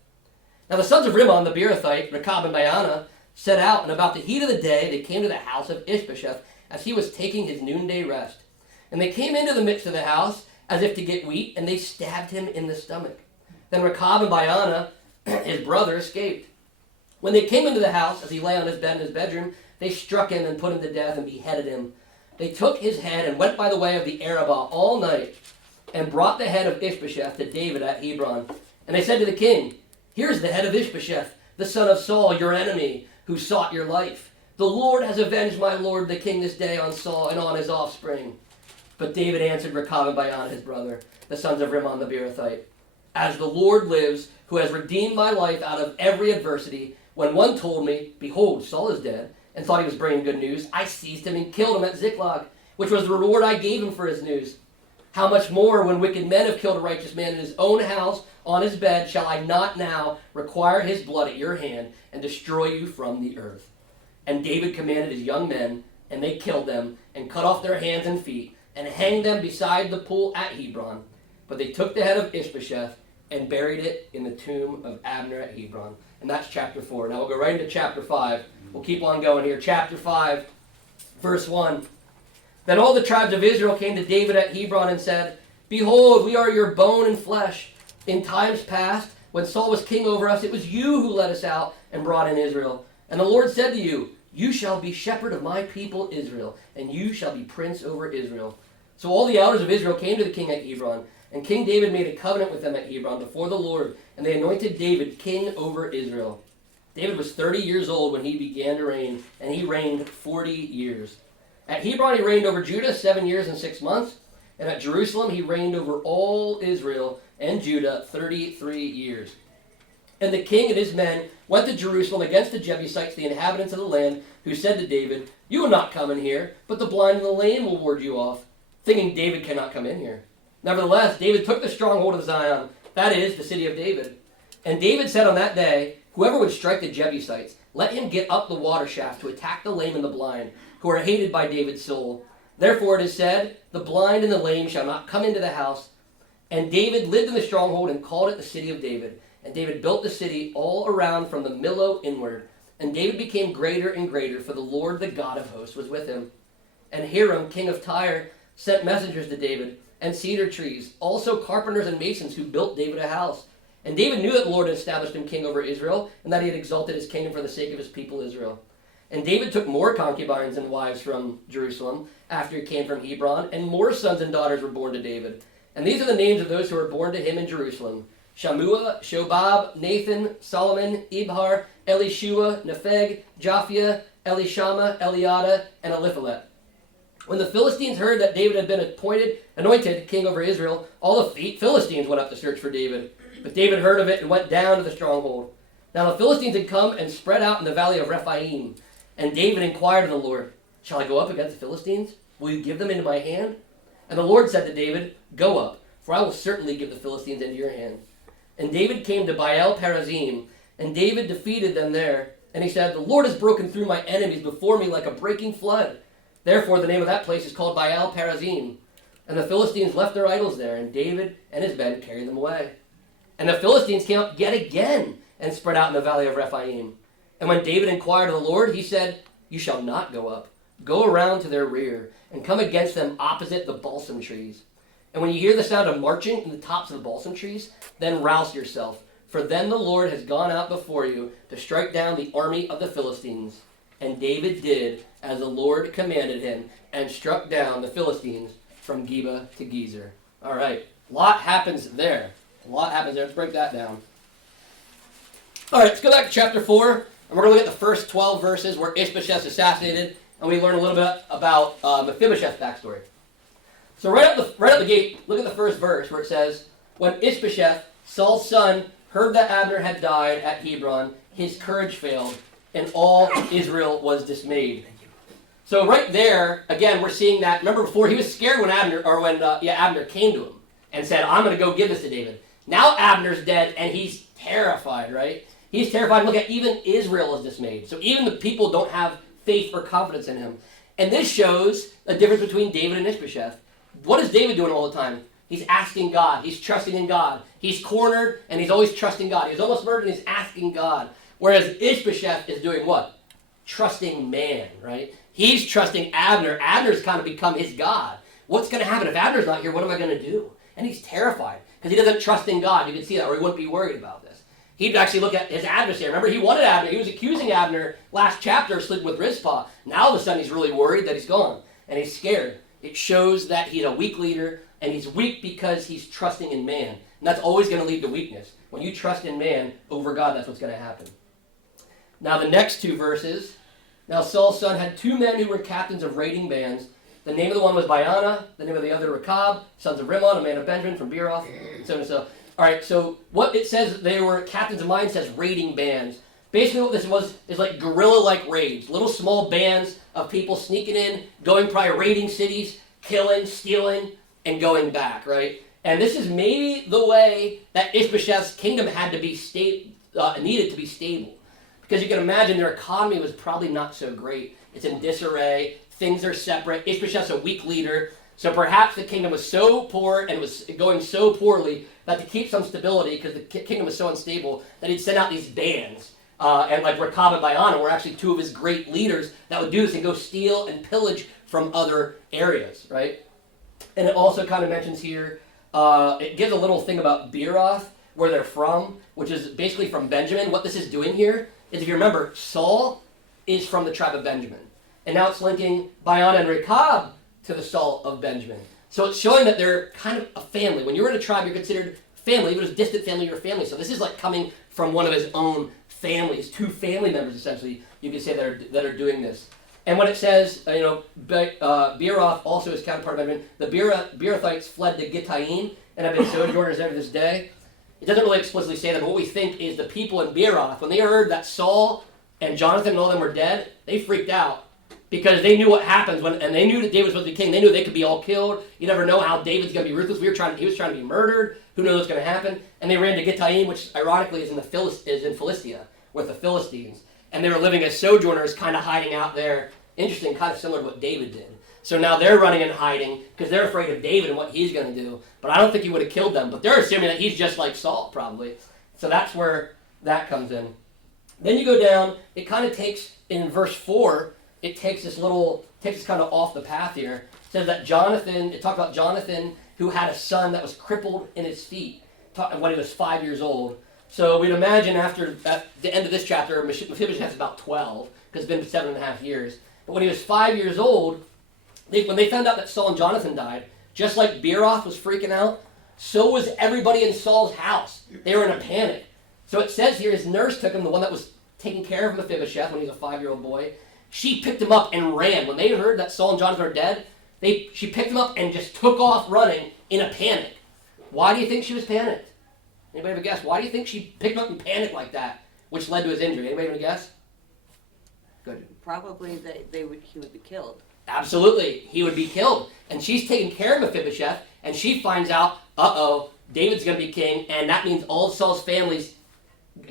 Now the sons of Rimmon, the Beerothite, Rechab and Baana, set out, and about the heat of the day they came to the house of Ishbosheth, as he was taking his noonday rest. And they came into the midst of the house, as if to get wheat, and they stabbed him in the stomach. Then Rechab and Baana, his brother, escaped. When they came into the house, as he lay on his bed in his bedroom, they struck him and put him to death and beheaded him. They took his head and went by the way of the Arabah all night, and brought the head of Ishbosheth to David at Hebron. And they said to the king, "Here's the head of Ishbosheth, the son of Saul, your enemy, who sought your life. The Lord has avenged my lord the king this day on Saul and on his offspring." But David answered Rechab and Baana his brother, the sons of Rimmon the Beerothite, "As the Lord lives, who has redeemed my life out of every adversity, when one told me, 'Behold, Saul is dead,' and thought he was bringing good news, I seized him and killed him at Ziklag, which was the reward I gave him for his news. How much more, when wicked men have killed a righteous man in his own house, on his bed, shall I not now require his blood at your hand and destroy you from the earth?" And David commanded his young men, and they killed them, and cut off their hands and feet, and hanged them beside the pool at Hebron. But they took the head of Ishbosheth and buried it in the tomb of Abner at Hebron. And that's chapter 4. Now we'll go right into chapter 5. We'll keep on going here. Chapter 5, verse 1. Then all the tribes of Israel came to David at Hebron and said, "Behold, we are your bone and flesh. In times past, when Saul was king over us, it was you who led us out and brought in Israel. And the Lord said to you, 'You shall be shepherd of my people Israel, and you shall be prince over Israel.' So all the elders of Israel came to the king at Hebron, and King David made a covenant with them at Hebron before the Lord, and they anointed David king over Israel. David was 30 years old when he began to reign, and he reigned 40 years. At Hebron he reigned over Judah 7 years and 6 months, and at Jerusalem he reigned over all Israel and Judah 33 years. And the king and his men went to Jerusalem against the Jebusites, the inhabitants of the land, who said to David, 'You will not come in here, but the blind and the lame will ward you off,' thinking David cannot come in here. Nevertheless, David took the stronghold of Zion, that is, the city of David. And David said on that day, 'Whoever would strike the Jebusites, let him get up the water shaft to attack the lame and the blind, who are hated by David's soul. Therefore it is said, the blind and the lame shall not come into the house.' And David lived in the stronghold and called it the city of David. And David built the city all around from the Millo inward. And David became greater and greater, for the Lord, the God of hosts, was with him. And Hiram, king of Tyre, sent messengers to David, and cedar trees, also carpenters and masons who built David a house. And David knew that the Lord had established him king over Israel, and that he had exalted his kingdom for the sake of his people Israel. And David took more concubines and wives from Jerusalem after he came from Hebron, and more sons and daughters were born to David. And these are the names of those who were born to him in Jerusalem: Shammua, Shobab, Nathan, Solomon, Ibhar, Elishua, Nepheg, Japhia, Elishama, Eliada, and Eliphalet. When the Philistines heard that David had been anointed king over Israel, all the Philistines went up to search for David. But David heard of it and went down to the stronghold. Now the Philistines had come and spread out in the valley of Rephaim. And David inquired of the Lord, "Shall I go up against the Philistines? Will you give them into my hand?" And the Lord said to David, "Go up, for I will certainly give the Philistines into your hand." And David came to Baal Perazim, and David defeated them there. And he said, the Lord has broken through my enemies before me like a breaking flood. Therefore, the name of that place is called Baal Perazim. And the Philistines left their idols there, and David and his men carried them away. And the Philistines came up yet again and spread out in the valley of Rephaim. And when David inquired of the Lord, he said, you shall not go up. Go around to their rear, and come against them opposite the balsam trees. And when you hear the sound of marching in the tops of the balsam trees, then rouse yourself. For then the Lord has gone out before you to strike down the army of the Philistines. And David did as the Lord commanded him, and struck down the Philistines from Geba to Gezer. All right, a lot happens there. A lot happens there. Let's break that down. All right, let's go back to chapter 4, and we're going to look at the first 12 verses where Ishbosheth is assassinated, and we learn a little bit about Mephibosheth's backstory. So right out the gate, look at the first verse where it says, when Ishbosheth, Saul's son, heard that Abner had died at Hebron, his courage failed, and all Israel was dismayed. So right there, again, we're seeing that. Remember before, he was scared when Abner came to him and said, I'm going to go give this to David. Now Abner's dead, and he's terrified, right? He's terrified. Look at, even Israel is dismayed. So even the people don't have faith or confidence in him. And this shows a difference between David and Ishbosheth. What is David doing all the time? He's asking God. He's trusting in God. He's cornered, and he's always trusting God. He was almost murdered, and he's asking God. Whereas Ishbosheth is doing what? Trusting man, right? He's trusting Abner. Abner's kind of become his God. What's going to happen? If Abner's not here, what am I going to do? And he's terrified because he doesn't trust in God. You can see that, or he wouldn't be worried about this. He'd actually look at his adversary. Remember, he wanted Abner. He was accusing Abner last chapter of sleeping with Rizpah. Now all of a sudden he's really worried that he's gone, and he's scared. It shows that he's a weak leader, and he's weak because he's trusting in man. And that's always going to lead to weakness. When you trust in man over God, that's what's going to happen. Now the next two verses. Now Saul's son had two men who were captains of raiding bands. The name of the one was Baana, the name of the other Rechab, sons of Rimmon, a man of Benjamin from Beeroth, and so and so. All right, so what it says, they were captains of mine, says raiding bands. Basically what this was is like guerrilla-like raids, little small bands of people sneaking in, going probably raiding cities, killing, stealing, and going back, right? And this is maybe the way that Ishbosheth's kingdom had to be needed to be stable. Because you can imagine their economy was probably not so great. It's in disarray. Things are separate. Ishbosheth's a weak leader. So perhaps the kingdom was so poor and was going so poorly that to keep some stability, because the kingdom was so unstable, that he'd send out these bands. And like Rechab and Baana were actually two of his great leaders that would do this and go steal and pillage from other areas, right? And it also kind of mentions here, it gives a little thing about Beeroth, where they're from, which is basically from Benjamin. What this is doing here is, if you remember, Saul is from the tribe of Benjamin. And now it's linking Baana and Rechab to the Saul of Benjamin. So it's showing that they're kind of a family. When you're in a tribe, you're considered family. Even if it's distant family, you're family. So this is like coming from one of his own families, two family members, essentially, you could say, that are doing this. And when it says, Beeroth also is counterpart of Benjamin, the Beerothites fled to Gittaim and have been sojourners there to this day. It doesn't really explicitly say that, but what we think is the people in Beeroth, when they heard that Saul and Jonathan and all of them were dead, they freaked out because they knew what happens and they knew that David was supposed to be king. They knew they could be all killed. You never know how David's going to be ruthless. He was trying to be murdered. Who knows what's going to happen? And they ran to Gittaim, which ironically is in Philistia with the Philistines. And they were living as sojourners, kind of hiding out there. Interesting, kind of similar to what David did. So now they're running and hiding because they're afraid of David and what he's going to do. But I don't think he would have killed them. But they're assuming that he's just like Saul, probably. So that's where that comes in. Then you go down. It kind of takes, in verse 4, it takes us kind of off the path here. It says that Jonathan, it talks about Jonathan who had a son that was crippled in his feet when he was 5 years old. So we'd imagine at the end of this chapter, Mephibosheth's about 12, because it's been 7.5 years. But when he was 5 years old, when they found out that Saul and Jonathan died, just like Beeroth was freaking out, so was everybody in Saul's house. They were in a panic. So it says here his nurse took him, the one that was taking care of Mephibosheth when he was a 5-year-old boy. She picked him up and ran. When they heard that Saul and Jonathan are dead, she picked him up and just took off running in a panic. Why do you think she was panicked? Anybody have a guess? Why do you think she picked him up in panic like that, which led to his injury? Anybody have a guess? Good. Probably he would be killed. Absolutely, he would be killed. And she's taking care of Mephibosheth, and she finds out, David's going to be king, and that means all of Saul's families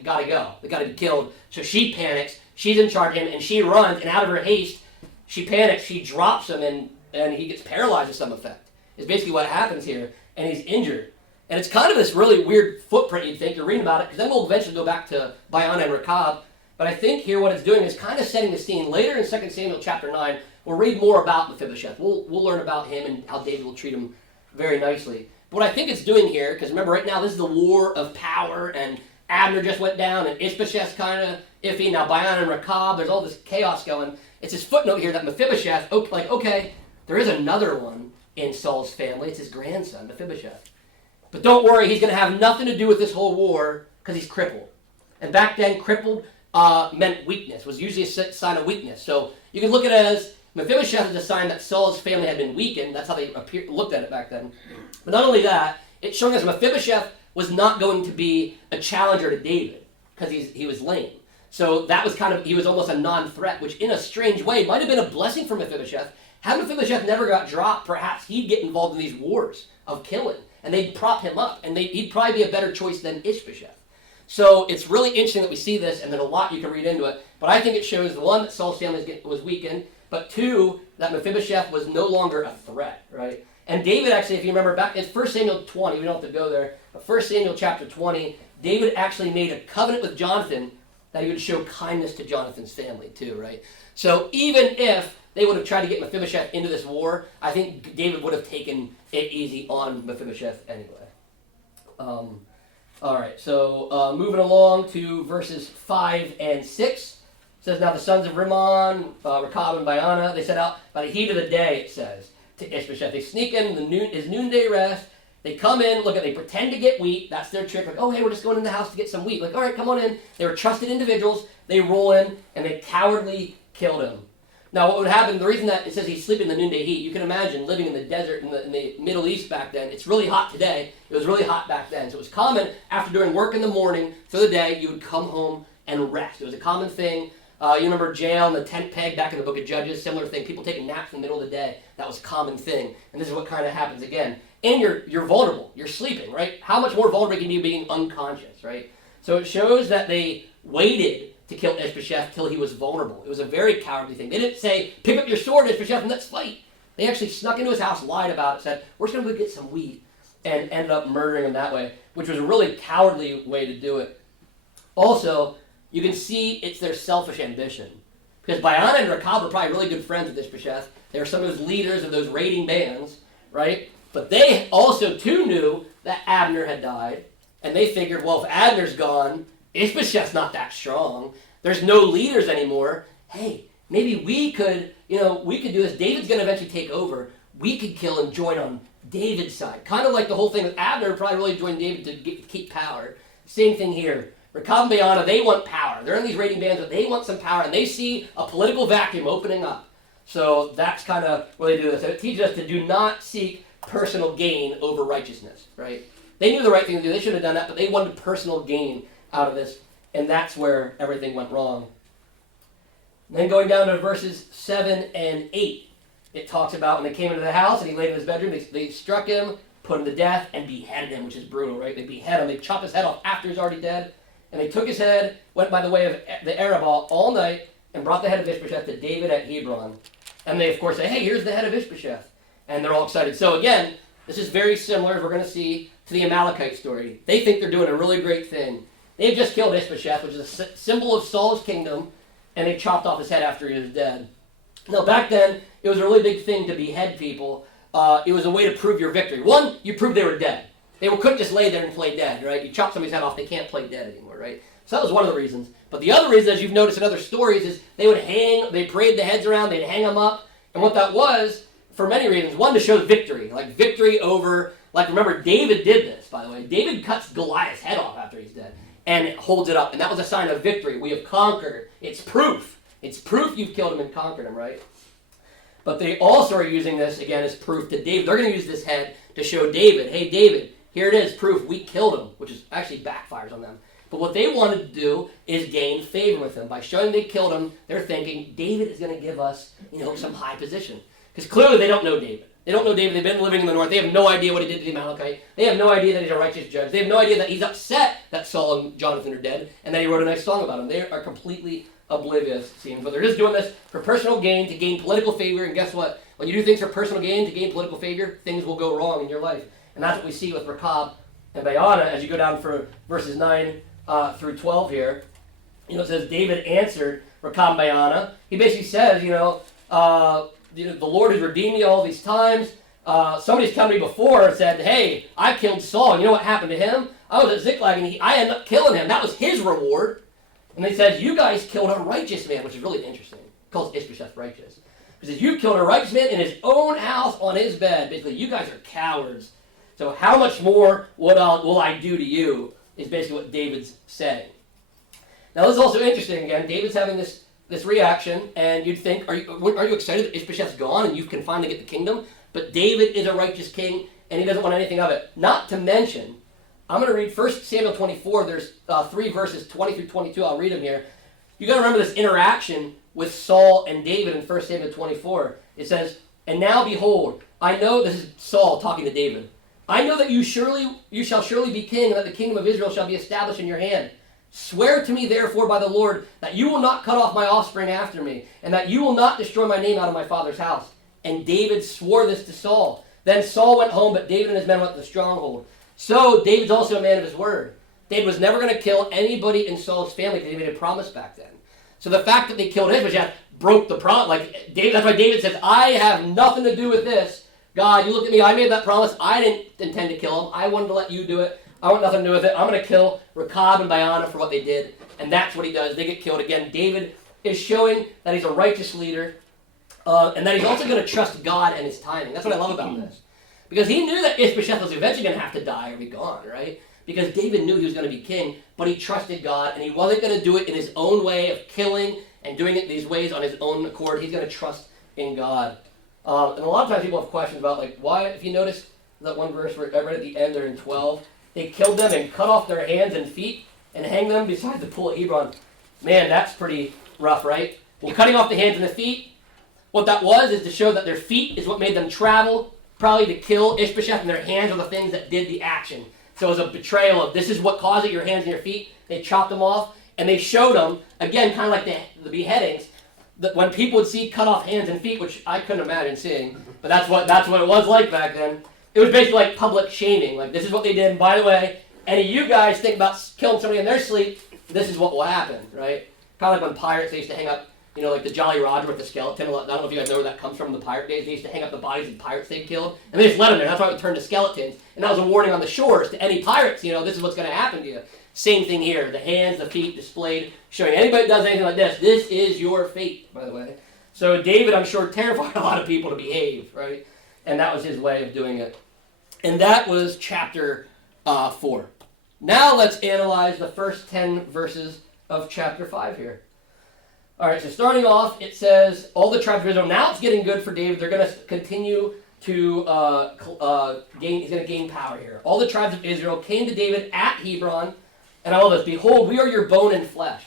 got to go. They got to be killed. So she panics. She's in charge of him, and she runs, and out of her haste, she panics, she drops him, and he gets paralyzed to some effect. Is basically what happens here, and he's injured. And it's kind of this really weird footprint, you'd think. You're reading about it, because then we'll eventually go back to Baana and Rechab. But I think here what it's doing is kind of setting the scene. Later in 2 Samuel chapter 9, we'll read more about Mephibosheth. We'll learn about him and how David will treat him very nicely. But what I think it's doing here, because remember right now this is the war of power, and Abner just went down, and Ishbosheth's kind of iffy. Now Baana and Rechab, there's all this chaos going. It's this footnote here that Mephibosheth, okay, there is another one in Saul's family. It's his grandson, Mephibosheth. But don't worry, he's going to have nothing to do with this whole war because he's crippled. And back then, crippled meant weakness, was usually a sign of weakness. So you can look at it as Mephibosheth is a sign that Saul's family had been weakened. That's how they looked at it back then. But not only that, it's showing us Mephibosheth was not going to be a challenger to David because he was lame. So that was he was almost a non-threat, which in a strange way might have been a blessing for Mephibosheth. Had Mephibosheth never got dropped, perhaps he'd get involved in these wars of killing. And they'd prop him up, and he'd probably be a better choice than Ishbosheth. So it's really interesting that we see this, and there's a lot you can read into it. But I think it shows, one, that Saul's family was weakened, but two, that Mephibosheth was no longer a threat, right? And David actually, if you remember back in 1 Samuel 20, we don't have to go there, but 1 Samuel chapter 20, David actually made a covenant with Jonathan that he would show kindness to Jonathan's family too, right? So even if they would have tried to get Mephibosheth into this war, I think David would have taken it easy on Mephibosheth anyway. All right, so moving along to verses 5 and 6. It says, now the sons of Rimmon, Rechab and Baana, they set out by the heat of the day, it says, to Ishbosheth. They sneak in his noonday rest. They come in, they pretend to get wheat. That's their trick. Like, oh, hey, we're just going in the house to get some wheat. Like, all right, come on in. They were trusted individuals. They roll in, and they cowardly killed him. Now, what would happen, the reason that it says he's sleeping in the noonday heat, you can imagine living in the desert in the Middle East back then. It's really hot today. It was really hot back then. So it was common, after doing work in the morning, through the day, you would come home and rest. It was a common thing. You remember jail and the tent peg back in the book of Judges, similar thing. People taking naps in the middle of the day. That was a common thing. And this is what kind of happens again. And you're vulnerable. You're sleeping, right? How much more vulnerable can you be being unconscious, right? So it shows that they waited to kill Ishbosheth till he was vulnerable. It was a very cowardly thing. They didn't say, pick up your sword, Ishbosheth, and let's fight. They actually snuck into his house, lied about it, said, we're just going to go get some wheat, and ended up murdering him that way, which was a really cowardly way to do it. Also, you can see it's their selfish ambition. Because Baana and Rechab were probably really good friends with Ishbosheth. They were some of those leaders of those raiding bands, right? But they also, too, knew that Abner had died, and they figured, well, if Abner's gone, Ishbosheth's not that strong. There's no leaders anymore. Hey, maybe we could do this. David's going to eventually take over. We could kill and join on David's side. Kind of like the whole thing with Abner, probably really joined David to keep power. Same thing here. Rechab and Baana, they want power. They're in these raiding bands, but they want some power, and they see a political vacuum opening up. So that's kind of where they do this. It teaches us to do not seek personal gain over righteousness, right? They knew the right thing to do. They should have done that, but they wanted personal gain out of this, and that's where everything went wrong. And then going down to verses 7 and 8, it talks about when they came into the house and he laid in his bedroom, they struck him, put him to death, and beheaded him, which is brutal, right? They behead him. They chop his head off after he's already dead, and they took his head, went by the way of the Arabah all night, and brought the head of Ishbosheth to David at Hebron. And they, of course, say, hey, here's the head of Ishbosheth. And they're all excited. So again, this is very similar, as we're going to see, to the Amalekite story. They think they're doing a really great thing. They've just killed Ishbosheth, which is a symbol of Saul's kingdom, and they chopped off his head after he was dead. Now, back then, it was a really big thing to behead people. It was a way to prove your victory. One, you proved they were dead. They couldn't just lay there and play dead, right? You chop somebody's head off, they can't play dead anymore, right? So that was one of the reasons. But the other reason, as you've noticed in other stories, is they parade the heads around, they'd hang them up. And what that was, for many reasons, one, to show victory. Like victory over, remember, David did this, by the way. David cuts Goliath's head off after he's dead and holds it up. And that was a sign of victory. We have conquered. It's proof. It's proof you've killed him and conquered him, right? But they also are using this, again, as proof to David. They're going to use this head to show David, hey, David, here it is, proof we killed him, which is actually backfires on them. But what they wanted to do is gain favor with him. By showing they killed him, they're thinking, David is going to give us, some high position. Because clearly they don't know David. They don't know David. They've been living in the north. They have no idea what he did to the Amalekite. They have no idea that he's a righteous judge. They have no idea that he's upset that Saul and Jonathan are dead and that he wrote a nice song about him. They are completely oblivious, it seems. But they're just doing this for personal gain, to gain political favor. And guess what? When you do things for personal gain, to gain political favor, things will go wrong in your life. And that's what we see with Rechab and Baanah as you go down for verses 9 through 12 here. It says, David answered Rechab and Baanah. He basically says, the Lord has redeemed me all these times. Somebody's come to me before and said, hey, I killed Saul. And you know what happened to him? I was at Ziklag and I ended up killing him. That was his reward. And he says, you guys killed a righteous man, which is really interesting. He calls Ishbosheth righteous. He says, you killed a righteous man in his own house on his bed. Basically, you guys are cowards. So how much more will I do to you is basically what David's saying. Now this is also interesting again. David's having this reaction, and you'd think, are you excited that Ishbosheth's gone and you can finally get the kingdom? But David is a righteous king, and he doesn't want anything of it. Not to mention, I'm going to read 1 Samuel 24. There's 3 verses, 20 through 22. I'll read them here. You got to remember this interaction with Saul and David in 1 Samuel 24. It says, and now behold, I know, this is Saul talking to David, I know that you shall surely be king, and that the kingdom of Israel shall be established in your hand. Swear to me, therefore, by the Lord, that you will not cut off my offspring after me, and that you will not destroy my name out of my father's house. And David swore this to Saul. Then Saul went home, but David and his men went to the stronghold. So David's also a man of his word. David was never going to kill anybody in Saul's family because he made a promise back then. So the fact that they killed Ishbosheth broke the promise. Like David, that's why David says, I have nothing to do with this. God, you look at me, I made that promise. I didn't intend to kill him. I wanted to let you do it. I want nothing to do with it. I'm going to kill Rechab and Baanah for what they did. And that's what he does. They get killed again. David is showing that he's a righteous leader. And that he's also going to trust God and his timing. That's what I love about this. Because he knew that Ishbosheth was eventually going to have to die or be gone, right? Because David knew he was going to be king, but he trusted God, and he wasn't going to do it in his own way of killing and doing it these ways on his own accord. He's going to trust in God. And a lot of times people have questions about, like, why, if you notice that one verse right at the end there in 12, they killed them and cut off their hands and feet and hang them beside the pool of Hebron. Man, that's pretty rough, right? Well, cutting off the hands and the feet, what that was is to show that their feet is what made them travel, probably to kill Ishbosheth, and their hands are the things that did the action. So it was a betrayal of, this is what caused it, your hands and your feet. They chopped them off, and they showed them, again, kind of like the beheadings, that when people would see cut off hands and feet, which I couldn't imagine seeing, but that's what it was like back then. It was basically like public shaming. Like, this is what they did, and by the way, any of you guys think about killing somebody in their sleep, this is what will happen, right? Kind of like when pirates, they used to hang up, like the Jolly Roger with the skeleton. I don't know if you guys know where that comes from in the pirate days. They used to hang up the bodies of pirates they'd killed, and they just let them there. That's why it would turn to skeletons. And that was a warning on the shores to any pirates, this is what's going to happen to you. Same thing here. The hands, the feet displayed, showing anybody that does anything like this is your fate, by the way. So David, I'm sure, terrified a lot of people to behave, right? And that was his way of doing it. And that was chapter 4. Now let's analyze the first 10 verses of chapter 5 here. All right, so starting off, it says, all the tribes of Israel, now it's getting good for David. They're going to continue to he's going to gain power here. All the tribes of Israel came to David at Hebron, and I love this, behold, we are your bone and flesh.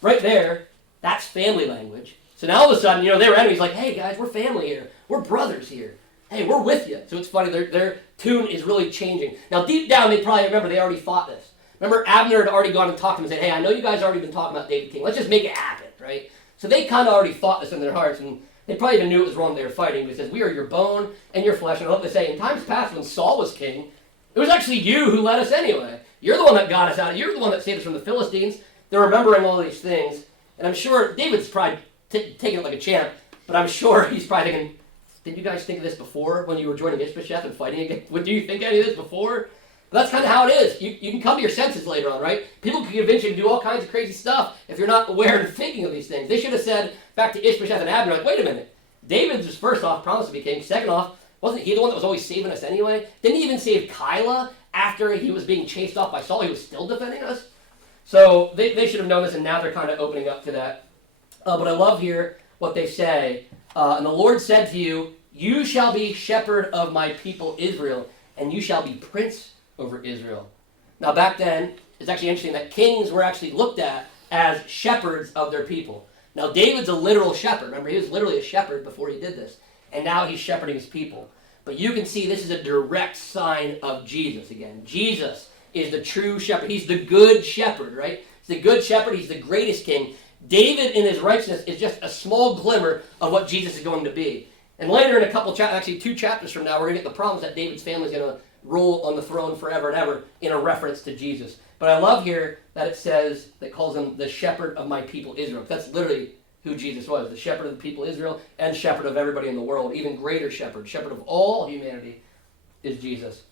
Right there, that's family language. So now all of a sudden, they were enemies, like, hey guys, we're family here. We're brothers here. Hey, we're with you. So it's funny, their tune is really changing. Now deep down, they probably remember they already fought this. Remember, Abner had already gone and talked to him and said, hey, I know you guys already been talking about David King. Let's just make it happen, right? So they kind of already thought this in their hearts, and they probably even knew it was wrong they were fighting. But it says, we are your bone and your flesh. And I love to say, in times past when Saul was king, it was actually you who led us anyway. You're the one that got us out. You're the one that saved us from the Philistines. They're remembering all these things. And I'm sure David's probably taking it like a champ, but I'm sure he's probably thinking, did you guys think of this before when you were joining Ishbosheth and fighting again? Do you think any of this before? But that's kind of how it is. You can come to your senses later on, right? People can convince you to do all kinds of crazy stuff if you're not aware and thinking of these things. They should have said back to Ishbosheth and Abner, like, wait a minute. David was first off promised to be king. Second off, wasn't he the one that was always saving us anyway? Didn't he even save Kyla after he was being chased off by Saul? He was still defending us? So they should have known this, and now they're kind of opening up to that. But I love here what they say. And the Lord said to you, you shall be shepherd of my people Israel, and you shall be prince over Israel. Now back then, it's actually interesting that kings were actually looked at as shepherds of their people. Now David's a literal shepherd. Remember, he was literally a shepherd before he did this. And now he's shepherding his people. But you can see this is a direct sign of Jesus again. Jesus is the true shepherd. He's the good shepherd, right? He's the good shepherd. He's the greatest king. David in his righteousness is just a small glimmer of what Jesus is going to be. And later in a couple chapters, actually 2 chapters from now, we're going to get the promise that David's family is going to rule on the throne forever and ever in a reference to Jesus. But I love here that it says, that calls him the shepherd of my people Israel. That's literally who Jesus was, the shepherd of the people Israel and shepherd of everybody in the world. Even greater shepherd, shepherd of all humanity is Jesus.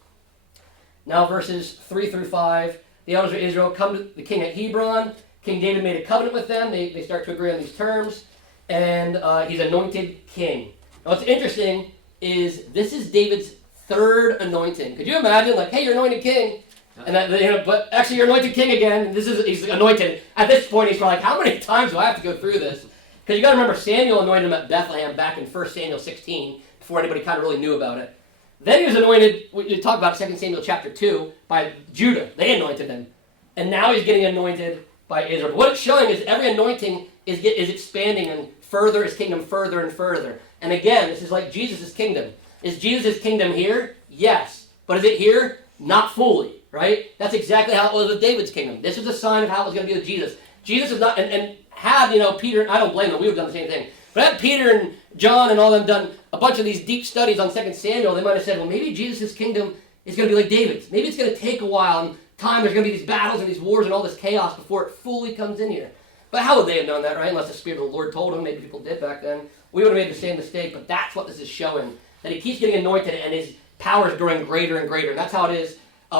Now verses 3 through 5, the elders of Israel come to the king at Hebron. King David made a covenant with them. They start to agree on these terms. And he's anointed king. Now what's interesting is this is David's 3rd anointing. Could you imagine, like, hey, you're anointed king, and that, but actually you're anointed king again. He's anointed. At this point, he's probably like, how many times do I have to go through this? Because you got to remember, Samuel anointed him at Bethlehem back in 1 Samuel 16 before anybody kind of really knew about it. Then he was anointed. We talk about 2 Samuel chapter 2 by Judah. They anointed him, and now he's getting anointed by Israel. But what it's showing is every anointing is expanding and further his kingdom further and further. And again, this is like Jesus' kingdom. Is Jesus' kingdom here? Yes. But is it here? Not fully, right? That's exactly how it was with David's kingdom. This is a sign of how it was going to be with Jesus. Jesus is not, and had, Peter, I don't blame them, we would have done the same thing. But had Peter and John and all them done a bunch of these deep studies on 2 Samuel, they might have said, well, maybe Jesus' kingdom is going to be like David's. Maybe it's going to take a while, and time, there's going to be these battles and these wars and all this chaos before it fully comes in here. But how would they have known that, right? Unless the Spirit of the Lord told them. Maybe people did back then. We would have made the same mistake, but that's what this is showing. That he keeps getting anointed and his power is growing greater and greater. That's how it is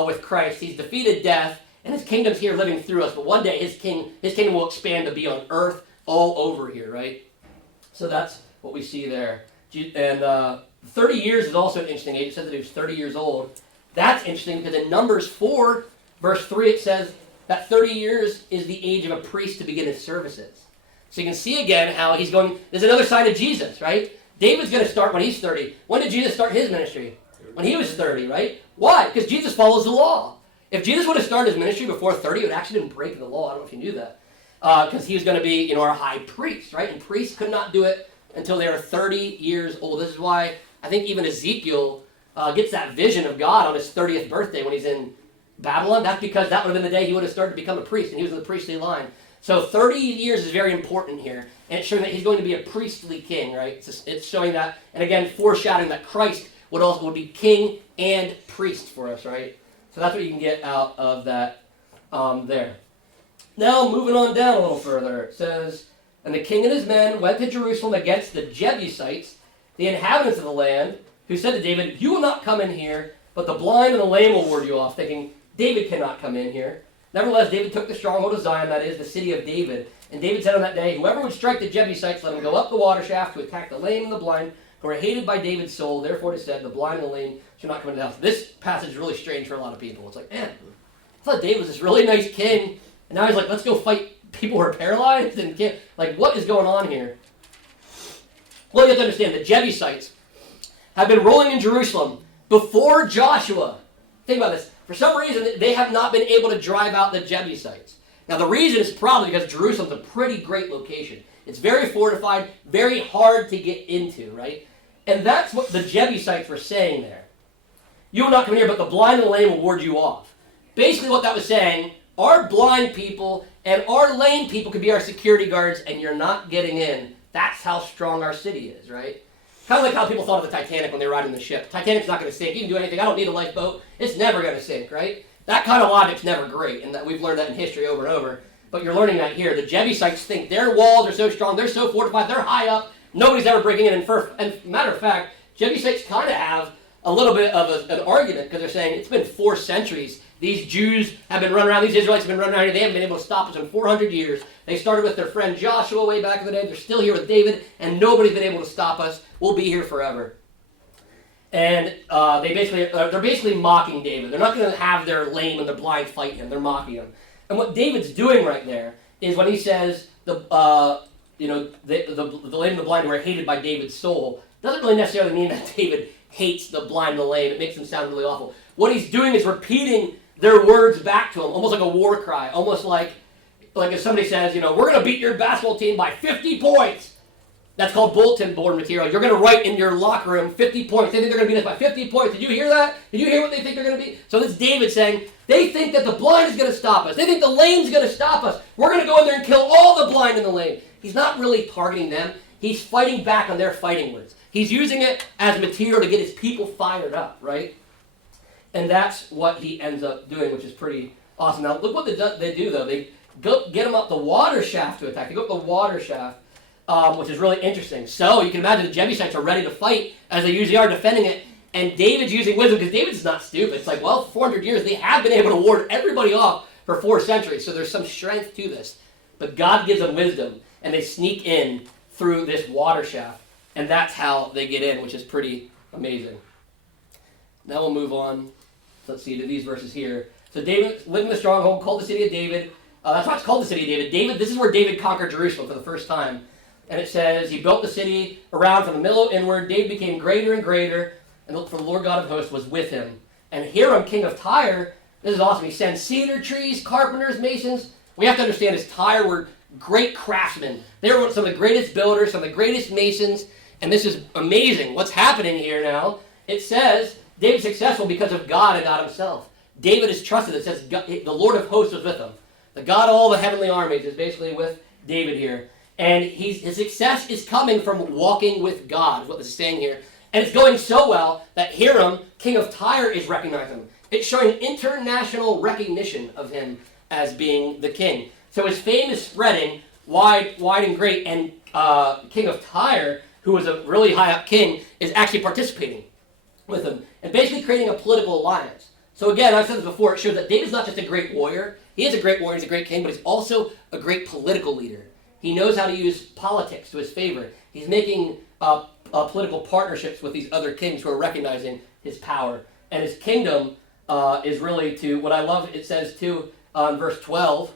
with Christ. He's defeated death and his kingdom's here living through us. But one day his kingdom will expand to be on earth all over here, right? So that's what we see there. And 30 years is also an interesting age. It says that he was 30 years old. That's interesting because in Numbers 4, verse 3, it says that 30 years is the age of a priest to begin his services. So you can see again how he's going, there's another side of Jesus, right? David's going to start when he's 30. When did Jesus start his ministry? When he was 30, right? Why? Because Jesus follows the law. If Jesus would have started his ministry before 30, it would actually been breaking the law. I don't know if you knew that. Because he was going to be, our high priest, right? And priests could not do it until they were 30 years old. This is why I think even Ezekiel gets that vision of God on his 30th birthday when he's in Babylon. That's because that would have been the day he would have started to become a priest, and he was in the priestly line. So 30 years is very important here, and it's showing that he's going to be a priestly king, right? It's showing that, and again, foreshadowing that Christ would be king and priest for us, right? So that's what you can get out of that there. Now, moving on down a little further, it says, and the king and his men went to Jerusalem against the Jebusites, the inhabitants of the land, who said to David, you will not come in here, but the blind and the lame will ward you off, thinking, David cannot come in here. Nevertheless, David took the stronghold of Zion, that is, the city of David. And David said on that day, whoever would strike the Jebusites, let him go up the water shaft to attack the lame and the blind, who are hated by David's soul. Therefore it is said, the blind and the lame shall not come into the house. This passage is really strange for a lot of people. It's like, man, I thought David was this really nice king, and now he's like, let's go fight people who are paralyzed and can't. Like, what is going on here? Well, you have to understand, the Jebusites have been rolling in Jerusalem before Joshua. Think about this. For some reason, they have not been able to drive out the Jebusites. Now, the reason is probably because Jerusalem's a pretty great location. It's very fortified, very hard to get into, right? And that's what the Jebusites were saying there. You will not come here, but the blind and the lame will ward you off. Basically, what that was saying, our blind people and our lame people could be our security guards, and you're not getting in. That's how strong our city is, right? Kind of like how people thought of the Titanic when they were riding the ship. Titanic's not going to sink. You can do anything. I don't need a lifeboat. It's never going to sink, right? That kind of logic's never great, and that we've learned that in history over and over. But you're learning that here. The Jebusites think their walls are so strong, they're so fortified, they're high up, nobody's ever breaking in. And matter of fact, Jebusites kind of have a little bit of an argument because they're saying it's been 4 centuries. These Jews have been running around, these Israelites have been running around here, they haven't been able to stop us in 400 years. They started with their friend Joshua way back in the day, they're still here with David, and nobody's been able to stop us. We'll be here forever. And they're basically mocking David. They're not going to have their lame and their blind fight him, they're mocking him. And what David's doing right there is when he says the lame and the blind were hated by David's soul, doesn't really necessarily mean that David hates the blind and the lame. It makes them sound really awful. What he's doing is repeating their words back to him, almost like a war cry, almost like if somebody says, we're going to beat your basketball team by 50 points. That's called bulletin board material. You're going to write in your locker room 50 points. They think they're going to beat us by 50 points. Did you hear that? Did you hear what they think they're going to be? So this is David saying, they think that the blind is going to stop us. They think the lame's going to stop us. We're going to go in there and kill all the blind and the lame. He's not really targeting them. He's fighting back on their fighting words. He's using it as material to get his people fired up, right? And that's what he ends up doing, which is pretty awesome. Now, look what they do, though. They go get him up the water shaft to attack. They go up the water shaft, which is really interesting. So you can imagine the Jebusites are ready to fight, as they usually are, defending it. And David's using wisdom, because David's not stupid. It's like, well, 400 years, they have been able to ward everybody off for 4 centuries. So there's some strength to this. But God gives them wisdom, and they sneak in through this water shaft. And that's how they get in, which is pretty amazing. Now we'll move on, let's see, to these verses here. So David lived in the stronghold, called the city of David. That's why it's called the city of David. This is where David conquered Jerusalem for the first time. And it says, he built the city around from the middle inward. David became greater and greater, and for the Lord God of hosts was with him. And Hiram, king of Tyre, this is awesome. He sends cedar trees, carpenters, masons. We have to understand is Tyre were great craftsmen. They were some of the greatest builders, some of the greatest masons. And this is amazing. What's happening here now? It says David's successful because of God and God himself. David is trusted. It says God, the Lord of hosts was with him. The God of all the heavenly armies is basically with David here. And his success is coming from walking with God, is what this is saying here. And it's going so well that Hiram, king of Tyre, is recognizing him. It's showing international recognition of him as being the king. So his fame is spreading wide and great. And king of Tyre, who was a really high up king, is actually participating with him and basically creating a political alliance. So again, I've said this before, it shows that David's not just a great warrior. He is a great warrior, he's a great king, but he's also a great political leader. He knows how to use politics to his favor. He's making political partnerships with these other kings who are recognizing his power. And his kingdom is really to, what I love, it says too in verse 12,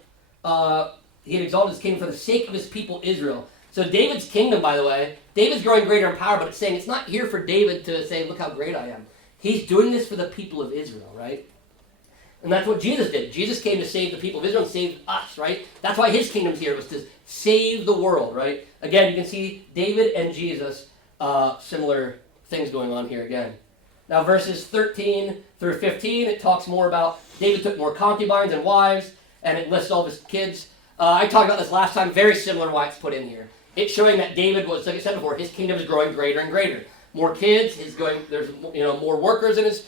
he had exalted his kingdom for the sake of his people Israel. So David's kingdom, by the way, David's growing greater in power, but it's saying it's not here for David to say, look how great I am. He's doing this for the people of Israel, right? And that's what Jesus did. Jesus came to save the people of Israel and save us, right? That's why his kingdom's here, was to save the world, right? Again, you can see David and Jesus, similar things going on here again. Now, verses 13 through 15, it talks more about David took more concubines and wives, and it lists all of his kids. I talked about this last time, very similar why it's put in here. It's showing that David was, like I said before, his kingdom is growing greater and greater. More kids, there's more workers in his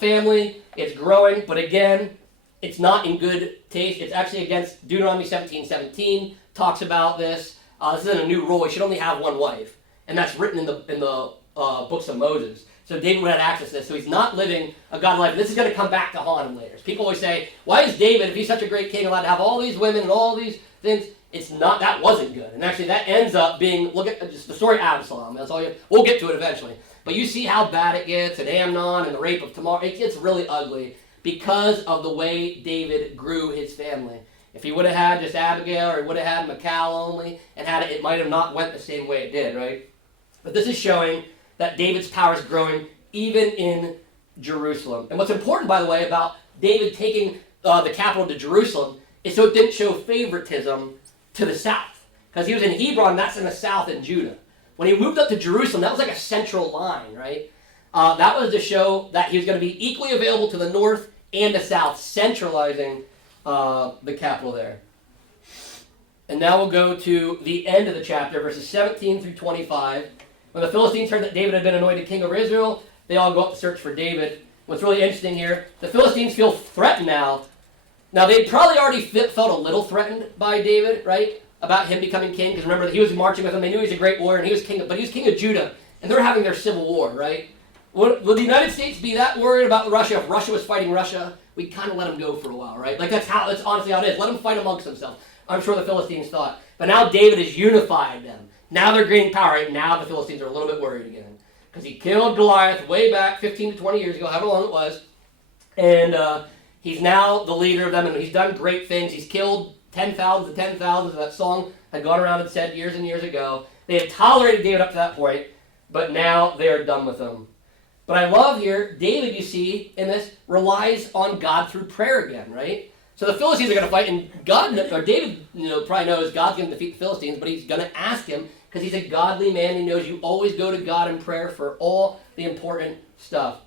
family, it's growing, but again, it's not in good taste. It's actually against Deuteronomy 17:17, talks about this. This isn't a new rule, he should only have one wife. And that's written in the books of Moses. So David would have access to this, so he's not living a godly life. This is going to come back to haunt him later. People always say, why is David, if he's such a great king, allowed to have all these women and all these things? It's not, that wasn't good. And actually that ends up being, look at just the story of Absalom. That's all we'll get to it eventually. But you see how bad it gets, and Amnon and the rape of Tamar. It gets really ugly because of the way David grew his family. If he would have had just Abigail, or he would have had Michal only, and had it might have not went the same way it did, right? But this is showing that David's power is growing even in Jerusalem. And what's important, by the way, about David taking the capital to Jerusalem is so it didn't show favoritism to the south. Because he was in Hebron, that's in the south in Judah. When he moved up to Jerusalem, that was like a central line, right? That was to show that he was going to be equally available to the north and the south, centralizing the capital there. And now we'll go to the end of the chapter, verses 17 through 25. When the Philistines heard that David had been anointed king over Israel, they all go up to search for David. What's really interesting here, the Philistines feel threatened now. Now, they'd probably already felt a little threatened by David, right? About him becoming king, because remember, he was marching with them. They knew he was a great warrior, and he was king, but he was king of Judah, and they're having their civil war, right? Would the United States be that worried about Russia if Russia was fighting Russia? We'd kind of let them go for a while, right? Like, that's honestly how it is. Let them fight amongst themselves. I'm sure the Philistines thought. But now David has unified them. Now they're gaining power, right? Now the Philistines are a little bit worried again. Because he killed Goliath way back 15 to 20 years ago, however long it was. And he's now the leader of them, and he's done great things. He's killed 10,000 to 10,000, that song had gone around and said years and years ago. They had tolerated David up to that point, but now they are done with him. But I love here, David, you see, in this, relies on God through prayer again, right? So the Philistines are going to fight, and David, probably knows God's going to defeat the Philistines, but he's going to ask him, because he's a godly man. He knows you always go to God in prayer for all the important stuff.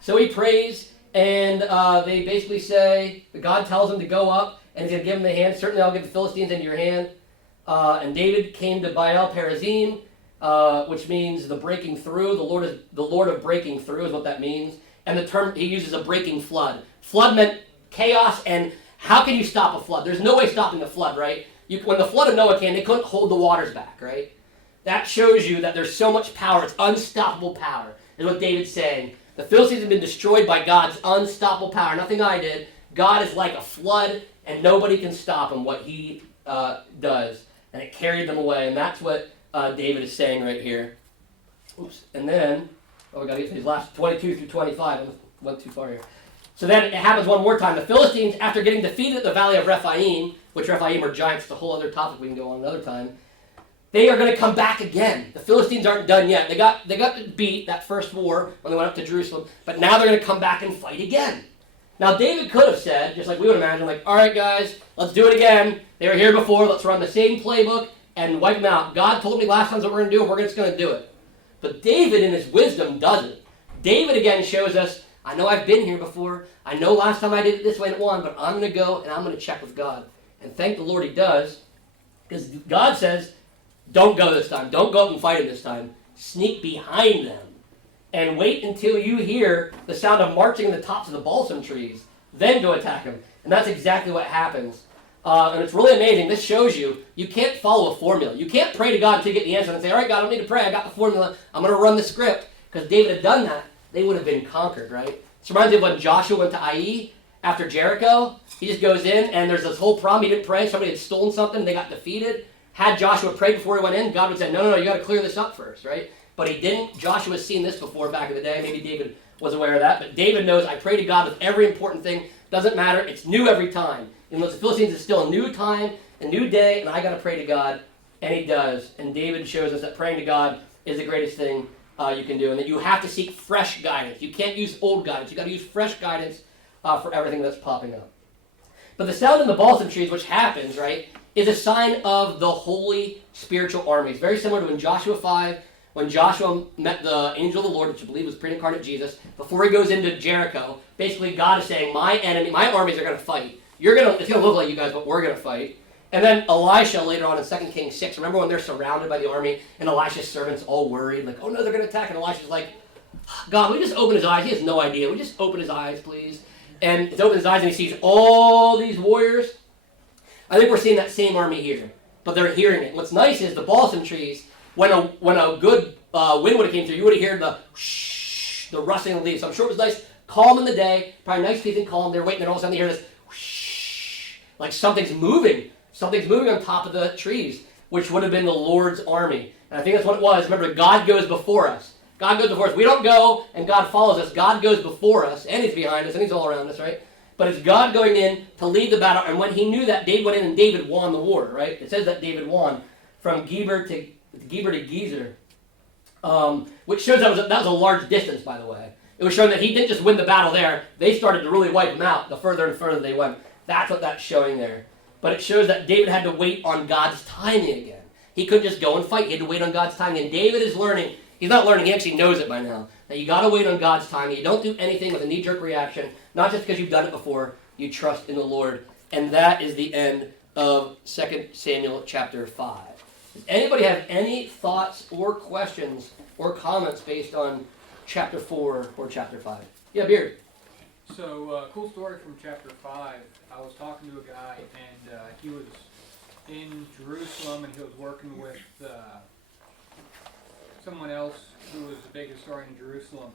So he prays, and they basically say, God tells him to go up, and he's going to give him the hand. Certainly I'll give the Philistines into your hand. And David came to Baal Perazim, which means the breaking through. The Lord of breaking through is what that means. And the term he uses, a breaking flood. Flood meant chaos, and how can you stop a flood? There's no way stopping a flood, right? When the flood of Noah came, they couldn't hold the waters back, right? That shows you that there's so much power. It's unstoppable power, is what David's saying. The Philistines have been destroyed by God's unstoppable power. Nothing I did. God is like a flood, and nobody can stop him, what he does. And it carried them away, and that's what David is saying right here. Oops. And then, we got to get to these last 22 through 25. I went too far here. So then it happens one more time. The Philistines, after getting defeated at the valley of Rephaim, which Rephaim are giants, it's a whole other topic we can go on another time, they are going to come back again. The Philistines aren't done yet. They got beat that first war when they went up to Jerusalem, but now they're going to come back and fight again. Now David could have said, just like we would imagine, like, all right guys, let's do it again. They were here before, let's run the same playbook and wipe them out. God told me last time what we're going to do, and we're just going to do it. But David in his wisdom doesn't. David again shows us, I know I've been here before. I know last time I did it this way and it won, but I'm going to go and I'm going to check with God. And thank the Lord he does, because God says, don't go this time. Don't go up and fight him this time. Sneak behind them and wait until you hear the sound of marching in the tops of the balsam trees. Then go attack them. And that's exactly what happens. And it's really amazing. This shows you can't follow a formula. You can't pray to God until you get the answer and say, all right, God, I don't need to pray. I got the formula. I'm going to run the script. Because David had done that, they would have been conquered, right? This reminds me of when Joshua went to Ai after Jericho. He just goes in, and there's this whole problem. He didn't pray. Somebody had stolen something. They got defeated. Had Joshua prayed before he went in, God would say, no, you got to clear this up first, right? But he didn't. Joshua's seen this before back in the day. Maybe David was aware of that. But David knows, I pray to God with every important thing. Doesn't matter. It's new every time. Even though the Philistines is still a new time, a new day, and I got to pray to God. And he does. And David shows us that praying to God is the greatest thing you can do. And that you have to seek fresh guidance. You can't use old guidance. You got to use fresh guidance for everything that's popping up. But the sound in the balsam trees, which happens, right, is a sign of the holy spiritual armies. Very similar to in Joshua 5, when Joshua met the angel of the Lord, which I believe was pre-incarnate Jesus, before he goes into Jericho. Basically, God is saying, my armies are going to fight. It's going to look like you guys, but we're going to fight. And then Elisha later on in 2 Kings 6, remember when they're surrounded by the army and Elisha's servants all worried, like, oh no, they're going to attack. And Elisha's like, God, we just open his eyes. He has no idea. We just open his eyes, please. And he opens his eyes and he sees all these warriors. I think we're seeing that same army here, but they're hearing it. What's nice is the balsam trees, when a good wind would have came through, you would have heard the whoosh, the rustling of the leaves. So I'm sure it was nice, calm in the day, probably nice, peace and calm. They're waiting, and all of a sudden they hear this whoosh, like something's moving. Something's moving on top of the trees, which would have been the Lord's army. And I think that's what it was. Remember, God goes before us. God goes before us. We don't go and God follows us. God goes before us, and he's behind us, and he's all around us, right? But it's God going in to lead the battle. And when he knew that, David went in and David won the war, right? It says that David won from Geber to Gezer, which shows that was a large distance, by the way. It was showing that he didn't just win the battle there. They started to really wipe him out the further and further they went. That's what that's showing there. But it shows that David had to wait on God's timing again. He couldn't just go and fight. He had to wait on God's timing. And David is learning. He's not learning. He actually knows it by now. That you got to wait on God's timing. You don't do anything with a knee-jerk reaction. Not just because you've done it before. You trust in the Lord. And that is the end of 2 Samuel chapter 5. Does anybody have any thoughts or questions or comments based on chapter 4 or chapter 5? Yeah, Beard. So, cool story from chapter 5. I was talking to a guy, and he was in Jerusalem, and he was working with someone else who was a big historian in Jerusalem.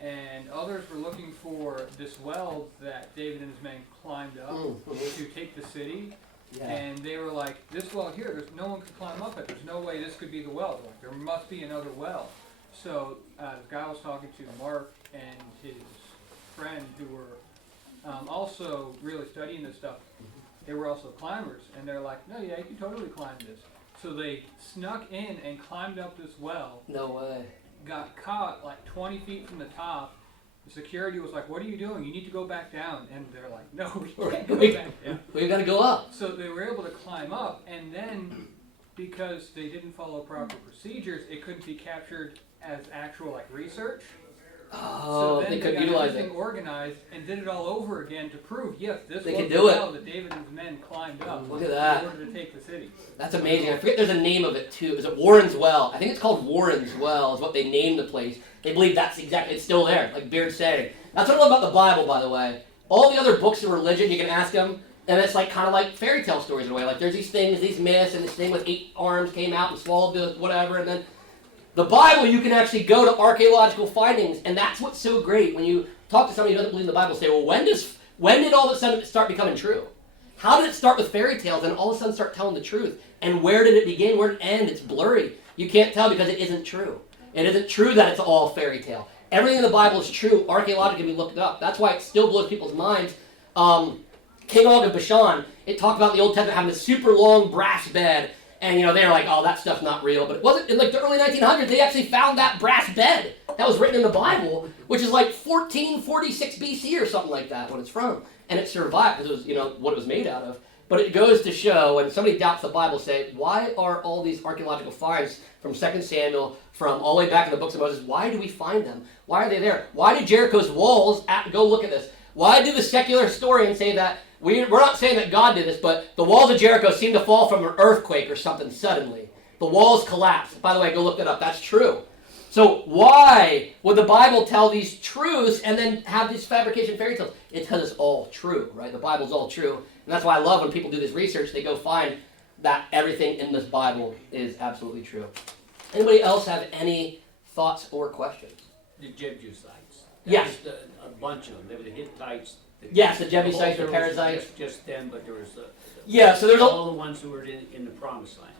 And others were looking for this well that David and his men climbed up to take the city. Yeah. And they were like, this well here, there's no one could climb up it. There's no way this could be the well. Like, there must be another well. So this guy was talking to Mark and his friend who were also really studying this stuff. They were also climbers, and they're like, no, yeah, you can totally climb this. So they snuck in and climbed up this well. No way. Got caught like 20 feet from the top. The security was like, what are you doing? You need to go back down. And they're like, no, we can't go back down. We've got to go up. So they were able to climb up, and then because they didn't follow proper procedures, it couldn't be captured as actual like research. Oh, so then they could got utilize everything it. organized and did it all over again to prove, yes, this They was can the do it. well that David and his men climbed up Look at that. in order to take the city. That's amazing. I forget there's a name of it too. Is it Warren's Well? I think it's called Warren's Well is what they named the place. They believe that's exactly, it's still there, like Beard's saying. That's what I love about the Bible, by the way. All the other books of religion, you can ask them, and it's like kind of like fairy tale stories in a way. Like there's these things, these myths, and this thing with 8 arms came out and swallowed the whatever, and then the Bible, you can actually go to archaeological findings, and that's what's so great. When you talk to somebody who doesn't believe in the Bible, say, well, when did all of a sudden it start becoming true? How did it start with fairy tales and all of a sudden start telling the truth? And where did it begin? Where did it end? It's blurry. You can't tell because it isn't true. It isn't true that it's all fairy tale. Everything in the Bible is true. Archaeologically, we looked it up. That's why it still blows people's minds. King Og of Bashan, it talked about the Old Testament having this super long brass bed. And, they're like, oh, that stuff's not real. But it wasn't, in like the early 1900s, they actually found that brass bed that was written in the Bible, which is like 1446 BC or something like that when it's from. And it survived because it was, what it was made out of. But it goes to show, when somebody doubts the Bible, say, why are all these archaeological finds from 2 Samuel, from all the way back in the books of Moses, why do we find them? Why are they there? Why do Jericho's walls, go look at this. Why do the secular historians say that? We're not saying that God did this, but the walls of Jericho seem to fall from an earthquake or something suddenly. The walls collapsed. By the way, go look that up. That's true. So why would the Bible tell these truths and then have these fabrication fairy tales? It's because it's all true, right? The Bible's all true. And that's why I love when people do this research, they go find that everything in this Bible is absolutely true. Anybody else have any thoughts or questions? The Jebusites. Yes. There was a bunch of them. There were the Hittites. Yes, the Jebusites, the whole- there was Perizzites. Just them, but there was Yeah, so there's all the ones who were in the Promised Land.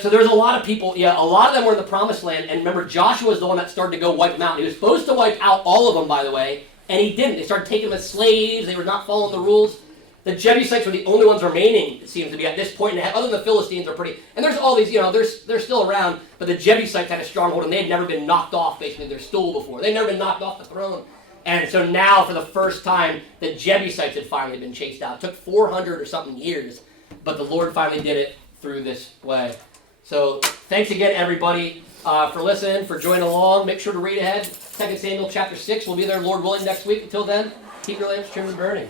so there's a lot of people, a lot of them were in the Promised Land, and remember, Joshua is the one that started to go wipe them out. He was supposed to wipe out all of them, by the way, and he didn't. They started taking them as slaves, they were not following the rules. The Jebusites were the only ones remaining, it seems to be, at this point, and other than the Philistines are pretty, and there's all these, they're still around, but the Jebusites had a stronghold, and they had never been knocked off, basically, their stool before. They'd never been knocked off the throne. And so now, for the first time, the Jebusites had finally been chased out. It took 400 or something years, but the Lord finally did it through this way. So thanks again, everybody, for listening, for joining along. Make sure to read ahead. 2 Samuel chapter 6. We'll be there, Lord willing, next week. Until then, keep your lamps trimmed and burning.